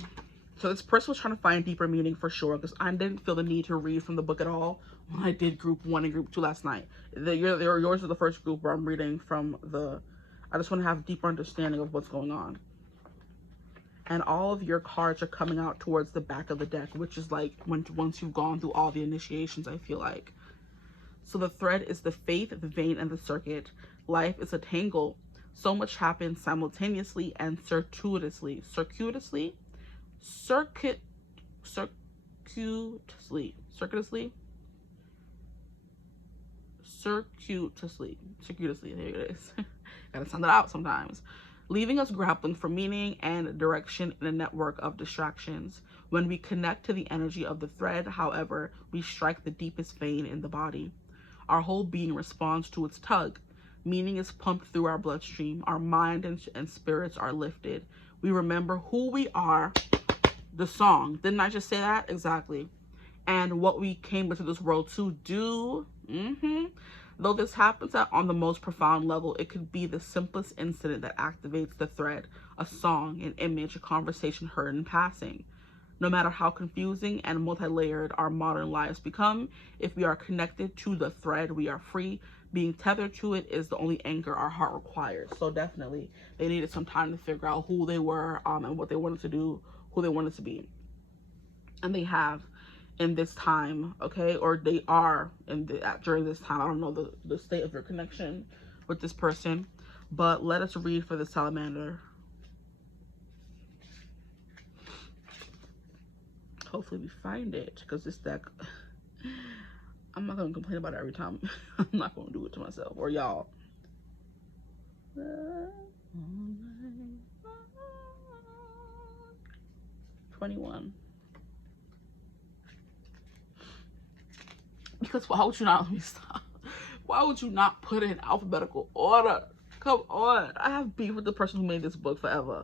So this person was trying to find deeper meaning for sure, because I didn't feel the need to read from the book at all when I did group 1 and group 2 last night. Yours is the first group where I'm reading from the, I just want to have a deeper understanding of what's going on. And all of your cards are coming out towards the back of the deck, which is like once you've gone through all the initiations, I feel like. So the thread is the faith, the vein, and the circuit. Life is a tangle. So much happens simultaneously and circuitously. Circuitously? Circuitously. There it is. Gotta sound it out sometimes. Leaving us grappling for meaning and direction in a network of distractions. When we connect to the energy of the thread, however, we strike the deepest vein in the body. Our whole being responds to its tug. Meaning is pumped through our bloodstream. Our mind and spirits are lifted. We remember who we are. The song. Didn't I just say that? Exactly. And what we came into this world to do. Though this happens on the most profound level, it could be the simplest incident that activates the thread. A song, an image, a conversation heard in passing. No matter how confusing and multi-layered our modern lives become, if we are connected to the thread, we are free. Being tethered to it is the only anchor our heart requires. So definitely, they needed some time to figure out who they were and what they wanted to do, who they wanted to be. And they have in this time, okay? Or they are during this time. I don't know the state of your connection with this person. But let us read for the salamander. Hopefully we find it, because this deck, I'm not going to complain about it every time. I'm not going to do it to myself or y'all. 21. Because why would you not, let me stop. Why would you not put it in alphabetical order? Come on. I have beef with the person who made this book forever.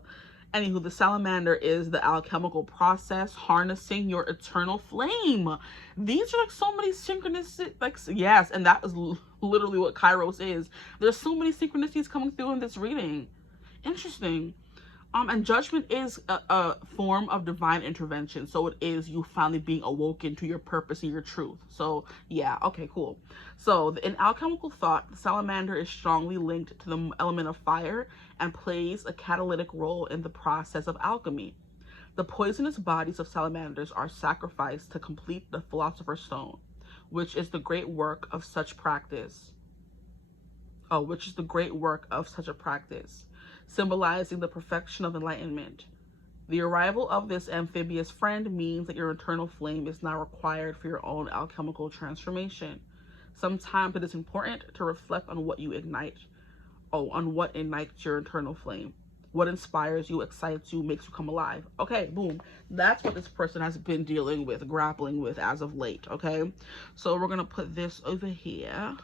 Anywho, the salamander is the alchemical process harnessing your eternal flame. These are like so many synchronicities, like, yes, and that is literally what Kairos is. There's so many synchronicities coming through in this reading. Interesting. And judgment is a form of divine intervention. So it is you finally being awoken to your purpose and your truth. So yeah, okay, cool. So in alchemical thought, the salamander is strongly linked to the element of fire and plays a catalytic role in the process of alchemy. The poisonous bodies of salamanders are sacrificed to complete the philosopher's stone, which is the great work of such practice. Symbolizing the perfection of enlightenment. The arrival of this amphibious friend means that your eternal flame is now required for your own alchemical transformation. Sometimes it is important to reflect on what ignites your eternal flame. What inspires you, excites you, makes you come alive. Okay, boom. That's what this person has been dealing with, grappling with as of late, okay? So we're going to put this over here,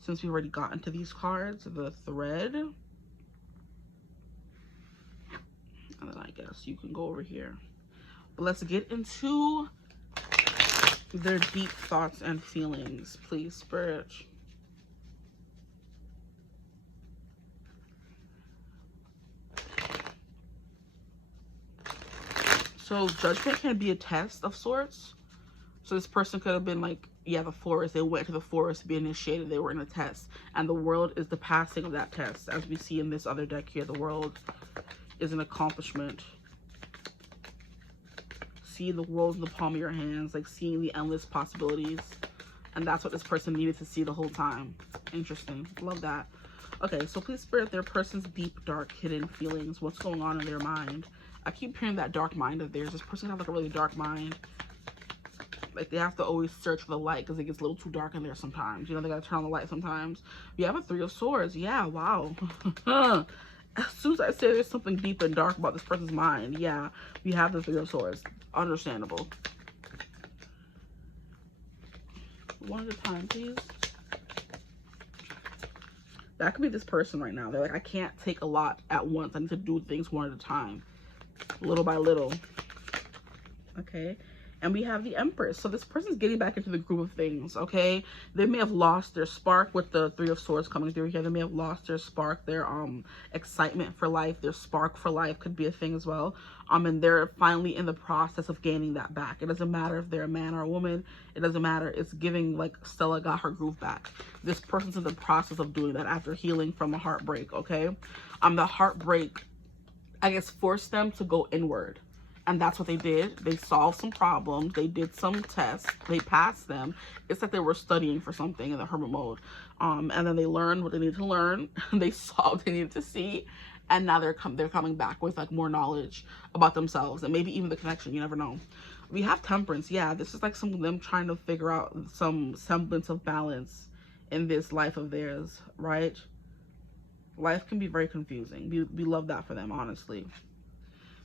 since we already got into these cards, the thread. And then I guess you can go over here. But let's get into their deep thoughts and feelings, please, Spirit. So judgment can be a test of sorts. So this person could have been like, yeah, the forest. They went to the forest to be initiated. They were in a test. And the world is the passing of that test. As we see in this other deck here, the world is an accomplishment. seeing the world in the palm of your hands, like seeing the endless possibilities. And that's what this person needed to see the whole time. Interesting. Love that. Okay, so please, Spirit, their person's deep, dark, hidden feelings. What's going on in their mind? I keep hearing that dark mind of theirs. This person has like a really dark mind. Like they have to always search for the light because it gets a little too dark in there sometimes. You know, they gotta turn on the light sometimes. You have a 3 of Swords. Yeah, wow. As soon as I say there's something deep and dark about this person's mind, yeah, we have the 3 of Swords. Understandable. One at a time, please. That could be this person right now. They're like, I can't take a lot at once. I need to do things one at a time, little by little. Okay. And we have the Empress. So this person's getting back into the groove of things, okay? They may have lost their spark with the 3 of Swords coming through here. They may have lost their spark, their excitement for life, their spark for life could be a thing as well. And they're finally in the process of gaining that back. It doesn't matter if they're a man or a woman. It doesn't matter. It's giving like Stella got her groove back. This person's in the process of doing that after healing from a heartbreak, okay? The heartbreak, I guess, forced them to go inward. And that's what they did. They solved some problems. They did some tests. They passed them. It's like they were studying for something in the hermit mode. And then they learned what they needed to learn. They saw what they needed to see. And now they're coming back with like more knowledge about themselves and maybe even the connection. You never know. We have Temperance. Yeah, this is like some of them trying to figure out some semblance of balance in this life of theirs, right? Life can be very confusing. We love that for them, honestly.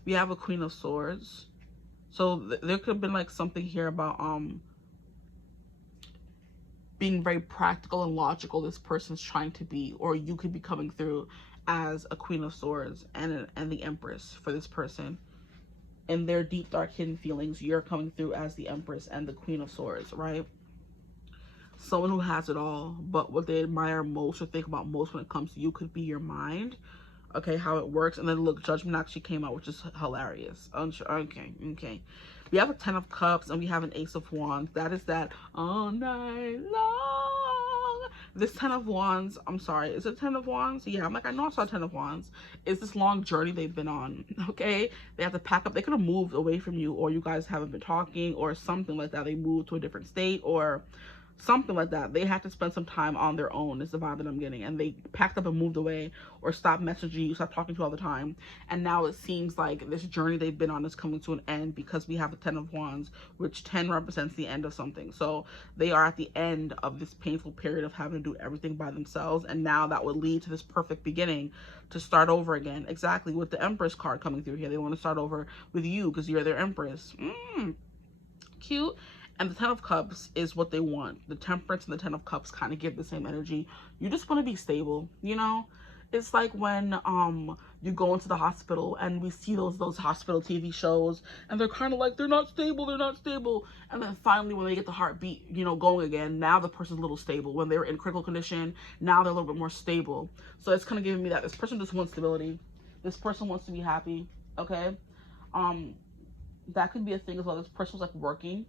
We have a Queen of Swords. So there could have been like something here about being very practical and logical this person's trying to be, or you could be coming through as a Queen of Swords and the Empress for this person. In their deep, dark, hidden feelings, you're coming through as the Empress and the Queen of Swords, right? Someone who has it all, but what they admire most or think about most when it comes to you could be your mind. Okay, how it works. And then look, Judgment actually came out, which is hilarious. Okay. We have a 10 of Cups and we have an Ace of Wands. That is that all night long. This 10 of Wands, I'm sorry, is it 10 of Wands? Yeah, I'm like, I know I saw 10 of Wands. It's this long journey they've been on, okay? They have to pack up. They could have moved away from you, or you guys haven't been talking, or something like that. They moved to a different state, or something like that. They had to spend some time on their own is the vibe that I'm getting, and they packed up and moved away, or stopped messaging you, stopped talking to you all the time. And now it seems like this journey they've been on is coming to an end because we have the 10 of Wands, which 10 represents the end of something. So they are at the end of this painful period of having to do everything by themselves, and now that would lead to this perfect beginning to start over again. Exactly, with the Empress card coming through here. They want to start over with you because you're their Empress. Cute. And the 10 of Cups is what they want. The Temperance and the 10 of Cups kind of give the same energy. You just want to be stable, you know? It's like when you go into the hospital and we see those hospital TV shows and they're kind of like, they're not stable. And then finally when they get the heartbeat, you know, going again, now the person's a little stable. When they were in critical condition, now they're a little bit more stable. So it's kind of giving me that this person just wants stability. This person wants to be happy, okay? That could be a thing as well. This person was like working.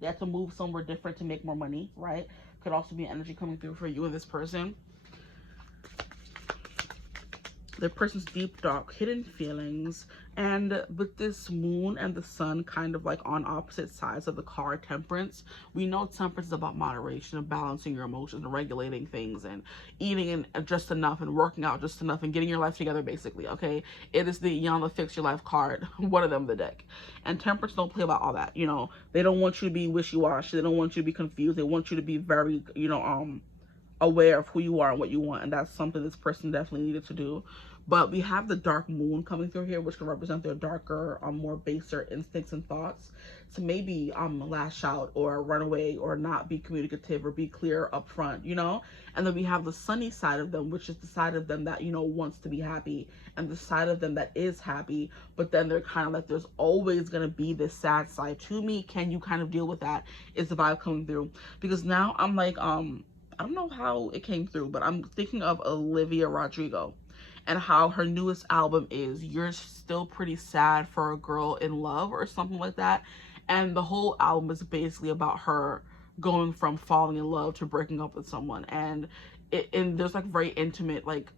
They had to move somewhere different to make more money, right? Could also be energy coming through for you and this person. Their person's deep, dark, hidden feelings. And with this moon and the sun kind of like on opposite sides of the card Temperance, we know Temperance is about moderation and balancing your emotions and regulating things and eating and just enough and working out just enough and getting your life together, basically, okay? It is the Yana Fix Your Life card, one of them, the deck. And Temperance don't play about all that, you know? They don't want you to be wishy-washy. They don't want you to be confused. They want you to be very, you know, aware of who you are and what you want, and that's something this person definitely needed to do. But we have the dark moon coming through here, which can represent their darker, more baser instincts and thoughts to maybe lash out or run away or not be communicative or be clear up front, you know. And then we have the sunny side of them, which is the side of them that, you know, wants to be happy, and the side of them that is happy, but then they're kind of like, there's always going to be this sad side to me. Can you kind of deal with that? Is the vibe coming through? Because now I'm like, I don't know how it came through, but I'm thinking of Olivia Rodrigo and how her newest album is You're Still Pretty Sad for a Girl in Love or something like that. And the whole album is basically about her going from falling in love to breaking up with someone. And there's like very intimate like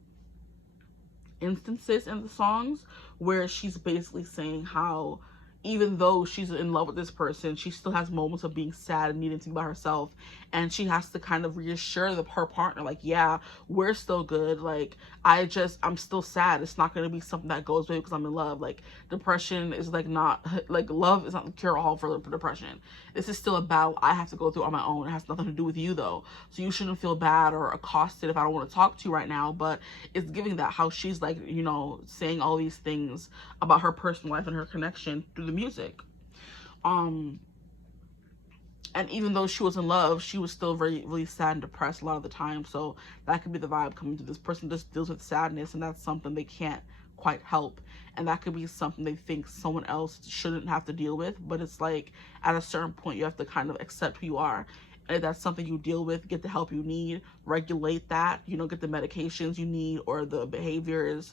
instances in the songs where she's basically saying how, even though she's in love with this person, she still has moments of being sad and needing to be by herself. And she has to kind of reassure her partner, like, yeah, we're still good. Like, I'm still sad. It's not going to be something that goes away because I'm in love. Like, depression is like not, like, love is not the cure all for depression. This is still about, I have to go through on my own. It has nothing to do with you, though. So you shouldn't feel bad or accosted if I don't want to talk to you right now. But it's giving that how she's, like, you know, saying all these things about her personal life and her connection through the music. And even though she was in love, she was still really sad and depressed a lot of the time. So that could be the vibe coming through. This person just deals with sadness, and that's something they can't quite help. And that could be something they think someone else shouldn't have to deal with. But it's like, at a certain point, you have to kind of accept who you are. And if that's something you deal with, get the help you need, regulate that, you know, get the medications you need or the behaviors,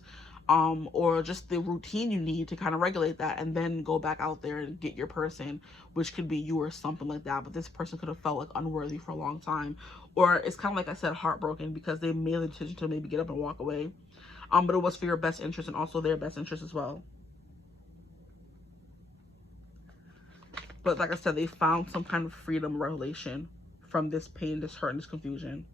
or just the routine you need to kind of regulate that, and then go back out there and get your person, which could be you or something like that. But this person could have felt like unworthy for a long time, or it's kind of like I said, heartbroken because they made the decision to maybe get up and walk away. But it was for your best interest and also their best interest as well. But like I said, they found some kind of freedom, revelation from this pain, this hurt, and this confusion.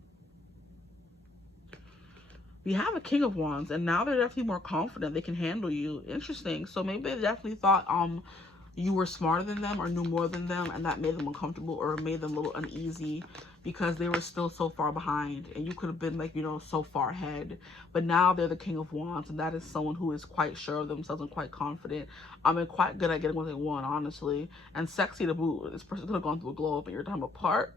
We have a King of Wands, and now they're definitely more confident. They can handle you. Interesting. So maybe they definitely thought you were smarter than them or knew more than them, and that made them uncomfortable or made them a little uneasy because they were still so far behind, and you could have been, like, you know, so far ahead. But now they're the King of Wands, and that is someone who is quite sure of themselves and quite confident. And quite good at getting what they want, honestly, and sexy to boot. This person could have gone through a glow up in your time apart.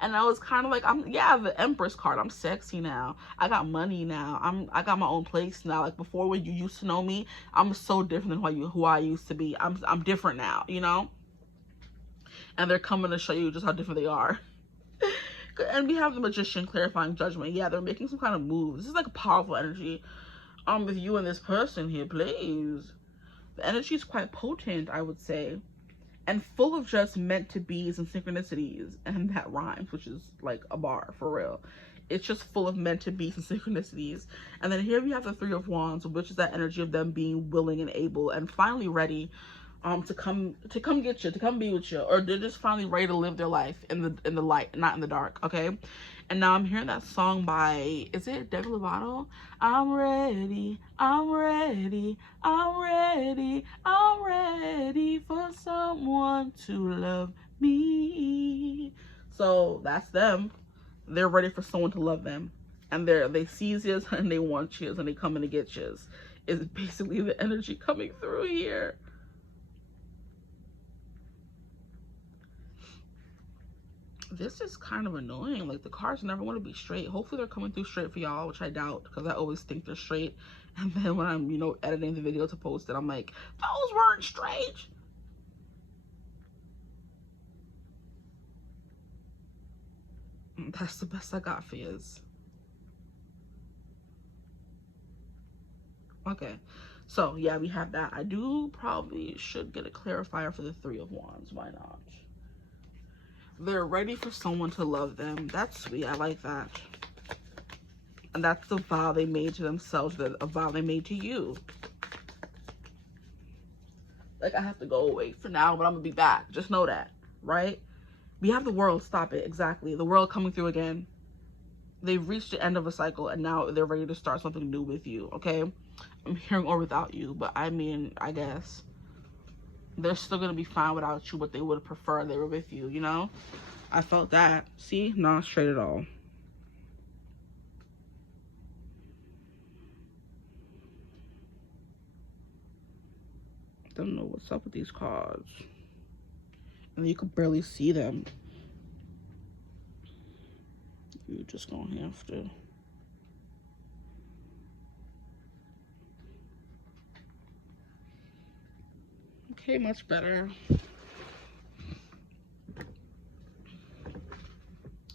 And I was kind of like, yeah, the Empress card. I'm sexy now. I got money now. I got my own place now. Like, before, when you used to know me, I'm so different than who I used to be. I'm different now, you know? And they're coming to show you just how different they are. And we have the Magician, clarifying judgment. Yeah, they're making some kind of move. This is like a powerful energy. With you and this person here, please. The energy is quite potent, I would say, and full of just meant to be's and synchronicities, and that rhymes, which is like a bar for real. It's just full of meant to be's and synchronicities. And then here we have the Three of Wands, which is that energy of them being willing and able and finally ready to come get you, to come be with you, or they're just finally ready to live their life in the light, not in the dark. Okay. And now I'm hearing that song by, is it Demi Lovato? I'm ready, I'm ready, I'm ready, I'm ready for someone to love me. So that's them. They're ready for someone to love them, and they seize you and they want you and they come in to get you. Is basically the energy coming through here. This is kind of annoying. Like, the cards never want to be straight. Hopefully they're coming through straight for y'all, which I doubt, because I always think they're straight. And then when I'm, you know, editing the video to post it, I'm like, those weren't straight. That's the best I got for you. Okay. So, yeah, we have that. I probably should get a clarifier for the Three of Wands. Why not? They're ready for someone to love them. That's sweet. I like that. And that's the vow they made to themselves, a vow they made to you. Like, I have to go away for now, but I'm going to be back. Just know that, right? We have the World. Stop it. Exactly. The World coming through again. They've reached the end of a cycle, and now they're ready to start something new with you, okay? I'm hearing or without you, but I mean, I guess they're still going to be fine without you, but they would prefer they were with you, you know? I felt that. See? Not straight at all. Don't know what's up with these cards. And you can barely see them. You're just going to have to. Okay, much better.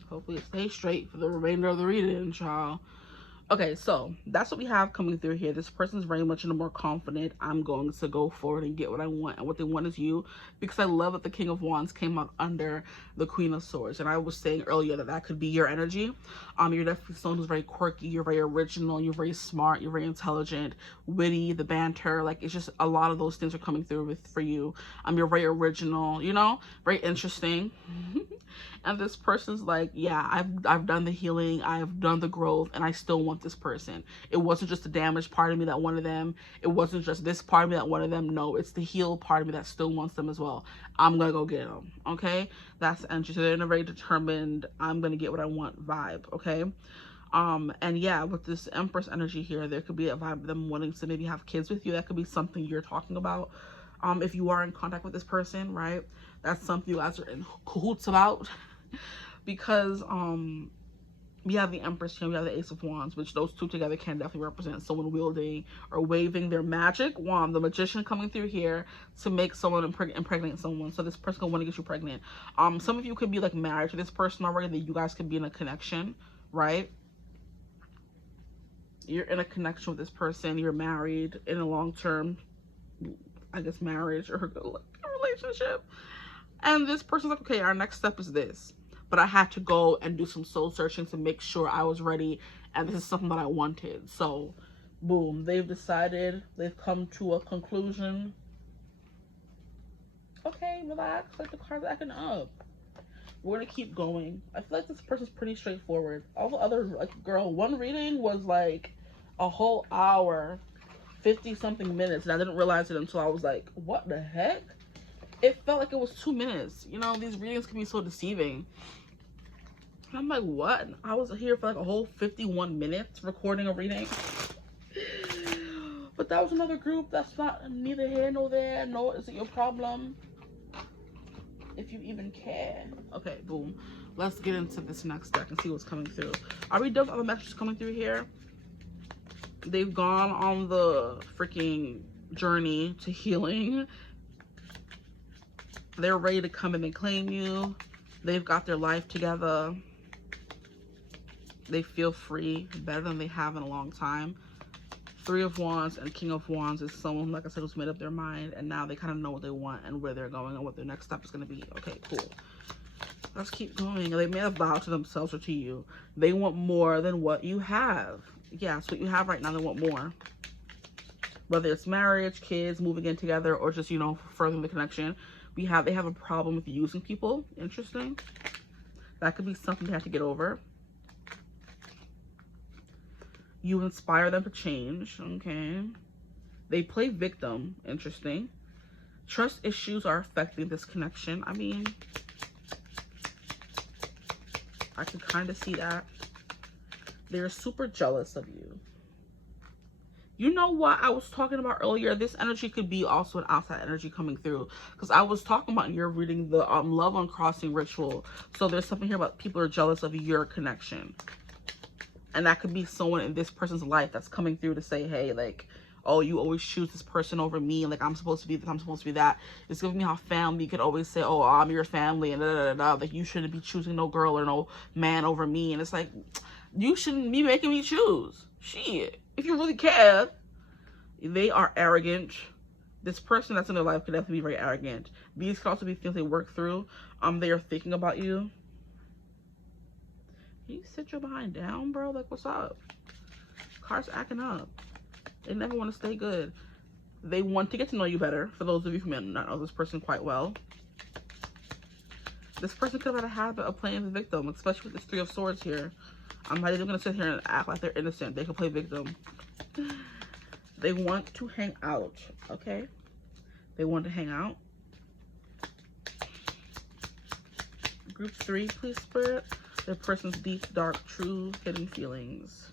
Hopefully it stays straight for the remainder of the reading, child. Okay, so that's what we have coming through here. This person's very much in a more confident, I'm going to go forward and get what I want, and what they want is you, because I love that the King of Wands came out under the Queen of Swords. And I was saying earlier that that could be your energy. You're definitely someone who's very quirky, you're very original, you're very smart, you're very intelligent, witty, the banter, like it's just a lot of those things are coming through with for you. You're very original, you know, very interesting. And this person's like, yeah, I've done the healing, I've done the growth, and I still want this person. It wasn't just the damaged part of me that wanted them. It wasn't just this part of me that wanted them. No, it's the healed part of me that still wants them as well. I'm gonna go get them. Okay, that's the energy. So they're in a very determined, I'm gonna get what I want vibe. Okay. And yeah, with this Empress energy here, there could be a vibe of them wanting to maybe have kids with you. That could be something you're talking about. If you are in contact with this person, right? That's something you guys are in cahoots about. Because we have the Empress here, we have the Ace of Wands, which those two together can definitely represent someone wielding or waving their magic wand, the Magician coming through here to make someone impregnate someone. So this person can want to get you pregnant. Some of you could be like married to this person already, that you guys could be in a connection, right? You're in a connection with this person, you're married in a long-term, I guess, marriage or relationship. And this person's like, okay, our next step is this. But I had to go and do some soul searching to make sure I was ready. And this is something that I wanted. So, boom. They've decided. They've come to a conclusion. Okay, relax. Like the card's acting up. We're going to keep going. I feel like this person's pretty straightforward. All the other, like, girl, one reading was like a whole hour, 50-something minutes. And I didn't realize it until I was like, what the heck? It felt like it was 2 minutes. You know, these readings can be so deceiving. And I'm like, what? I was here for like a whole 51 minutes recording a reading. But that was another group. That's not neither here nor there. No, is it your problem? If you even care. Okay, boom. Let's get into this next deck and see what's coming through. Are we done with all the messages coming through here? They've gone on the freaking journey to healing. They're ready to come in and claim you. They've got their life together. They feel free, better than they have in a long time. Three of Wands and King of Wands is someone, like I said, who's made up their mind. And now they kind of know what they want and where they're going and what their next step is going to be. Okay, cool. Let's keep going. They may have vowed to themselves or to you. They want more than what you have. Yeah, it's what you have right now. They want more. Whether it's marriage, kids, moving in together, or just, you know, furthering the connection. They have a problem with using people. Interesting. That could be something they have to get over. You inspire them to change. Okay. They play victim. Interesting. Trust issues are affecting this connection. I mean, I can kind of see that. They're super jealous of you. You know what I was talking about earlier? This energy could be also an outside energy coming through. Because I was talking about, you're reading the love uncrossing ritual. So there's something here about people are jealous of your connection. And that could be someone in this person's life that's coming through to say, hey, like, oh, you always choose this person over me. Like, I'm supposed to be this, I'm supposed to be that. It's giving me how family could always say, oh, I'm your family, and da-da-da-da. Like, you shouldn't be choosing no girl or no man over me. And it's like, you shouldn't be making me choose. Shit. If you really care. They are arrogant. This person that's in their life could definitely be very arrogant. These could also be things they work through. They are thinking about you. Can you sit your behind down, bro? Like, what's up? Cards acting up. They never want to stay good. They want to get to know you better. For those of you who may not know this person quite well. This person could have had a habit of playing the victim, especially with this Three of Swords here. I'm not even going to sit here and act like they're innocent. They could play victim. They want to hang out, okay? They want to hang out. Group 3, please, Spirit. Their person's deep, dark, true, hidden feelings.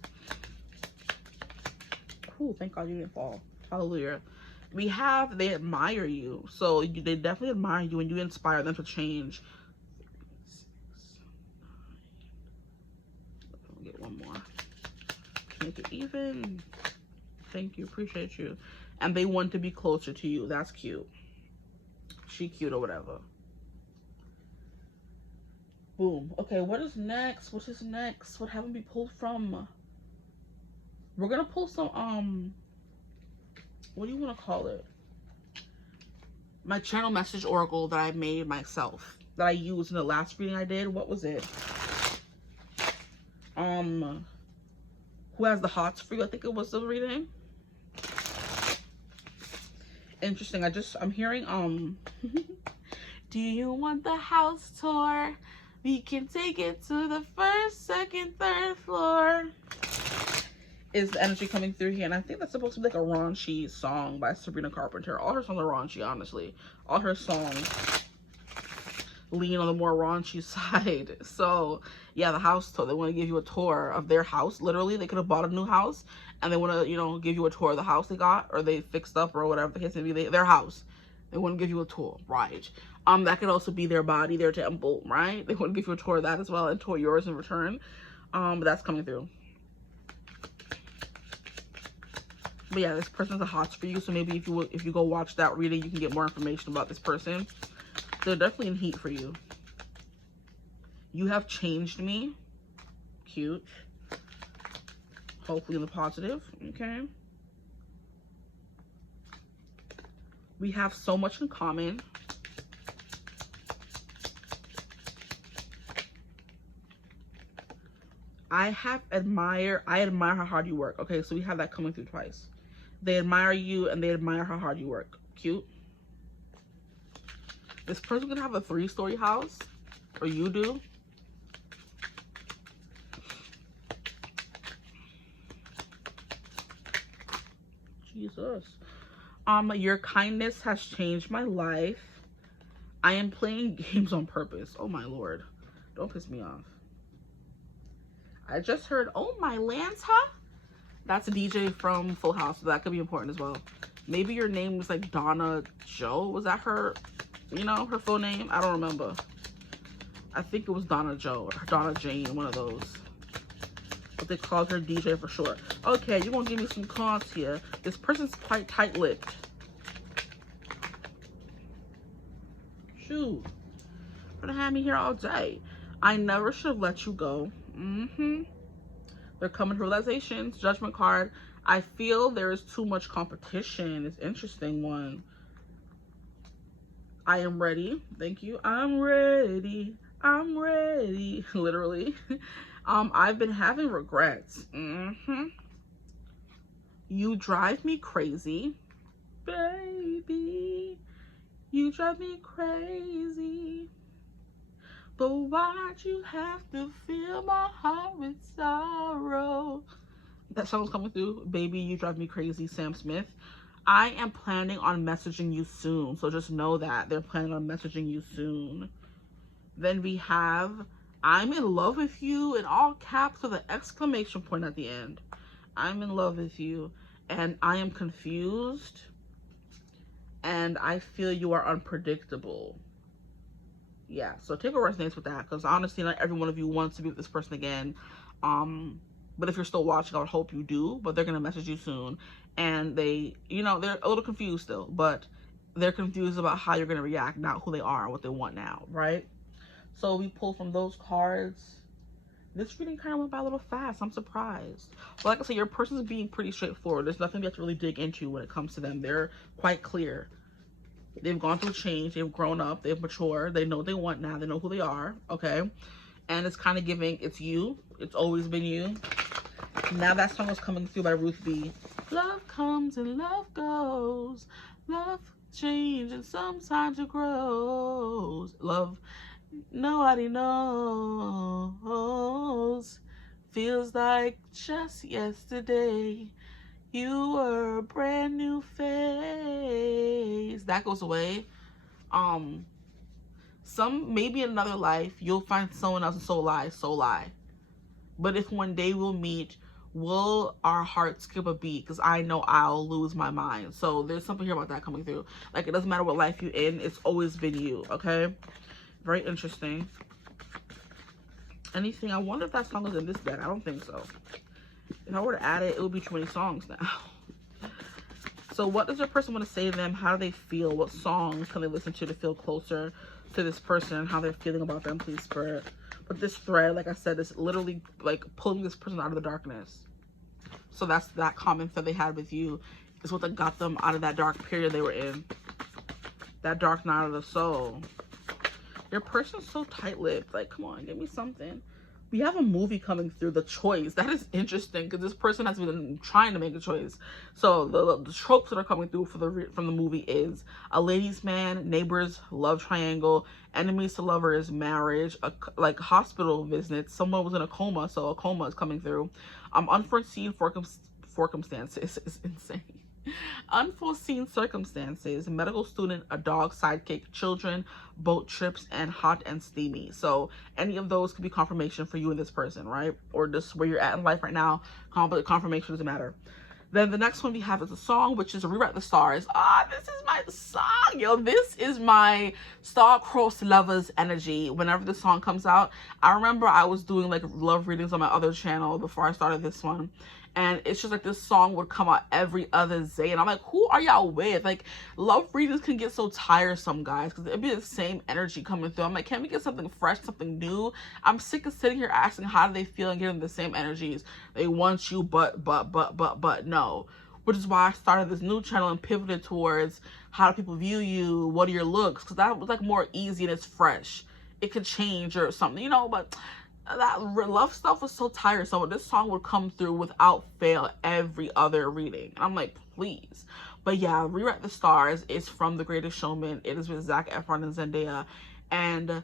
Cool, thank God you didn't fall. Hallelujah. They admire you. So they definitely admire you and you inspire them to change. 6, 9. I'll get one more. Make it even. Thank you, appreciate you. And they want to be closer to you. That's cute. She cute or whatever. Boom. Okay, what is next? What is next? What haven't we pulled from? We're gonna pull some what do you want to call it? My channel message oracle that I made myself, that I used in the last reading I did. What was it? Who has the hots for you? I think it was the reading. Interesting. I'm hearing do you want the house tour? We can take it to the first, second, third floor. Is the energy coming through here? And I think that's supposed to be like a raunchy song by Sabrina Carpenter. All her songs are raunchy, honestly. All her songs lean on the more raunchy side. So yeah, the house tour. They want to give you a tour of their house. Literally, they could have bought a new house and they want to, you know, give you a tour of the house they got or they fixed up or whatever the case may be. Their house. They want to give you a tour, right? That could also be their body, their temple, right? They want to give you a tour of that as well and tour yours in return. But that's coming through. But yeah, this person's a hots for you. So maybe if you go watch that reading, you can get more information about this person. They're definitely in heat for you. You have changed me. Cute. Hopefully in the positive. Okay. We have so much in common. I admire how hard you work. Okay, so we have that coming through twice. They admire you and they admire how hard you work. Cute. This person's gonna have a 3-story house, or you do. Jesus. Your kindness has changed my life. I am playing games on purpose. Oh my Lord. Don't piss me off. I just heard, oh my lands, huh? That's a DJ from Full House, so that could be important as well. Maybe your name was like Donna Joe. Was that her, you know, her full name? I don't remember. I think it was Donna Joe or Donna Jane, one of those. But they called her DJ for short. Okay, you're gonna give me some cards here. This person's quite tight-lipped. Shoot. You're gonna have me here all day. I never should have let you go. They're coming to realizations. Judgment card. I feel there is too much competition. It's an interesting one. I am ready. Thank you. I'm ready. I'm ready. Literally. I've been having regrets. You drive me crazy. Baby. You drive me crazy. But why'd you have to fill my heart with sorrow? That song's coming through. Baby, you drive me crazy, Sam Smith. I am planning on messaging you soon. So just know that. They're planning on messaging you soon. Then we have, I'm in love with you, in all caps with an exclamation point at the end. I'm in love with you. And I am confused. And I feel you are unpredictable. Yeah, so take a resonance with that, because honestly, not every one of you wants to be with this person again. But if you're still watching, I would hope you do. But they're gonna message you soon, and they, you know, they're a little confused still, but they're confused about how you're gonna react, not who they are, what they want now, right? So we pull from those cards. This reading kind of went by a little fast. I'm surprised. But like I said, your person's being pretty straightforward. There's nothing you have to really dig into when it comes to them. They're quite clear. They've gone through change. They've grown up. They've matured. They know what they want now. They know who they are. Okay. And it's kind of giving, it's you. It's always been you. Now that song is coming through by Ruth B. Love comes and love goes. Love changes and sometimes it grows. Love nobody knows. Feels like just yesterday. You were a brand new phase. That goes away. Maybe in another life, you'll find someone else and so lie. But if one day we'll meet, will our hearts skip a beat? Because I know I'll lose my mind. So there's something here about that coming through. Like, it doesn't matter what life you're in, it's always been you, okay? Very interesting. Anything, I wonder if that song is in this deck. I don't think so. If I were to add it, it would be too many songs now. So what does your person want to say to them? How do they feel? What songs can they listen to feel closer to this person? How they're feeling about them, please, Spirit. But this thread, like I said, is literally like pulling this person out of the darkness. So that's that common thread they had with you, is what that got them out of that dark period they were in. That dark night of the soul. Your person's so tight-lipped. Like, come on, give me something. We have a movie coming through, The Choice. That is interesting because this person has been trying to make a choice. So the tropes that are coming through from the movie is a ladies' man, neighbors, love triangle, enemies to lovers, marriage, like hospital visits. Someone was in a coma, so a coma is coming through. Unforeseen circumstances is insane. Unforeseen circumstances, medical student, a dog, sidekick, children, boat trips, and hot and steamy. So any of those could be confirmation for you and this person, right? Or just where you're at in life right now. Confirmation doesn't matter. Then the next one we have is a song, which is Rewrite the Stars. This is my song, yo. This is my star-crossed lovers energy. Whenever the song comes out, I remember I was doing like love readings on my other channel before I started this one. And it's just like this song would come out every other day. And I'm like, who are y'all with? Like, love readings can get so tiresome, guys. Because it'd be the same energy coming through. I'm like, can we get something fresh, something new? I'm sick of sitting here asking how do they feel and getting the same energies. They want you, but no. Which is why I started this new channel and pivoted towards how do people view you? What are your looks? Because that was like more easy and it's fresh. It could change or something, you know, but that love stuff was so tiresome. This song would come through without fail every other reading. And I'm like, please. But yeah, Rewrite the Stars is from The Greatest Showman. It is with Zac Efron and Zendaya. And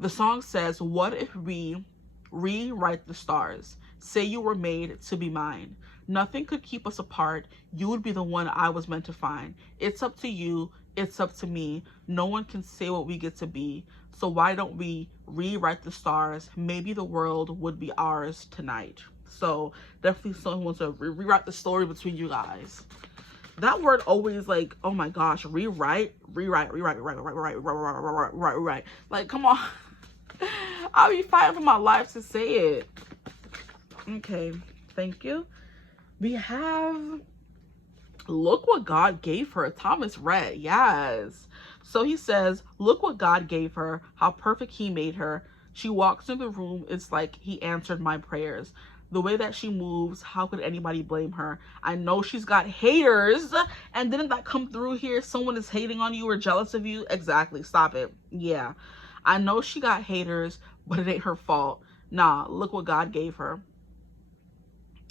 the song says, what if we rewrite the stars? Say you were made to be mine. Nothing could keep us apart. You would be the one I was meant to find. It's up to you. It's up to me. No one can say what we get to be. So why don't we rewrite the stars? Maybe the world would be ours tonight. So definitely someone wants to rewrite the story between you guys. That word always like, oh my gosh, rewrite. Like, come on. I'll be fighting for my life to say it. Okay, thank you. We have Look What God Gave Her, Thomas Rhett. Yes. So he says, look what God gave her, how perfect he made her. She walks in the room, it's like he answered my prayers. The way that she moves, how could anybody blame her? I know she's got haters. And didn't that come through here? Someone is hating on you or jealous of you? Exactly. Stop it. Yeah. I know she got haters, but it ain't her fault. Nah, look what God gave her.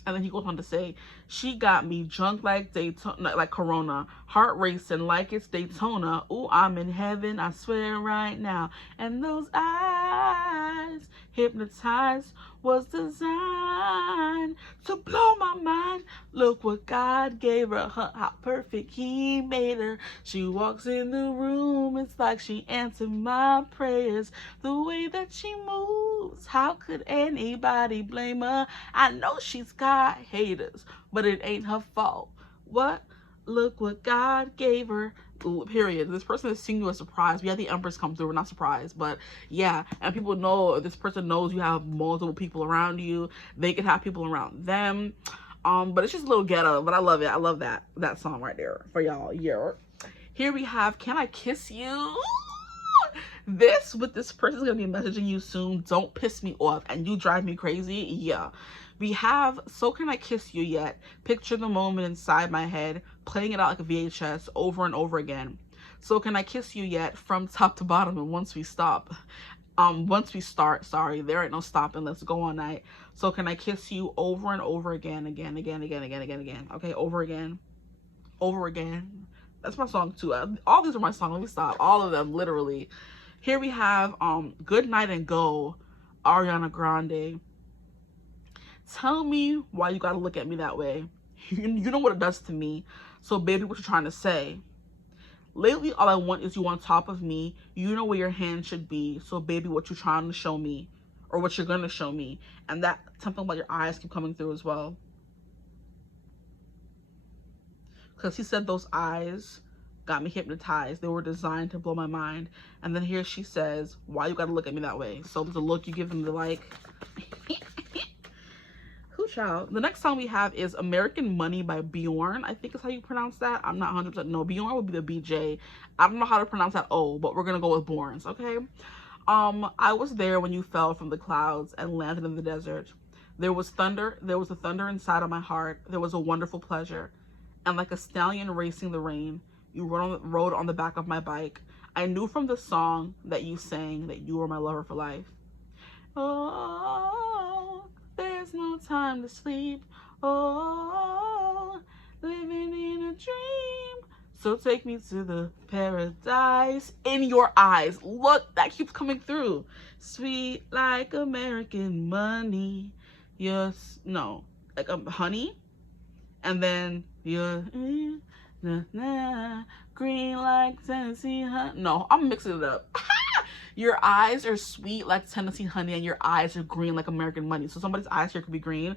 And then he goes on to say, she got me drunk like Daytona, like Corona, heart racing like it's Daytona. Ooh, I'm in heaven, I swear right now. And those eyes, hypnotized, was designed to blow my mind. Look what God gave her, how perfect he made her. She walks in the room, it's like she answered my prayers. The way that she moves, how could anybody blame her? I know she's got haters, but it ain't her fault. What? Look what God gave her. Period. This person is seeing you as surprise. We had the Empress come through. We're not surprised, but yeah. And people know, this person knows you have multiple people around you. They could have people around them. But it's just a little ghetto, but I love it. I love that song right there for y'all. Yeah. Here we have Can I Kiss You? This person is gonna be messaging you soon. Don't piss me off and you drive me crazy. Yeah. We have So Can I Kiss You Yet? Picture the moment inside my head, playing it out like a VHS over and over again. So Can I Kiss You Yet? From top to bottom, and once we start, sorry, there ain't no stopping. Let's go all night. So Can I Kiss You? Over and over again, again. Okay, over again. That's my song too. All these are my songs. Let me stop. All of them, literally. Here we have Good Night and Go, Ariana Grande. Tell me why you gotta look at me that way. You know what it does to me. So baby, what you trying to say? Lately, all I want is you on top of me. You know where your hand should be. So baby, what you trying to show me? Or what you're gonna show me? And that something about your eyes keep coming through as well. Because he said those eyes got me hypnotized. They were designed to blow my mind. And then here she says, why you gotta look at me that way? So there's a look you give them to like... Child. The next song we have is American Money by Bjorn. I think is how you pronounce that. I'm not 100%. No, Bjorn would be the BJ. I don't know how to pronounce that O, but we're gonna go with Borns, okay? I was there when you fell from the clouds and landed in the desert. There was thunder. There was a thunder inside of my heart. There was a wonderful pleasure. And like a stallion racing the rain, you rode on the back of my bike. I knew from the song that you sang that you were my lover for life. Oh, there's no time to sleep. Oh, living in a dream. So take me to the paradise in your eyes. Look, that keeps coming through. Sweet like American money. Yes, no, like honey. And then you're green like Tennessee honey. No, I'm mixing it up. Your eyes are sweet like Tennessee honey, and your eyes are green like American money. So somebody's eyes here could be green.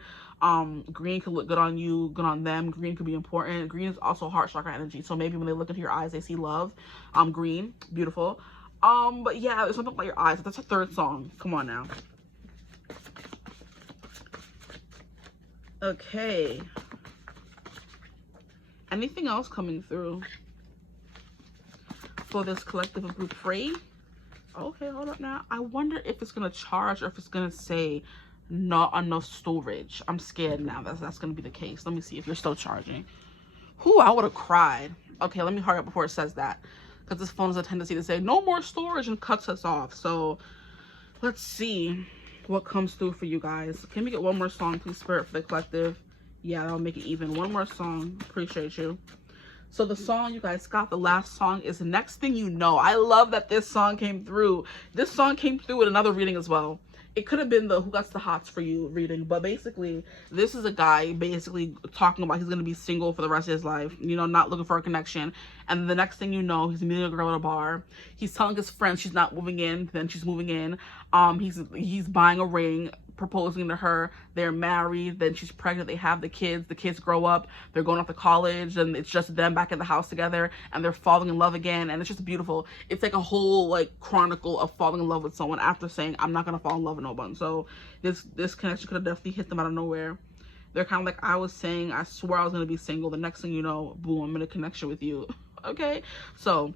Green could look good on you, good on them. Green could be important. Green is also heart chakra energy. So maybe when they look into your eyes, they see love. Green, beautiful. But yeah, there's something about your eyes. That's a third song. Come on now. Okay. Anything else coming through for this collective of group 3? Okay, hold up now. I wonder if it's gonna charge or if it's gonna say not enough storage. I'm scared now that's gonna be the case. Let me see if you're still charging. Whew, I would have cried. Okay, let me hurry up before it says that, because this phone has a tendency to say no more storage and cuts us off. So let's see what comes through for you guys. Can we get one more song, please, Spirit, for the collective? Yeah, that'll make it even. One more song. Appreciate you. So the song you guys got, the last song, is Next Thing You Know. I love that this song came through. This song came through with another reading as well. It could have been the Who Got the Hots for You reading, but basically this is a guy basically talking about he's going to be single for the rest of his life, you know, not looking for a connection. And the next thing you know, he's meeting a girl at a bar. He's telling his friends she's not moving in, then she's moving in. He's buying a ring, proposing to her. They're married, then she's pregnant, they have the kids grow up, they're going off to college, and it's just them back in the house together, and they're falling in love again, and it's just beautiful. It's like a whole like chronicle of falling in love with someone after saying I'm not gonna fall in love with no one. So this connection could have definitely hit them out of nowhere. They're kind of like I was saying, I swore I was gonna be single, the next thing you know, boom, I'm in a connection with you. Okay, so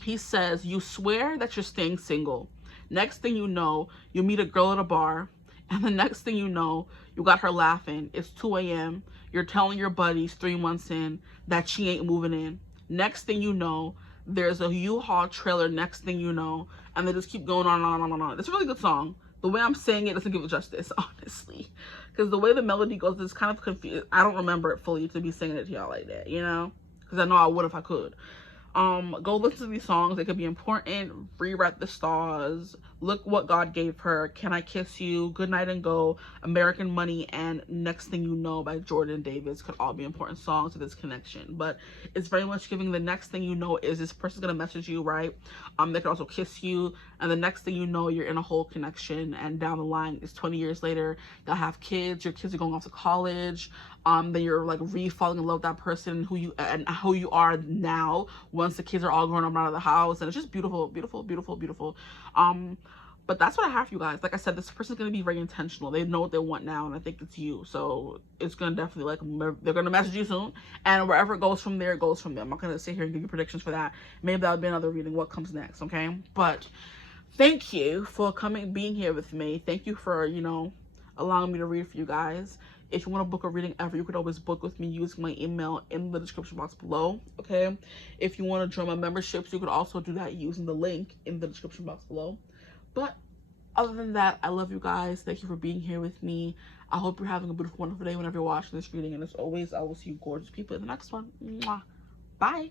he says you swear that you're staying single. Next thing you know, you meet a girl at a bar, and the next thing you know, you got her laughing. It's 2 a.m. You're telling your buddies 3 months in that she ain't moving in. Next thing you know, there's a U-Haul trailer. Next thing you know, and they just keep going on and on and on and on. It's a really good song. The way I'm saying it doesn't give it justice, honestly. Because the way the melody goes is kind of confused. I don't remember it fully to be singing it to y'all like that, you know? Because I know I would if I could. Go listen to these songs. They could be important. Rewrite the Stars, Look What God Gave Her, Can I Kiss You, Good Night and Go, American Money, and Next Thing You Know by Jordan Davis could all be important songs to this connection. But it's very much giving the next thing you know is this person's gonna message you, right? They could also kiss you, and the next thing you know, you're in a whole connection, and down the line, it's 20 years later, y'all have kids, your kids are going off to college, then you're like falling in love with that person who you are now once the kids are all grown up out of the house, and it's just beautiful, beautiful, beautiful, beautiful. But that's what I have for you guys. Like I said, this person's gonna be very intentional. They know what they want now, and I think it's you. So it's gonna definitely they're gonna message you soon, and wherever it goes from there, it goes from there. I'm not gonna sit here and give you predictions for that. Maybe that'll be another reading. What comes next, okay? But thank you for being here with me. Thank you for allowing me to read for you guys. If you want to book a reading ever, you could always book with me using my email in the description box below, okay? If you want to join my memberships, you could also do that using the link in the description box below. But other than that, I love you guys. Thank you for being here with me. I hope you're having a beautiful, wonderful day whenever you're watching this reading. And as always, I will see you gorgeous people in the next one. Mwah. Bye.